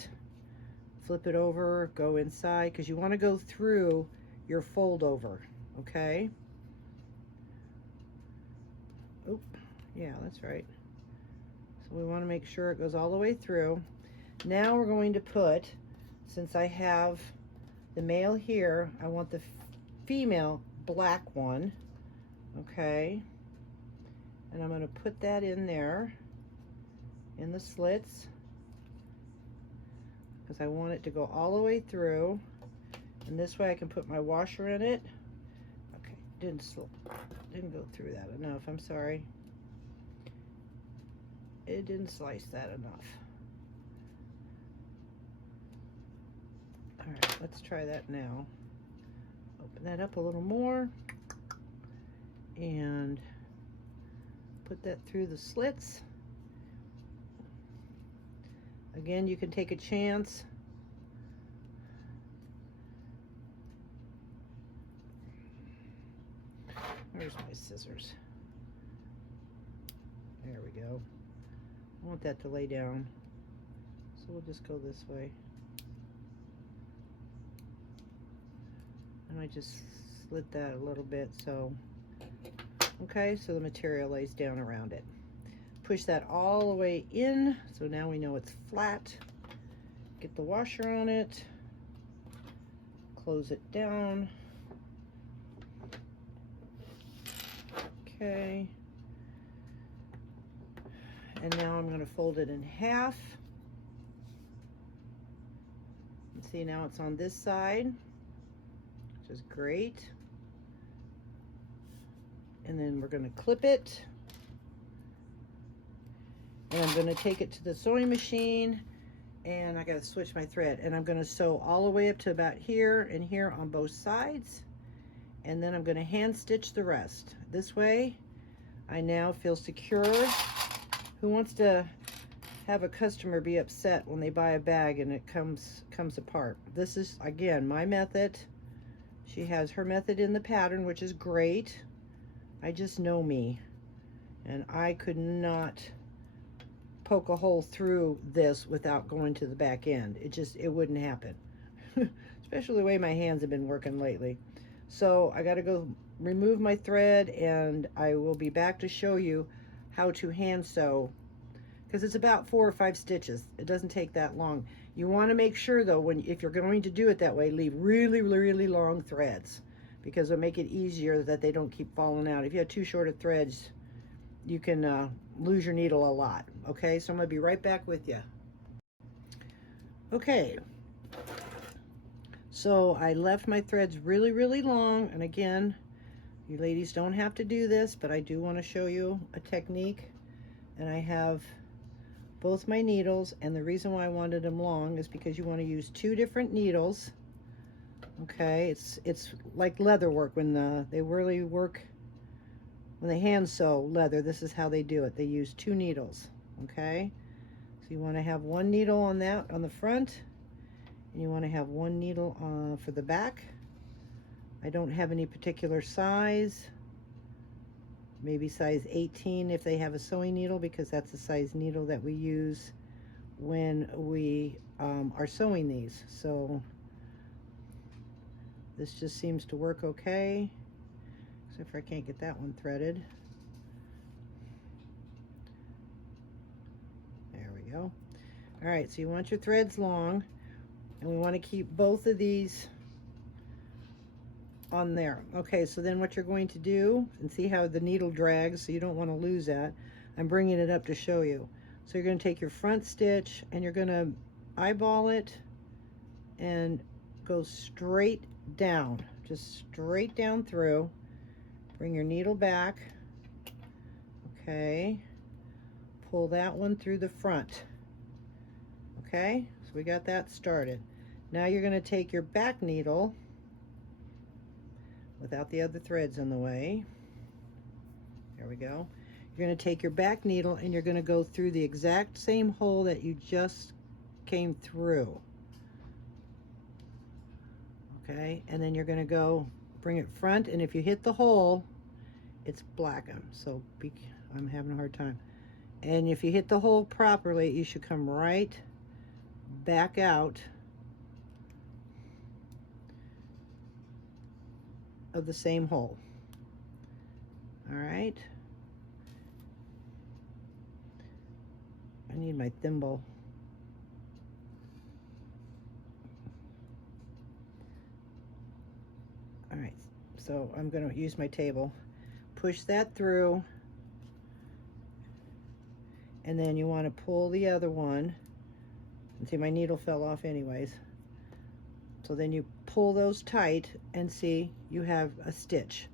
flip it over, go inside, because you want to go through your fold over, okay? Oh, yeah, that's right. So we want to make sure it goes all the way through. Now we're going to put, since I have the male here, I want the female black one, okay? And I'm going to put that in there, in the slits, because I want it to go all the way through. And this way I can put my washer in it. Okay, didn't go through that enough, I'm sorry. It didn't slice that enough. All right, let's try that now. Open that up a little more and put that through the slits. Again, you can take a chance. Where's my scissors? There we go. I want that to lay down, so we'll just go this way. And I just slit that a little bit, so okay, so the material lays down around it. Push that all the way in, so now we know it's flat. Get the washer on it, close it down. Okay. And now I'm going to fold it in half. And see, now it's on this side, which is great. And then we're going to clip it. And I'm going to take it to the sewing machine, and I got to switch my thread, and I'm going to sew all the way up to about here and here on both sides, and then I'm going to hand stitch the rest. This way I now feel secure. Who wants to have a customer be upset when they buy a bag and it comes apart? This is, again, my method. She has her method in the pattern, which is great. I just know me, and I could not poke a hole through this without going to the back end. It wouldn't happen. Especially the way my hands have been working lately. So I got to go remove my thread, and I will be back to show you how to hand sew, because it's about 4 or 5 stitches. It doesn't take that long. You want to make sure though, if you're going to do it that way, leave really, really long threads, because it'll make it easier that they don't keep falling out. If you have too short of threads, you can lose your needle a lot. Okay, so I'm gonna be right back with you. Okay, so I left my threads really, really long, and again, you ladies don't have to do this, but I do want to show you a technique. And I have both my needles, and the reason why I wanted them long is because you want to use 2 different needles. Okay, it's like leather work when they really work, when they hand sew leather. This is how they do it. They use 2 needles. Okay, so you want to have 1 needle on that on the front, and you want to have 1 needle for the back. I don't have any particular size, maybe size 18 if they have a sewing needle, because that's the size needle that we use when we are sewing these. So this just seems to work okay, except for I can't get that one threaded. There we go. All right, so you want your threads long, and we want to keep both of these on there. Okay, so then what you're going to do, and see how the needle drags, so you don't want to lose that. I'm bringing it up to show you. So you're going to take your front stitch and you're going to eyeball it and go straight down, just straight down through. Bring your needle back. Okay, pull that one through the front. Okay, so we got that started. Now you're going to take your back needle without the other threads in the way. There we go. You're going to take your back needle and you're going to go through the exact same hole that you just came through. Okay, and then you're going to go bring it front, and if you hit the hole, it's blackened, so I'm having a hard time. And if you hit the hole properly, you should come right back out of the same hole. All right, I need my thimble. All right, so I'm going to use my table. Push that through, and then you want to pull the other one. And see, my needle fell off anyways. So then you pull those tight, and see, you have a stitch,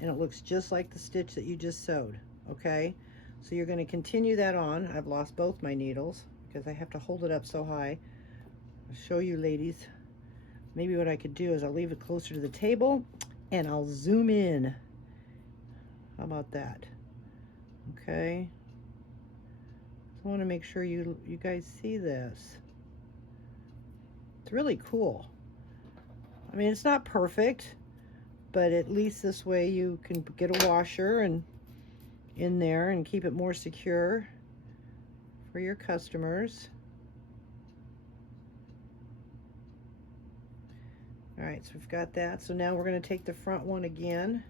and it looks just like the stitch that you just sewed. Okay, so you're going to continue that on. I've lost both my needles because I have to hold it up so high. I'll show you ladies. Maybe what I could do is I'll leave it closer to the table and I'll zoom in. How about that? Okay, I want to make sure you guys see this. It's really cool. I mean, it's not perfect, but at least this way you can get a washer and in there and keep it more secure for your customers. All right, so we've got that. So now we're going to take the front one again,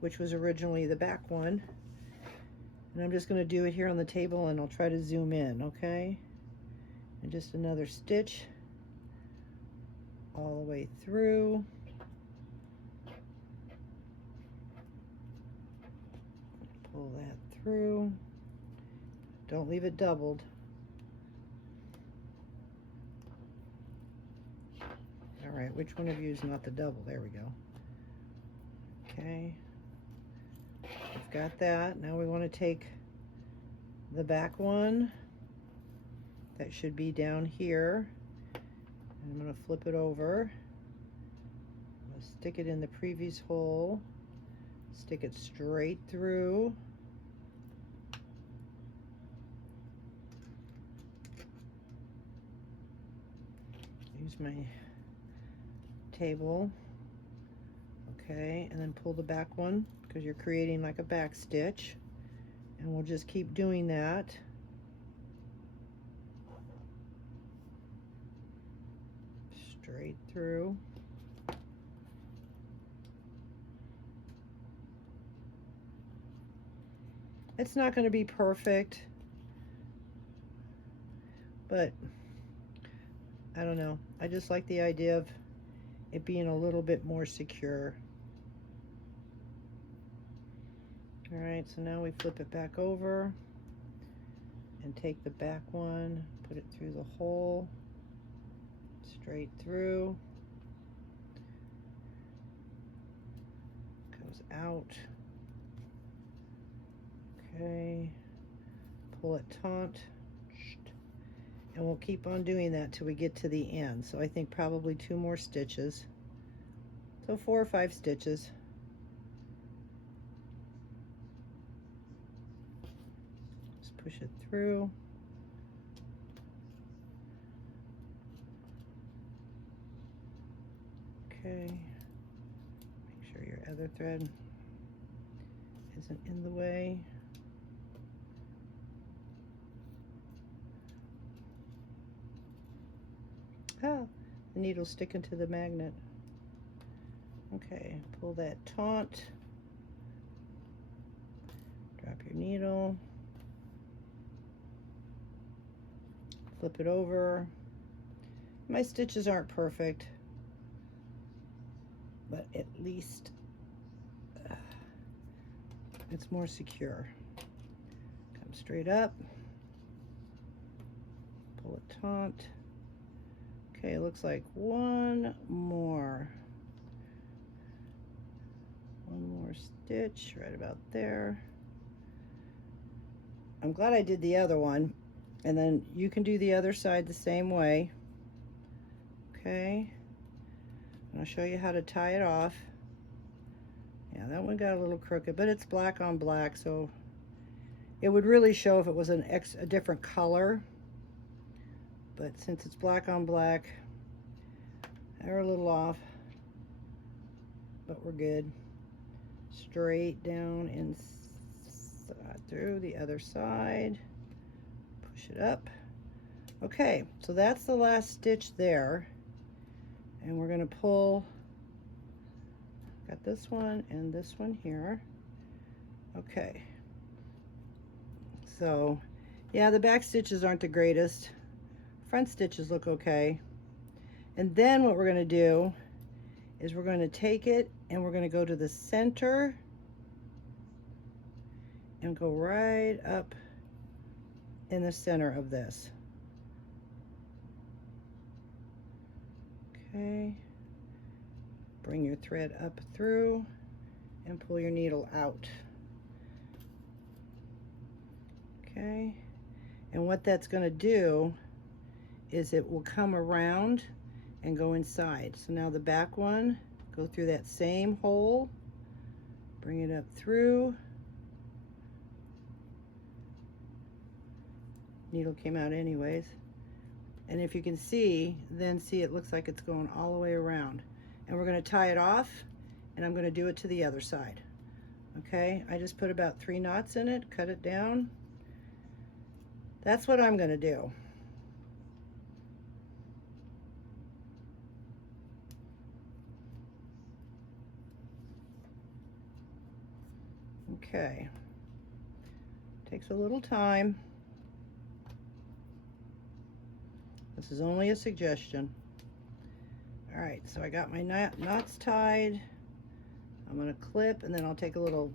which was originally the back one, and I'm just going to do it here on the table, and I'll try to zoom in. Okay, and just another stitch all the way through. Pull that through. Don't leave it doubled. All right, which one of you is not the double? There we go. Okay, we've got that. Now we want to take the back one that should be down here. I'm going to flip it over. I'm going to stick it in the previous hole. Stick it straight through. Use my table. Okay, and then pull the back one because you're creating like a back stitch. And we'll just keep doing that. Straight through. It's not going to be perfect, but I don't know. I just like the idea of it being a little bit more secure. All All right, so now we flip it back over and take the back one, put it through the hole, straight through, goes out. Okay, pull it taut, and we'll keep on doing that till we get to the end. So I think probably 2 more stitches, so 4 or 5 stitches. Just push it through. Okay, make sure your other thread isn't in the way. Ah, the needle's sticking to the magnet. Okay, pull that taut, drop your needle, flip it over. My stitches aren't perfect, but at least it's more secure. Come straight up, pull it taut. Okay, it looks like one more stitch right about there. I'm glad I did the other one, and then you can do the other side the same way. Okay, and I'll show you how to tie it off. Yeah, that one got a little crooked, but it's black on black, so it would really show if it was a different color. But since it's black on black, they're a little off, but we're good. Straight down and through the other side, push it up. Okay, so that's the last stitch there, and we're going to pull, got this one and this one here. Okay, so yeah, the back stitches aren't the greatest. Front stitches look okay. And then what we're going to do is we're going to take it and we're going to go to the center and go right up in the center of this. Okay, bring your thread up through and pull your needle out. Okay, and what that's going to do is it will come around and go inside. So now the back one, go through that same hole, bring it up through. Needle came out anyways. And if you can see, then see it looks like it's going all the way around. And we're going to tie it off, and I'm going to do it to the other side. Okay, I just put about 3 knots in it, cut it down. That's what I'm going to do. Okay, takes a little time. This is only a suggestion. All right, so I got my knots tied. I'm going to clip, and then I'll take a little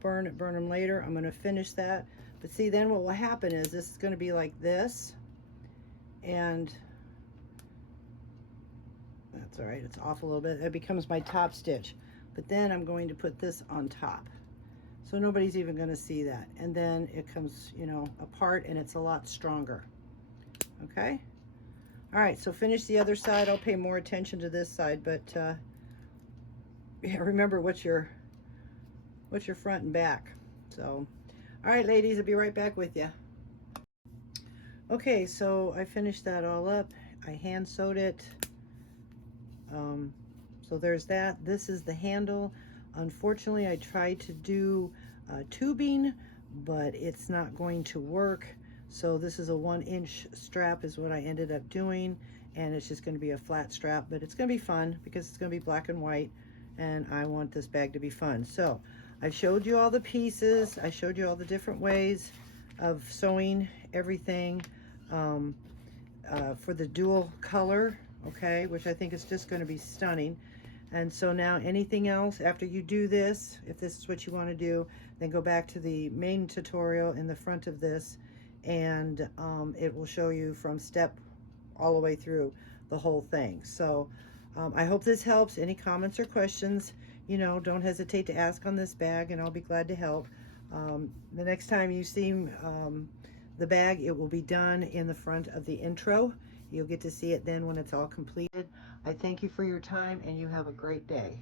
burn them later. I'm going to finish that. But see, then what will happen is this is going to be like this, and that's all right. It's off a little bit. It becomes my top stitch. But then I'm going to put this on top, so nobody's even going to see that. And then it comes, you know, apart, and it's a lot stronger. Okay. All right, so finish the other side. I'll pay more attention to this side, but yeah, remember what's your front and back. So, all right, ladies, I'll be right back with you. Okay, so I finished that all up. I hand sewed it. So there's that. This is the handle. Unfortunately, I tried to do tubing, but it's not going to work. So this is a 1-inch strap is what I ended up doing, and it's just going to be a flat strap, but it's going to be fun because it's going to be black and white, and I want this bag to be fun. So I showed you all the pieces. I showed you all the different ways of sewing everything for the dual color, okay, which I think is just going to be stunning. And so now anything else after you do this, if this is what you want to do, then go back to the main tutorial in the front of this, and it will show you from step all the way through the whole thing. So I hope this helps. Any comments or questions, you know, don't hesitate to ask on this bag, and I'll be glad to help. The next time you see the bag, it will be done in the front of the intro. You'll get to see it then when it's all completed. I thank you for your time, and you have a great day.